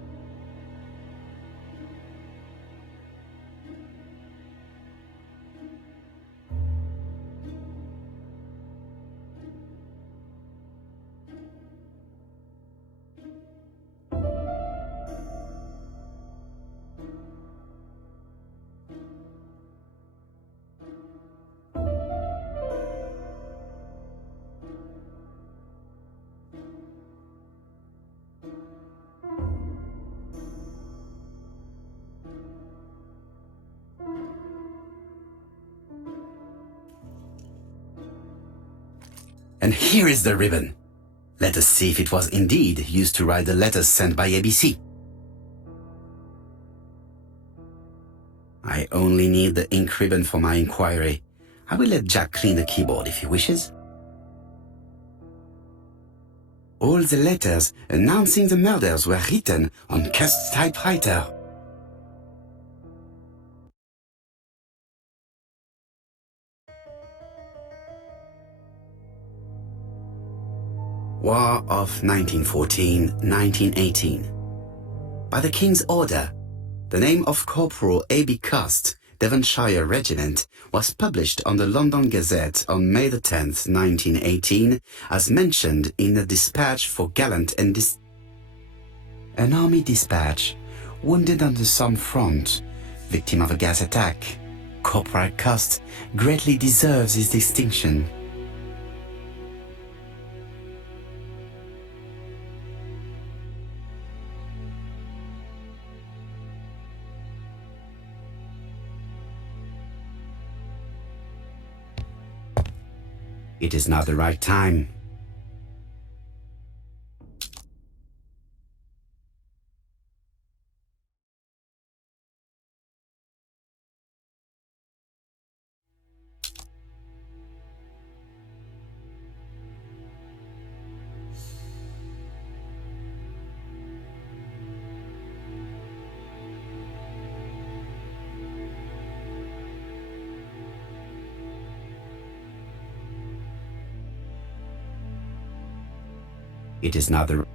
And here is the ribbon. Let us see if it was indeed used to write the letters sent by ABC. I only need the ink ribbon for my inquiry. I will let Jack clean the keyboard if he wishes. All the letters announcing the murders were written on Cust's typewriter. War of 1914-1918. By the King's order, the name of Corporal A.B. Cust, Devonshire Regiment, was published on the London Gazette on May the 10th, 1918, as mentioned in a dispatch for gallant and an army dispatch, wounded on the Somme front, victim of a gas attack. Corporal Cust greatly deserves his distinction. It is not the right time. It is not the...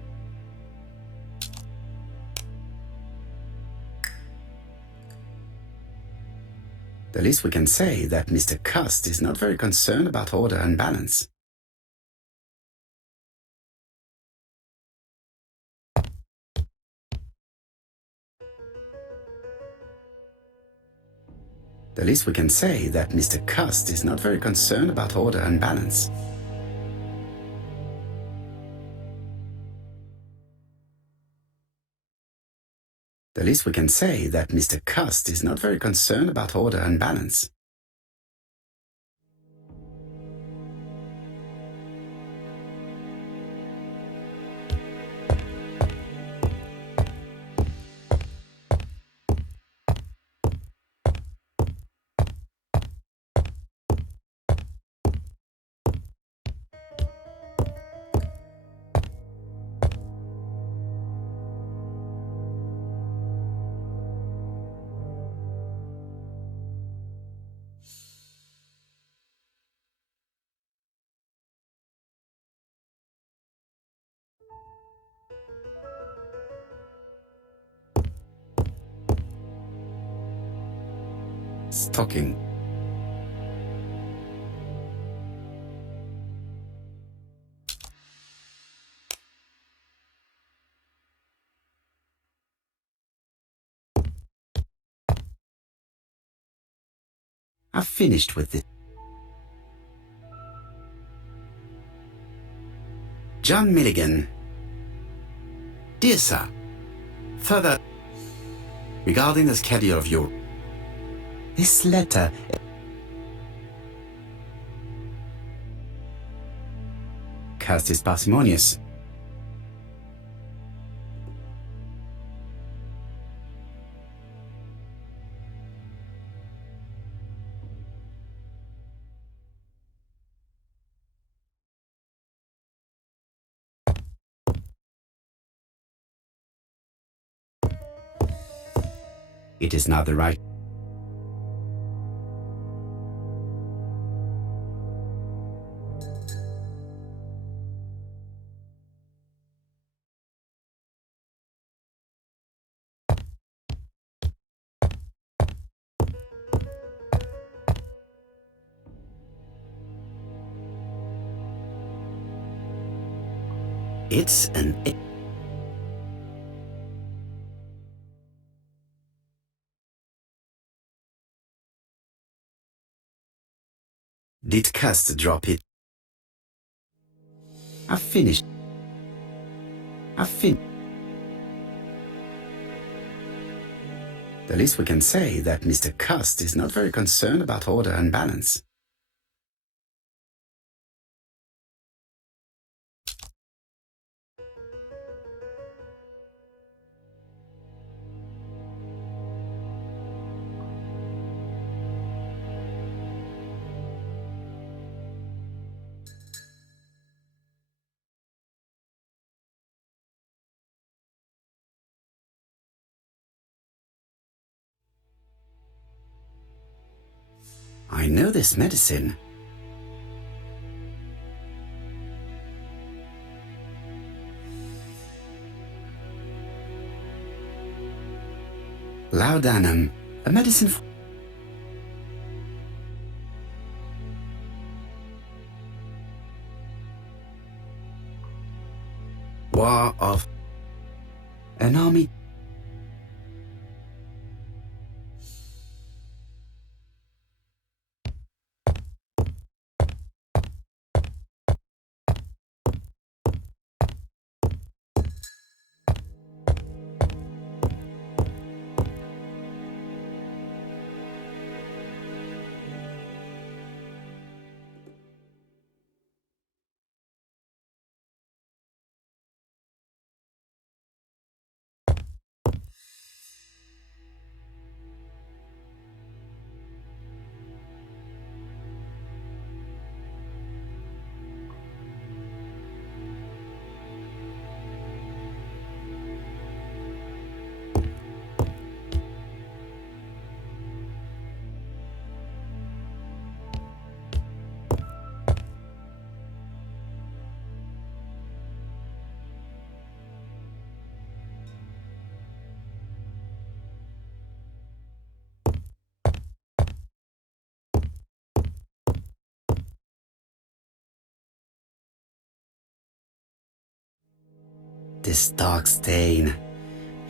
The least we can say that Mr. Cust is not very concerned about order and balance. The least we can say that Mr. Cust is not very concerned about order and balance. The least we can say that Mr. Cust is not very concerned about order and balance. Stocking. I've finished with it. John Milligan. Dear Sir, further regarding the schedule of your... This letter... Cust is parsimonious. It is not the right... It's an... Did Cust drop it? I've finished. The least we can say that Mr. Cust is not very concerned about order and balance. I know this medicine. Laudanum, a medicine for... War of... An army... This dark stain.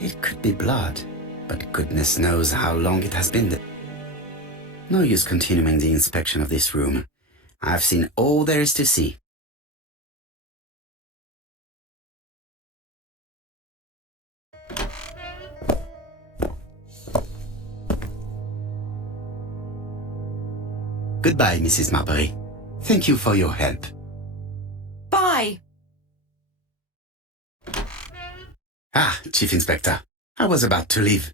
It could be blood, but goodness knows how long it has been there. No use continuing the inspection of this room. I've seen all there is to see. Goodbye, Mrs. Marbury. Thank you for your help. Bye. Ah, Chief Inspector. I was about to leave.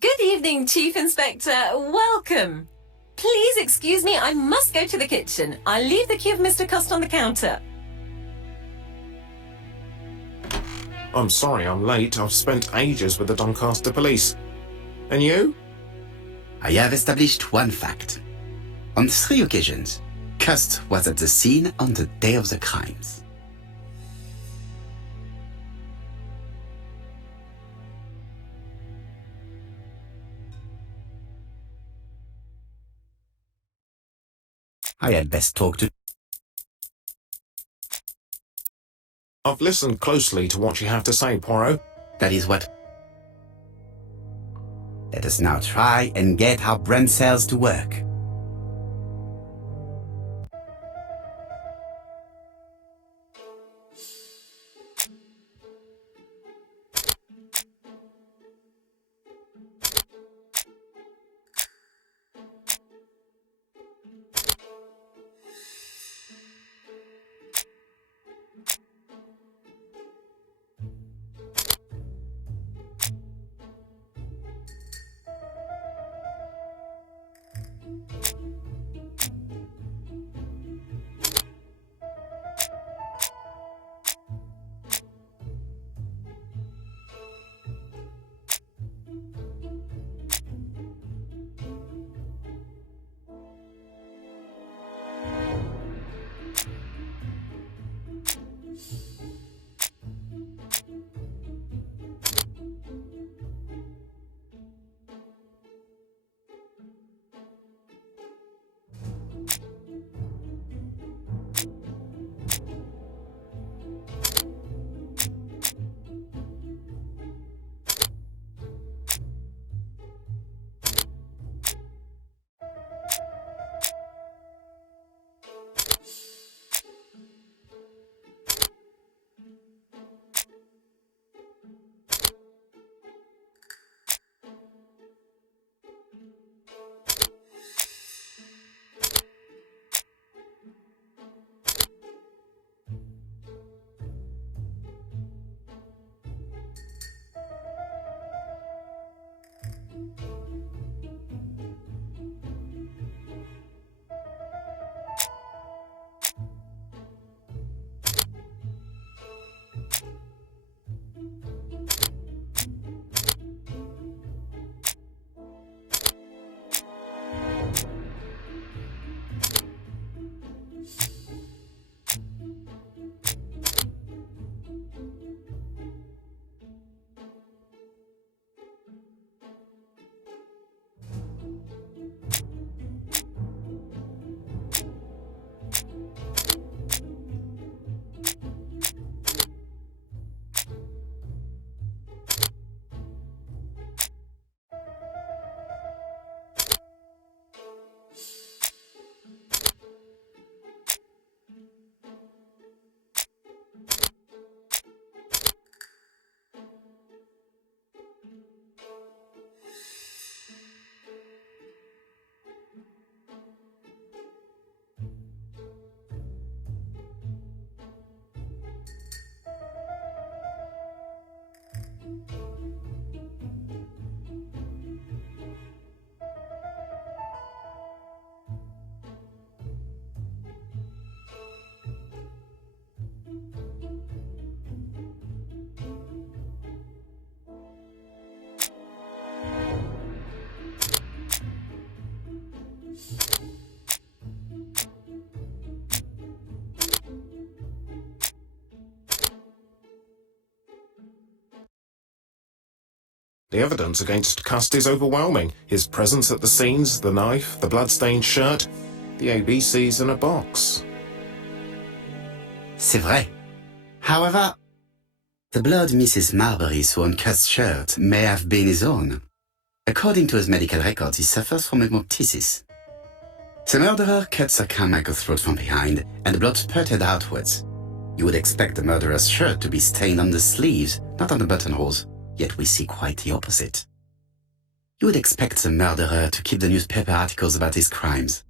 Good evening, Chief Inspector. Welcome. Please excuse me, I must go to the kitchen. I'll leave the key of Mr. Cust on the counter. I'm sorry I'm late. I've spent ages with the Doncaster police. And you? I have established one fact. On 3 occasions, Cust was at the scene on the day of the crimes. I had best talk to... I've listened closely to what you have to say, Poirot. That is what... Let us now try and get our brain cells to work. The evidence against Cust is overwhelming. His presence at the scenes, the knife, the blood-stained shirt, the ABCs in a box. C'est vrai. However, The blood Mrs. Marbury saw on Cust's shirt may have been his own. According to his medical records, he suffers from hemoptysis. The murderer cut Sir Carmichael's throat from behind, and the blood spurted outwards. You would expect the murderer's shirt to be stained on the sleeves, not on the buttonholes, yet we see quite the opposite. You would expect the murderer to keep the newspaper articles about his crimes.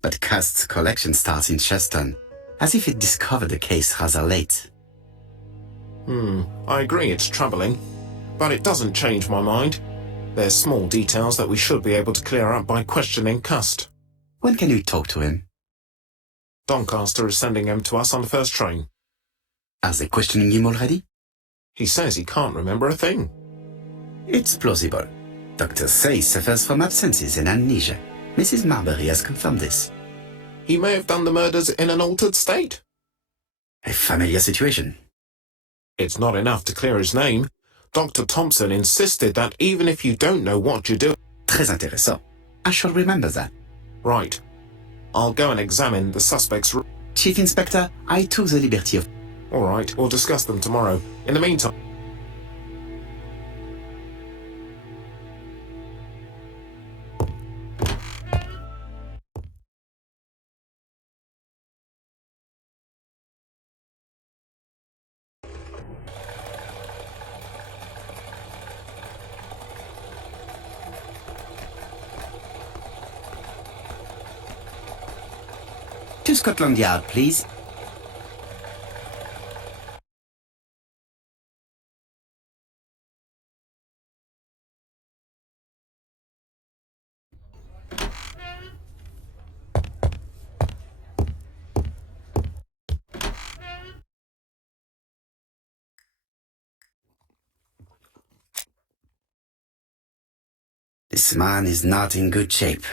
But Cust's collection starts in Cheston, as if it discovered the case rather late. I agree it's troubling, but it doesn't change my mind. There's small details that we should be able to clear up by questioning Cust. When can you talk to him? Doncaster is sending him to us on the first train. Are they questioning him already? He says he can't remember a thing. It's plausible. Doctors say he suffers from absences and amnesia. Mrs. Marbury has confirmed this. He may have done the murders in an altered state. A familiar situation. It's not enough to clear his name. Dr. Thompson insisted that even if you don't know what you do... Très intéressant. I shall remember that. Right. I'll go and examine the suspect's... Chief Inspector, I took the liberty of... All right, we'll discuss them tomorrow. In the meantime... To Scotland Yard, please. This man is not in good shape.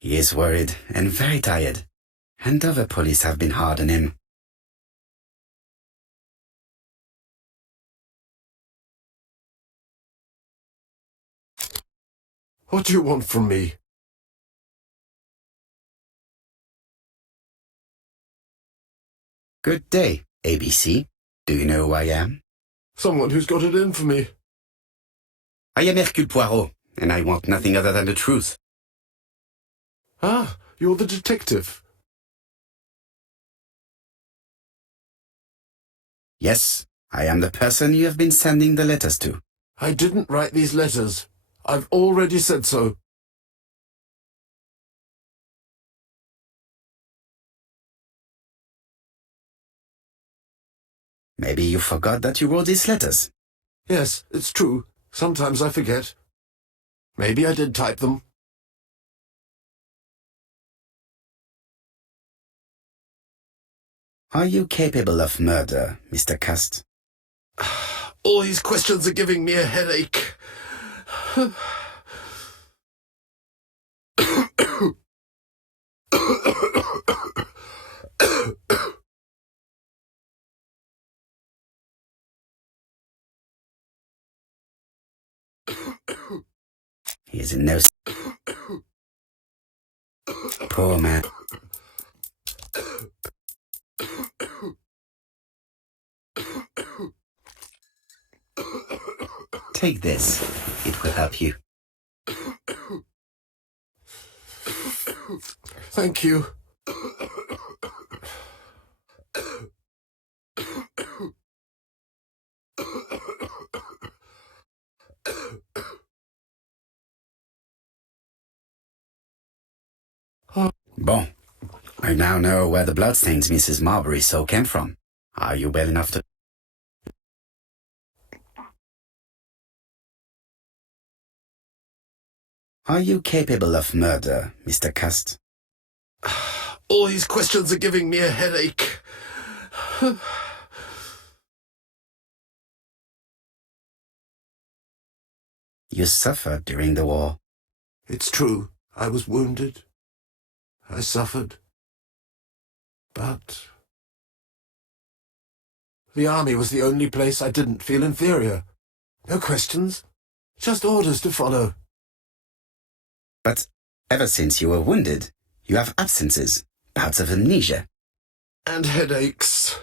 He is worried and very tired, and other police have been hard on him. What do you want from me? Good day, ABC. Do you know who I am? Someone who's got it in for me. I am Hercule Poirot, and I want nothing other than the truth. Ah, you're the detective. Yes, I am the person you have been sending the letters to. I didn't write these letters. I've already said so. Maybe you forgot that you wrote these letters. Yes, it's true. Sometimes I forget. Maybe I did type them. Are you capable of murder, Mr. Cust? All these questions are giving me a headache. He is in no... Poor man. Take this. It will help you. Thank you. Bon. I now know where the bloodstains Mrs. Marbury saw came from. Are you well enough to... Are you capable of murder, Mr. Cust? All these questions are giving me a headache. You suffered during the war. It's true. I was wounded. I suffered. But the army was the only place I didn't feel inferior. No questions. Just orders to follow. But Ever since you were wounded, you have absences, bouts of amnesia. And headaches.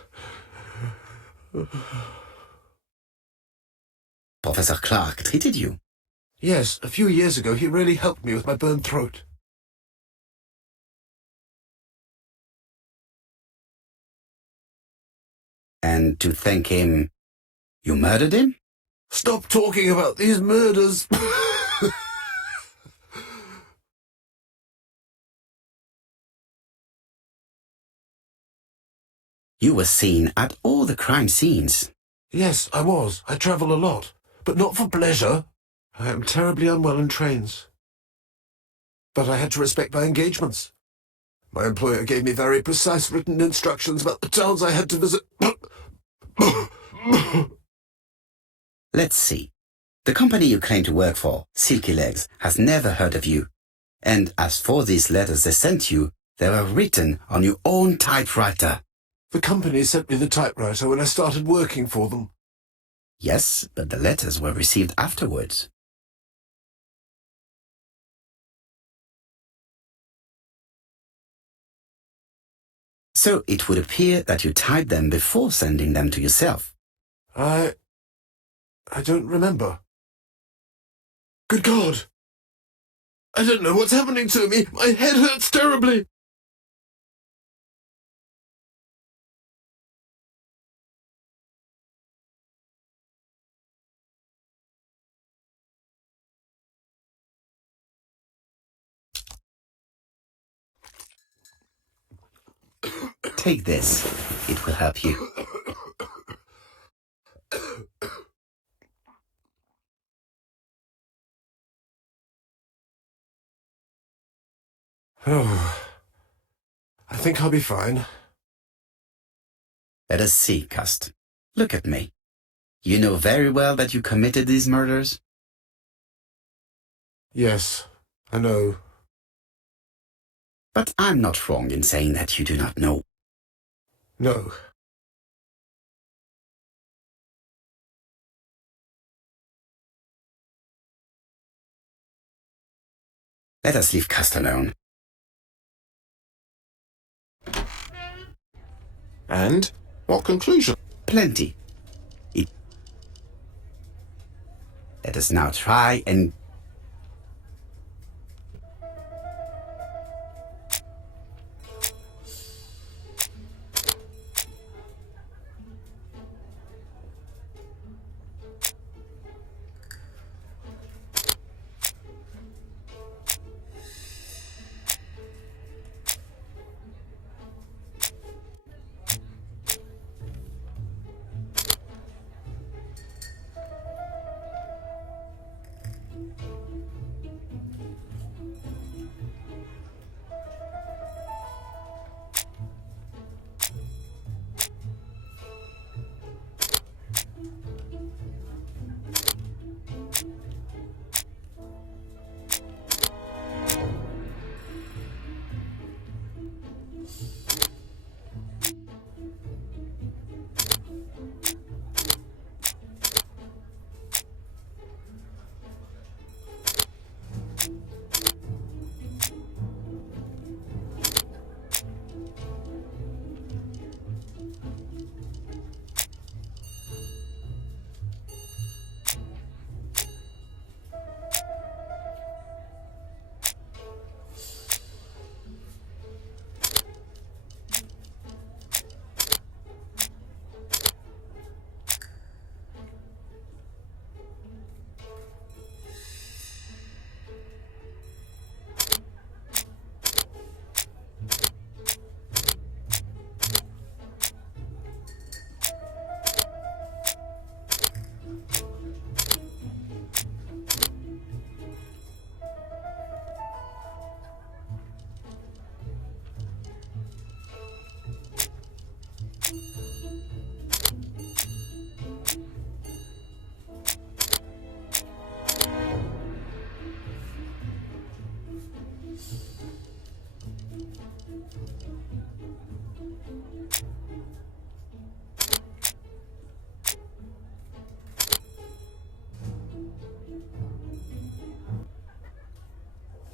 Professor Clark treated you. Yes, a few years ago he really helped me with my burned throat. And to thank him, you murdered him? Stop talking about these murders. You were seen at all the crime scenes. Yes, I was. I travel a lot, but not for pleasure. I am terribly unwell in trains. But I had to respect my engagements. My employer gave me very precise written instructions about the towns I had to visit. Let's see. The company you claim to work for, Silky Legs, has never heard of you. And as for these letters they sent you, they were written on your own typewriter. The company sent me the typewriter when I started working for them. Yes, but the letters were received afterwards. So it would appear that you typed them before sending them to yourself. I don't remember. Good God! I don't know what's happening to me. My head hurts terribly. Take this. It will help you. Oh, I think I'll be fine. Let us see, Cust. Look at me. You know very well that you committed these murders? Yes, I know. But I'm not wrong in saying that you do not know. No. Let us leave Cust alone. And? What conclusion? Plenty. Let us now try and...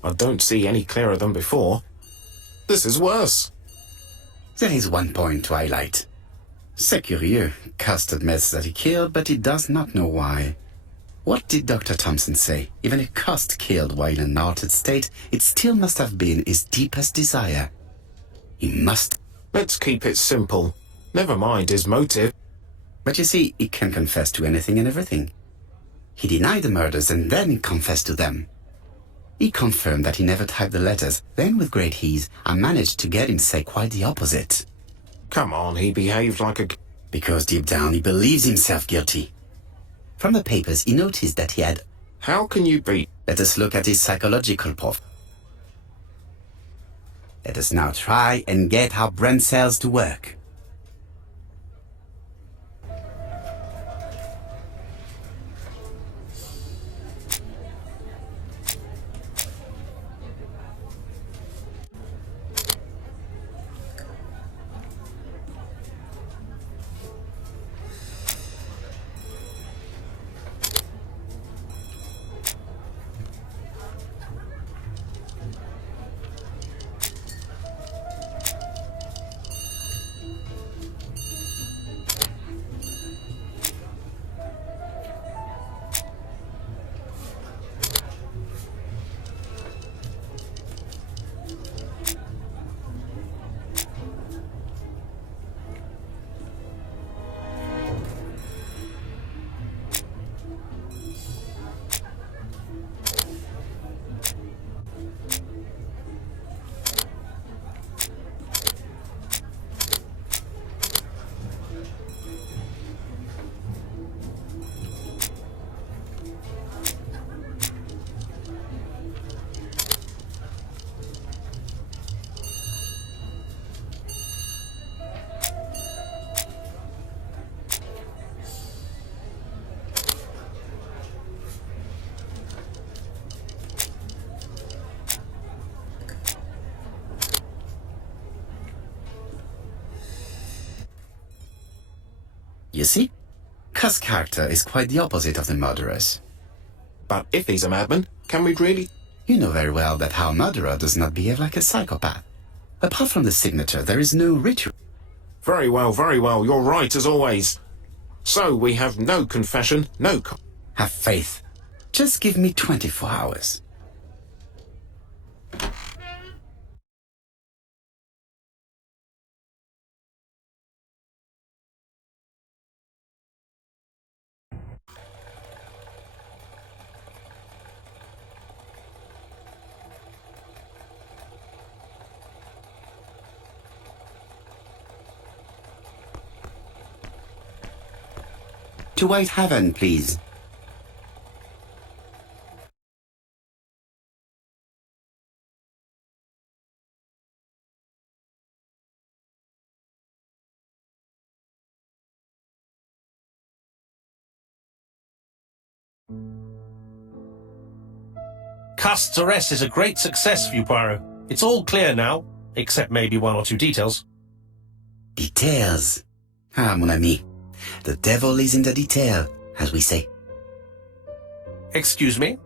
I don't see any clearer than before. This is worse. There is one point to highlight. C'est curieux. Cust admits that he killed, but he does not know why. What did Dr. Thompson say? Even if Cust killed while in an altered state, it still must have been his deepest desire. He must... Let's keep it simple. Never mind his motive. But you see, he can confess to anything and everything. He denied the murders and then confessed to them. He confirmed that he never typed the letters. Then, with great ease, I managed to get him to say quite the opposite. Come on, he behaved like a... Because deep down he believes himself guilty. From the papers, he noticed that he had... How can you be... Let us look at his psychological profile. Let us now try and get our brain cells to work. You see? Cust's character is quite the opposite of the murderer's. But if he's a madman, can we really... You know very well that our murderer does not behave like a psychopath. Apart from the signature, there is no ritual. Very well, you're right as always. So we have no confession, no... Have faith. Just give me 24 hours. To Whitehaven, please. Cust's arrest is a great success for you, Poirot. It's all clear now, except maybe one or two details. Details. Ah, mon ami. The devil is in the detail, as we say. Excuse me?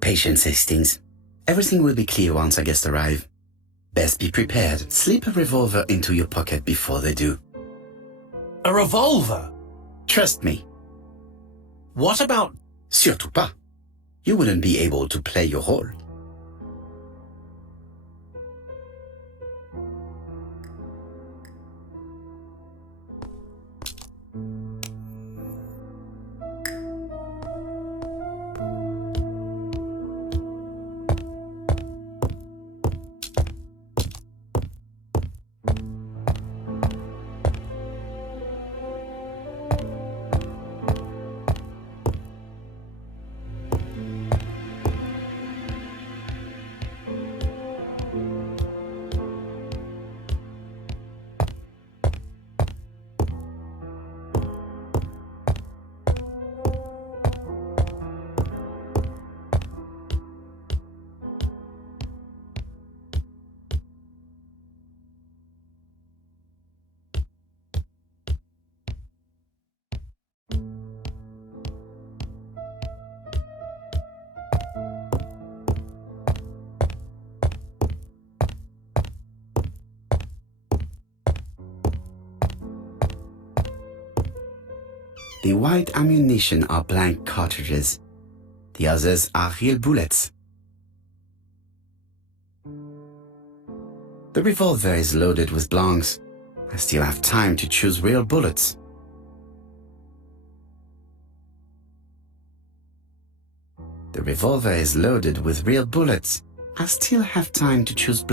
Patience, Hastings. Everything will be clear once our guests arrive. Best be prepared. Slip a revolver into your pocket before they do. A revolver? Trust me. What about... Surtout pas. You wouldn't be able to play your role. The white ammunition are blank cartridges. The others are real bullets. The revolver is loaded with blanks. I still have time to choose real bullets. The revolver is loaded with real bullets. I still have time to choose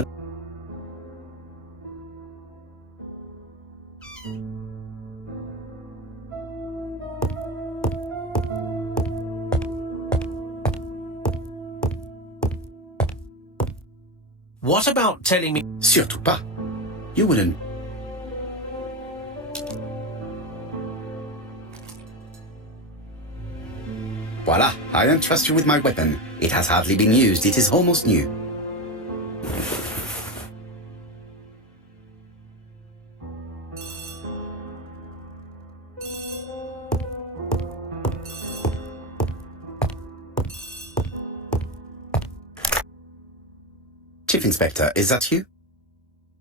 What about telling me... Surtout pas. You wouldn't. Voila, I entrust you with my weapon. It has hardly been used. It is almost new. Chief Inspector, is that you?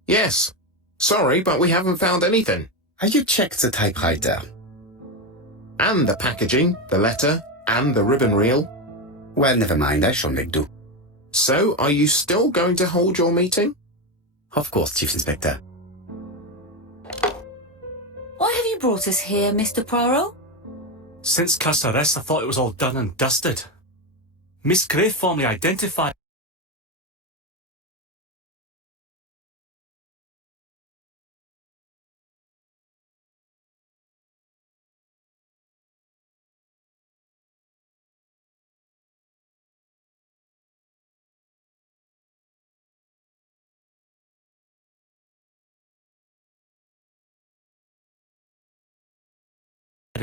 Yes. Sorry, but we haven't found anything. Have you checked the typewriter? And the packaging, the letter, and the ribbon reel. Well, never mind, I shall make do. So, are you still going to hold your meeting? Of course, Chief Inspector. Why have you brought us here, Mr. Poirot? Since Cuss' arrest, I thought it was all done and dusted. Miss Gray formally identified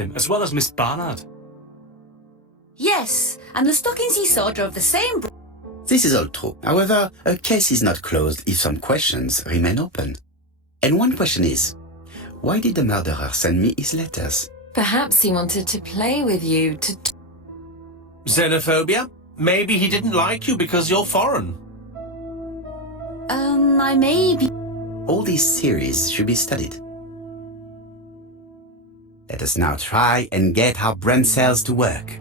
him, as well as Miss Barnard. Yes, and the stockings he saw drove the same... This is all true. However, a case is not closed if some questions remain open. And one question is, why did the murderer send me his letters? Perhaps he wanted to play with you, Xenophobia? Maybe he didn't like you because you're foreign. I may be... All these theories should be studied. Let us now try and get our brain cells to work.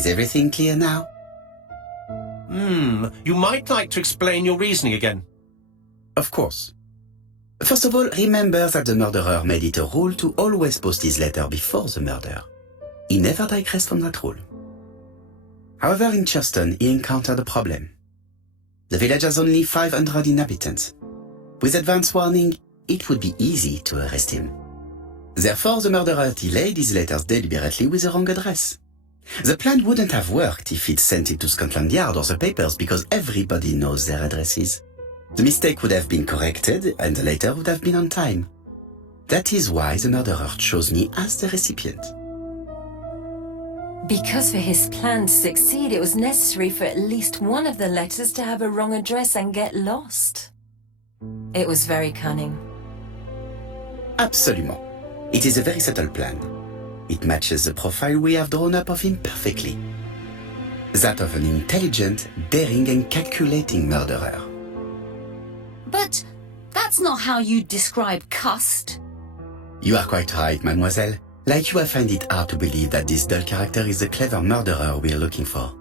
Is everything clear now? You might like to explain your reasoning again. Of course. First of all, remember that the murderer made it a rule to always post his letter before the murder. He never digressed from that rule. However, in Churston, he encountered a problem. The village has only 500 inhabitants. With advance warning, it would be easy to arrest him. Therefore, the murderer delayed his letters deliberately with the wrong address. The plan wouldn't have worked if he'd sent it to Scotland Yard or the papers because everybody knows their addresses. The mistake would have been corrected and the letter would have been on time. That is why the murderer chose me as the recipient. Because for his plan to succeed, it was necessary for at least one of the letters to have a wrong address and get lost. It was very cunning. Absolument. It is a very subtle plan. It matches the profile we have drawn up of him perfectly. That of an intelligent, daring and calculating murderer. But that's not how you describe Cust. You are quite right, mademoiselle. Like you, I find it hard to believe that this dull character is the clever murderer we are looking for.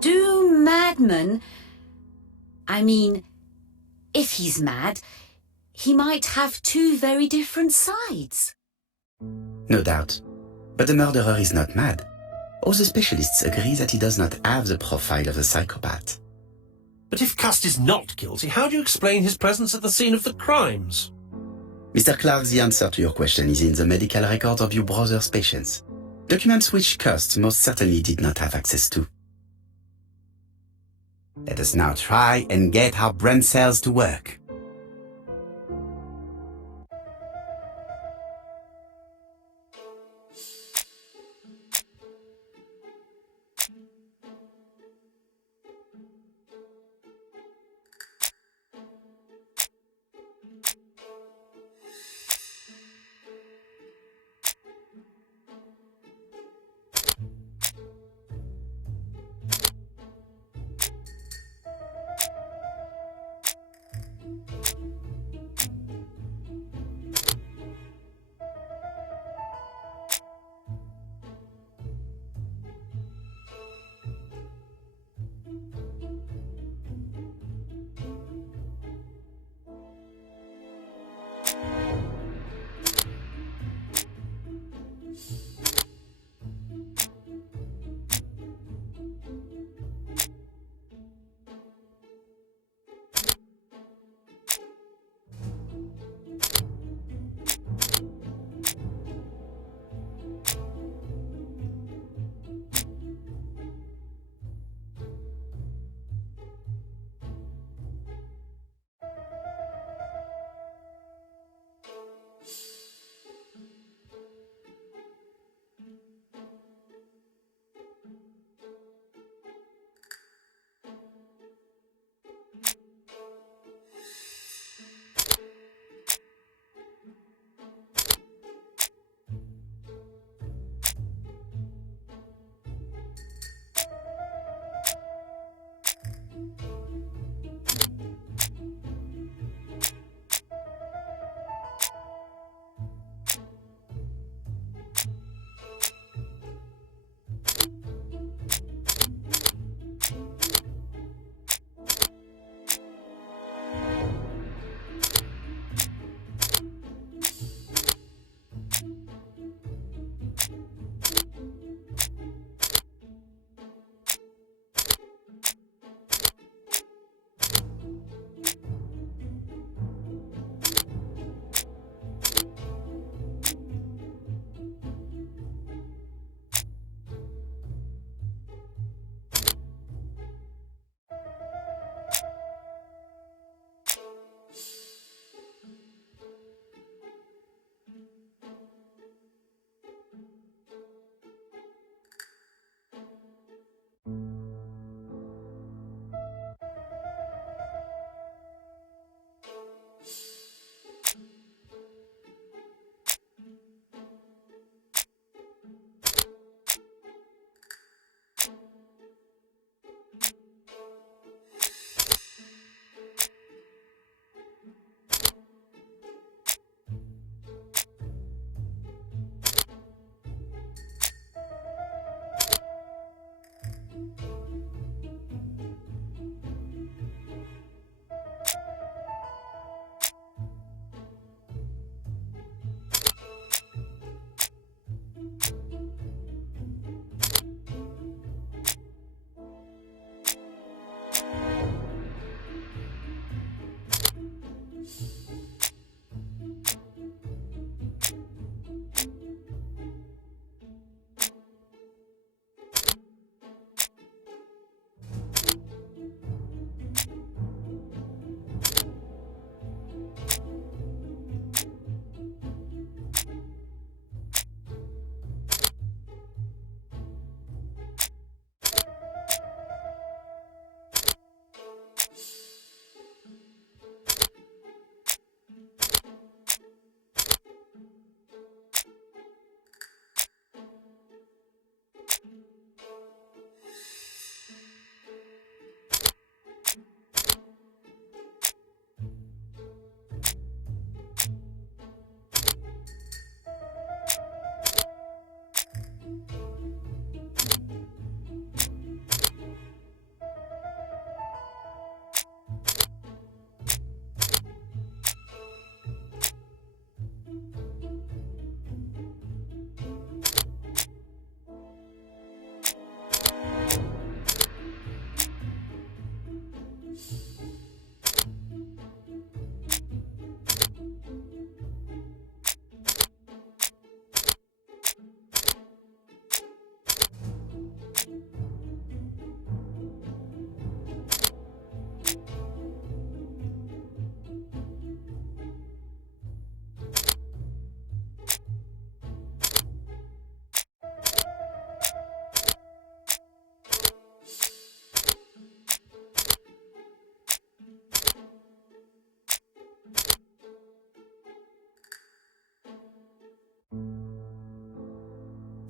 Do madmen... I mean, if he's mad, he might have two very different sides. No doubt. But the murderer is not mad. All the specialists agree that he does not have the profile of a psychopath. But if Cust is not guilty, how do you explain his presence at the scene of the crimes? Mr. Clark, the answer to your question is in the medical records of your brother's patients. Documents which Cust most certainly did not have access to. Let us now try and get our brain cells to work.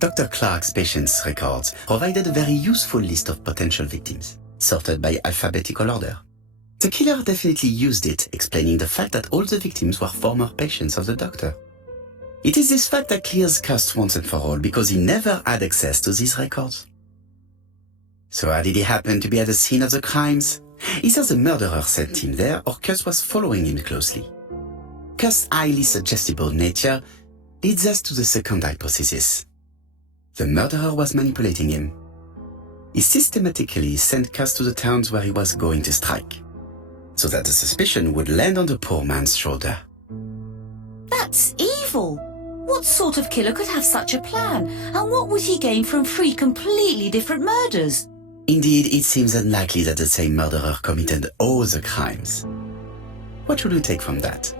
Dr. Clark's patient's records provided a very useful list of potential victims, sorted by alphabetical order. The killer definitely used it, explaining the fact that all the victims were former patients of the doctor. It is this fact that clears Cust once and for all, because he never had access to these records. So how did he happen to be at the scene of the crimes? Either the murderer sent him there, or Cust was following him closely. Cust's highly suggestible nature leads us to the second hypothesis. The murderer was manipulating him. He systematically sent Cust to the towns where he was going to strike, so that the suspicion would land on the poor man's shoulder. That's evil. What sort of killer could have such a plan? And what would he gain from 3 completely different murders? Indeed, it seems unlikely that the same murderer committed all the crimes. What should we take from that?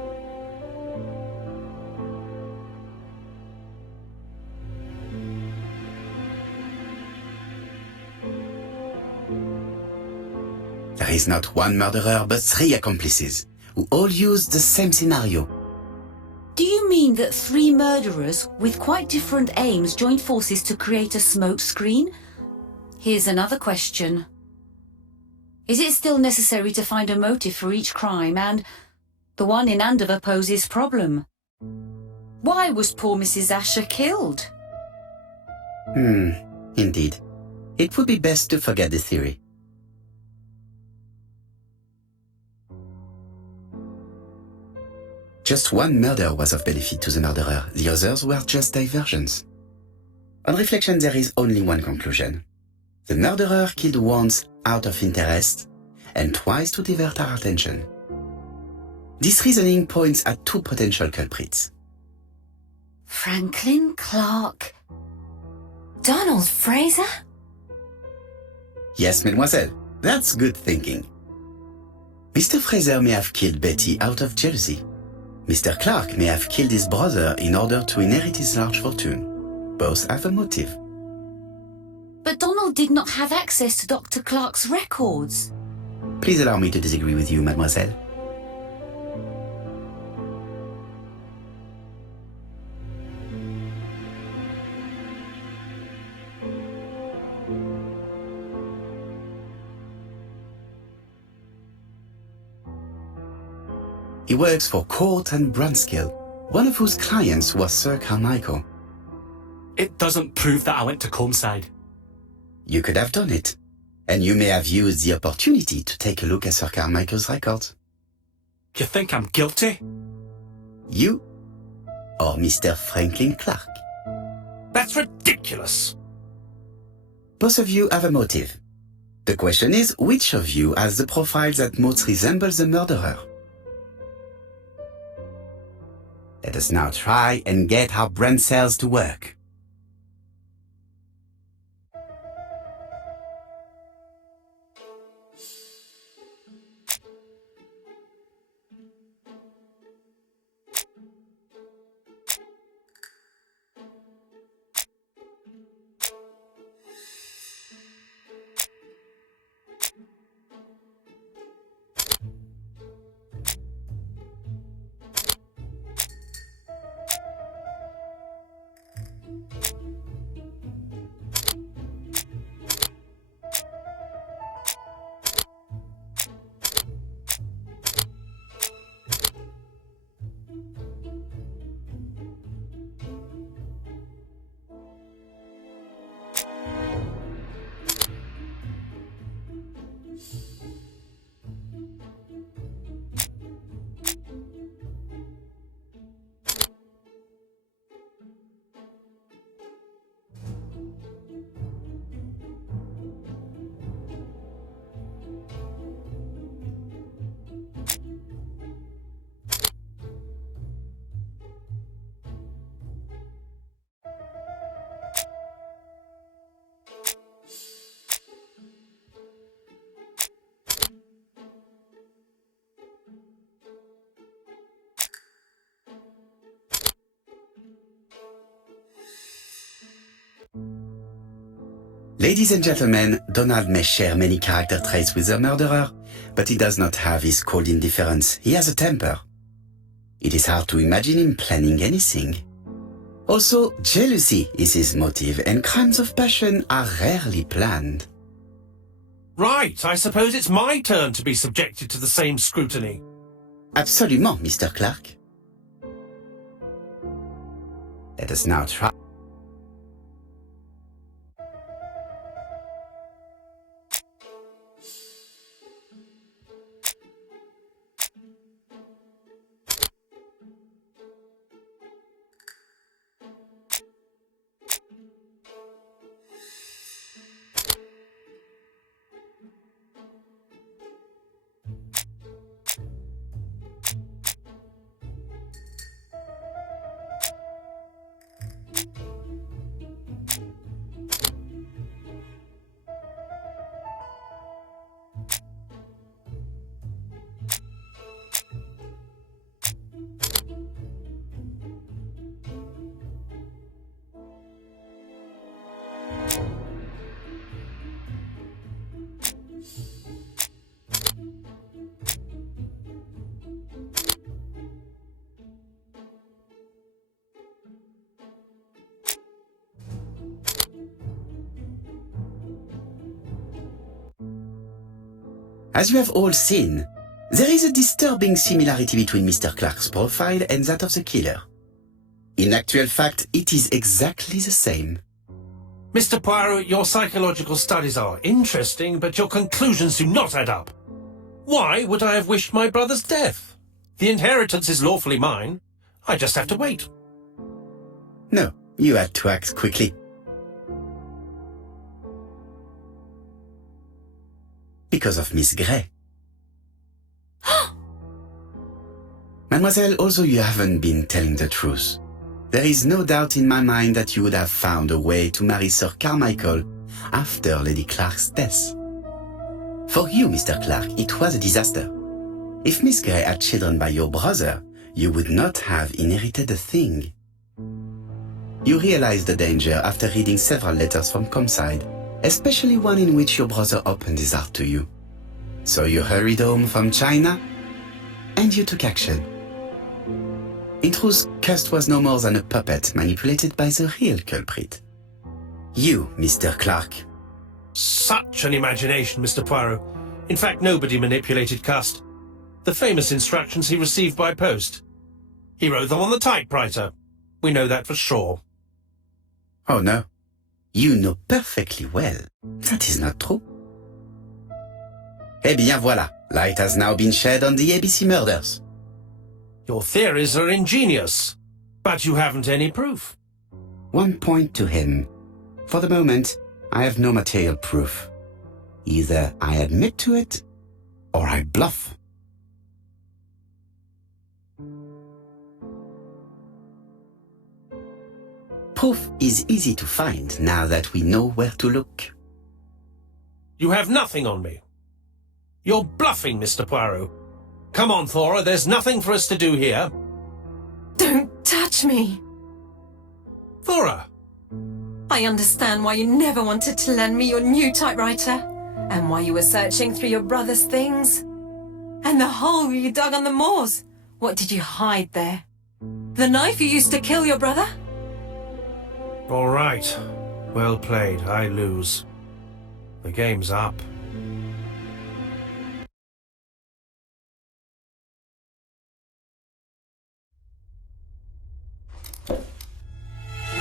There is not one murderer, but 3 accomplices, who all used the same scenario. Do you mean that 3 murderers with quite different aims joined forces to create a smoke screen? Here's another question. Is it still necessary to find a motive for each crime? And the one in Andover poses problem. Why was poor Mrs. Asher killed? Indeed. It would be best to forget the theory. Just one murder was of benefit to the murderer, the others were just diversions. On reflection, there is only one conclusion. The murderer killed once out of interest, and twice to divert our attention. This reasoning points at 2 potential culprits. Franklin Clark. Donald Fraser? Yes, mademoiselle, that's good thinking. Mr. Fraser may have killed Betty out of jealousy. Mr. Clark may have killed his brother in order to inherit his large fortune. Both have a motive. But Donald did not have access to Dr. Clark's records. Please allow me to disagree with you, mademoiselle. He works for Court and Brunskill, one of whose clients was Sir Carmichael. It doesn't prove that I went to Comeside. You could have done it, and you may have used the opportunity to take a look at Sir Carmichael's records. You think I'm guilty? You or Mr. Franklin Clark? That's ridiculous. Both of you have a motive. The question is, which of you has the profile that most resembles the murderer? Let us now try and get our brain cells to work. Ladies and gentlemen, Donald may share many character traits with the murderer, but he does not have his cold indifference. He has a temper. It is hard to imagine him planning anything. Also, jealousy is his motive, and crimes of passion are rarely planned. Right, I suppose it's my turn to be subjected to the same scrutiny. Absolument, Mr. Clark. Let us now try. As you have all seen, there is a disturbing similarity between Mr. Clark's profile and that of the killer. In actual fact, it is exactly the same. Mr. Poirot, your psychological studies are interesting, but your conclusions do not add up. Why would I have wished my brother's death? The inheritance is lawfully mine. I just have to wait. No, you had to act quickly. Because of Miss Grey. Mademoiselle, although you haven't been telling the truth, there is no doubt in my mind that you would have found a way to marry Sir Carmichael after Lady Clark's death. For you, Mr. Clark, it was a disaster. If Miss Grey had children by your brother, you would not have inherited a thing. You realized the danger after reading several letters from Comside, especially one in which your brother opened his heart to you. So you hurried home from China, and you took action. In truth, Cust was no more than a puppet manipulated by the real culprit. You, Mr. Clark. Such an imagination, Mr. Poirot. In fact, nobody manipulated Cust. The famous instructions he received by post. He wrote them on the typewriter. We know that for sure. Oh no. You know perfectly well. That is not true. Eh bien voilà, light has now been shed on the ABC murders. Your theories are ingenious, but you haven't any proof. One point to him. For the moment, I have no material proof. Either I admit to it, or I bluff. Proof is easy to find now that we know where to look. You have nothing on me. You're bluffing, Mr. Poirot. Come on, Thora, there's nothing for us to do here. Don't touch me. Thora! I understand why you never wanted to lend me your new typewriter, and why you were searching through your brother's things. And the hole you dug on the moors. What did you hide there? The knife you used to kill your brother? All right. Well played. I lose. The game's up.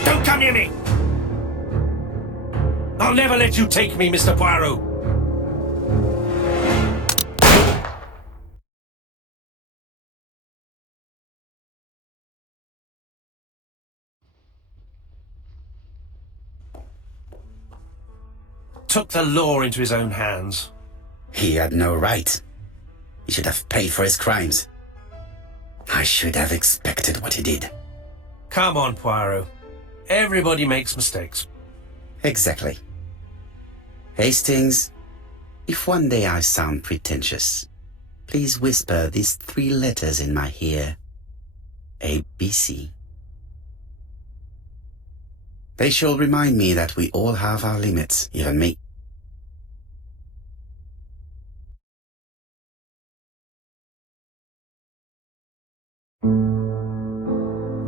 Don't come near me! I'll never let you take me, Mr. Poirot! Took the law into his own hands. He had no right. He should have paid for his crimes. I should have expected what he did. Come on, Poirot. Everybody makes mistakes. Exactly. Hastings, if one day I sound pretentious, please whisper these 3 letters in my ear. ABC. They shall remind me that we all have our limits, even me.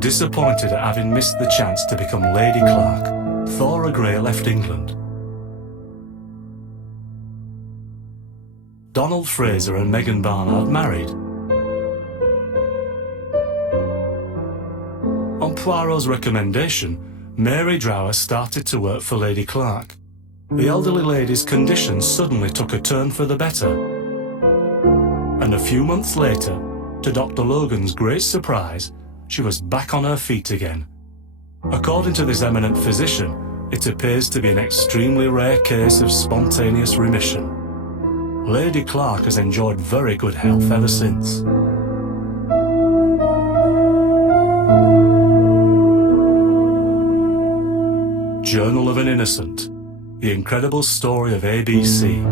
Disappointed at having missed the chance to become Lady Clark, Thora Grey left England. Donald Fraser and Megan Barnard married. On Poirot's recommendation, Mary Drower started to work for Lady Clark. The elderly lady's condition suddenly took a turn for the better. And a few months later, to Dr. Logan's great surprise, she was back on her feet again. According to this eminent physician, it appears to be an extremely rare case of spontaneous remission. Lady Clark has enjoyed very good health ever since. Journal of an Innocent, the incredible story of ABC.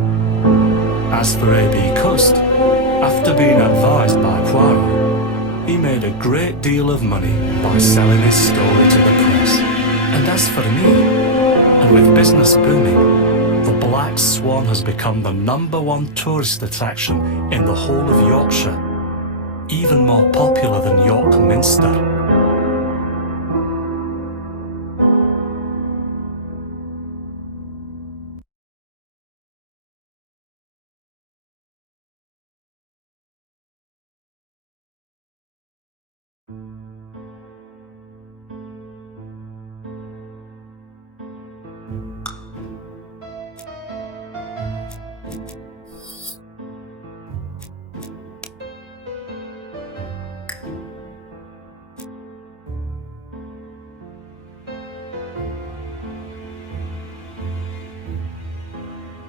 As for A.B. Cust, after being advised by Poirot, he made a great deal of money by selling his story to the press. And as for me, and with business booming, the Black Swan has become the #1 tourist attraction in the whole of Yorkshire, even more popular than York Minster.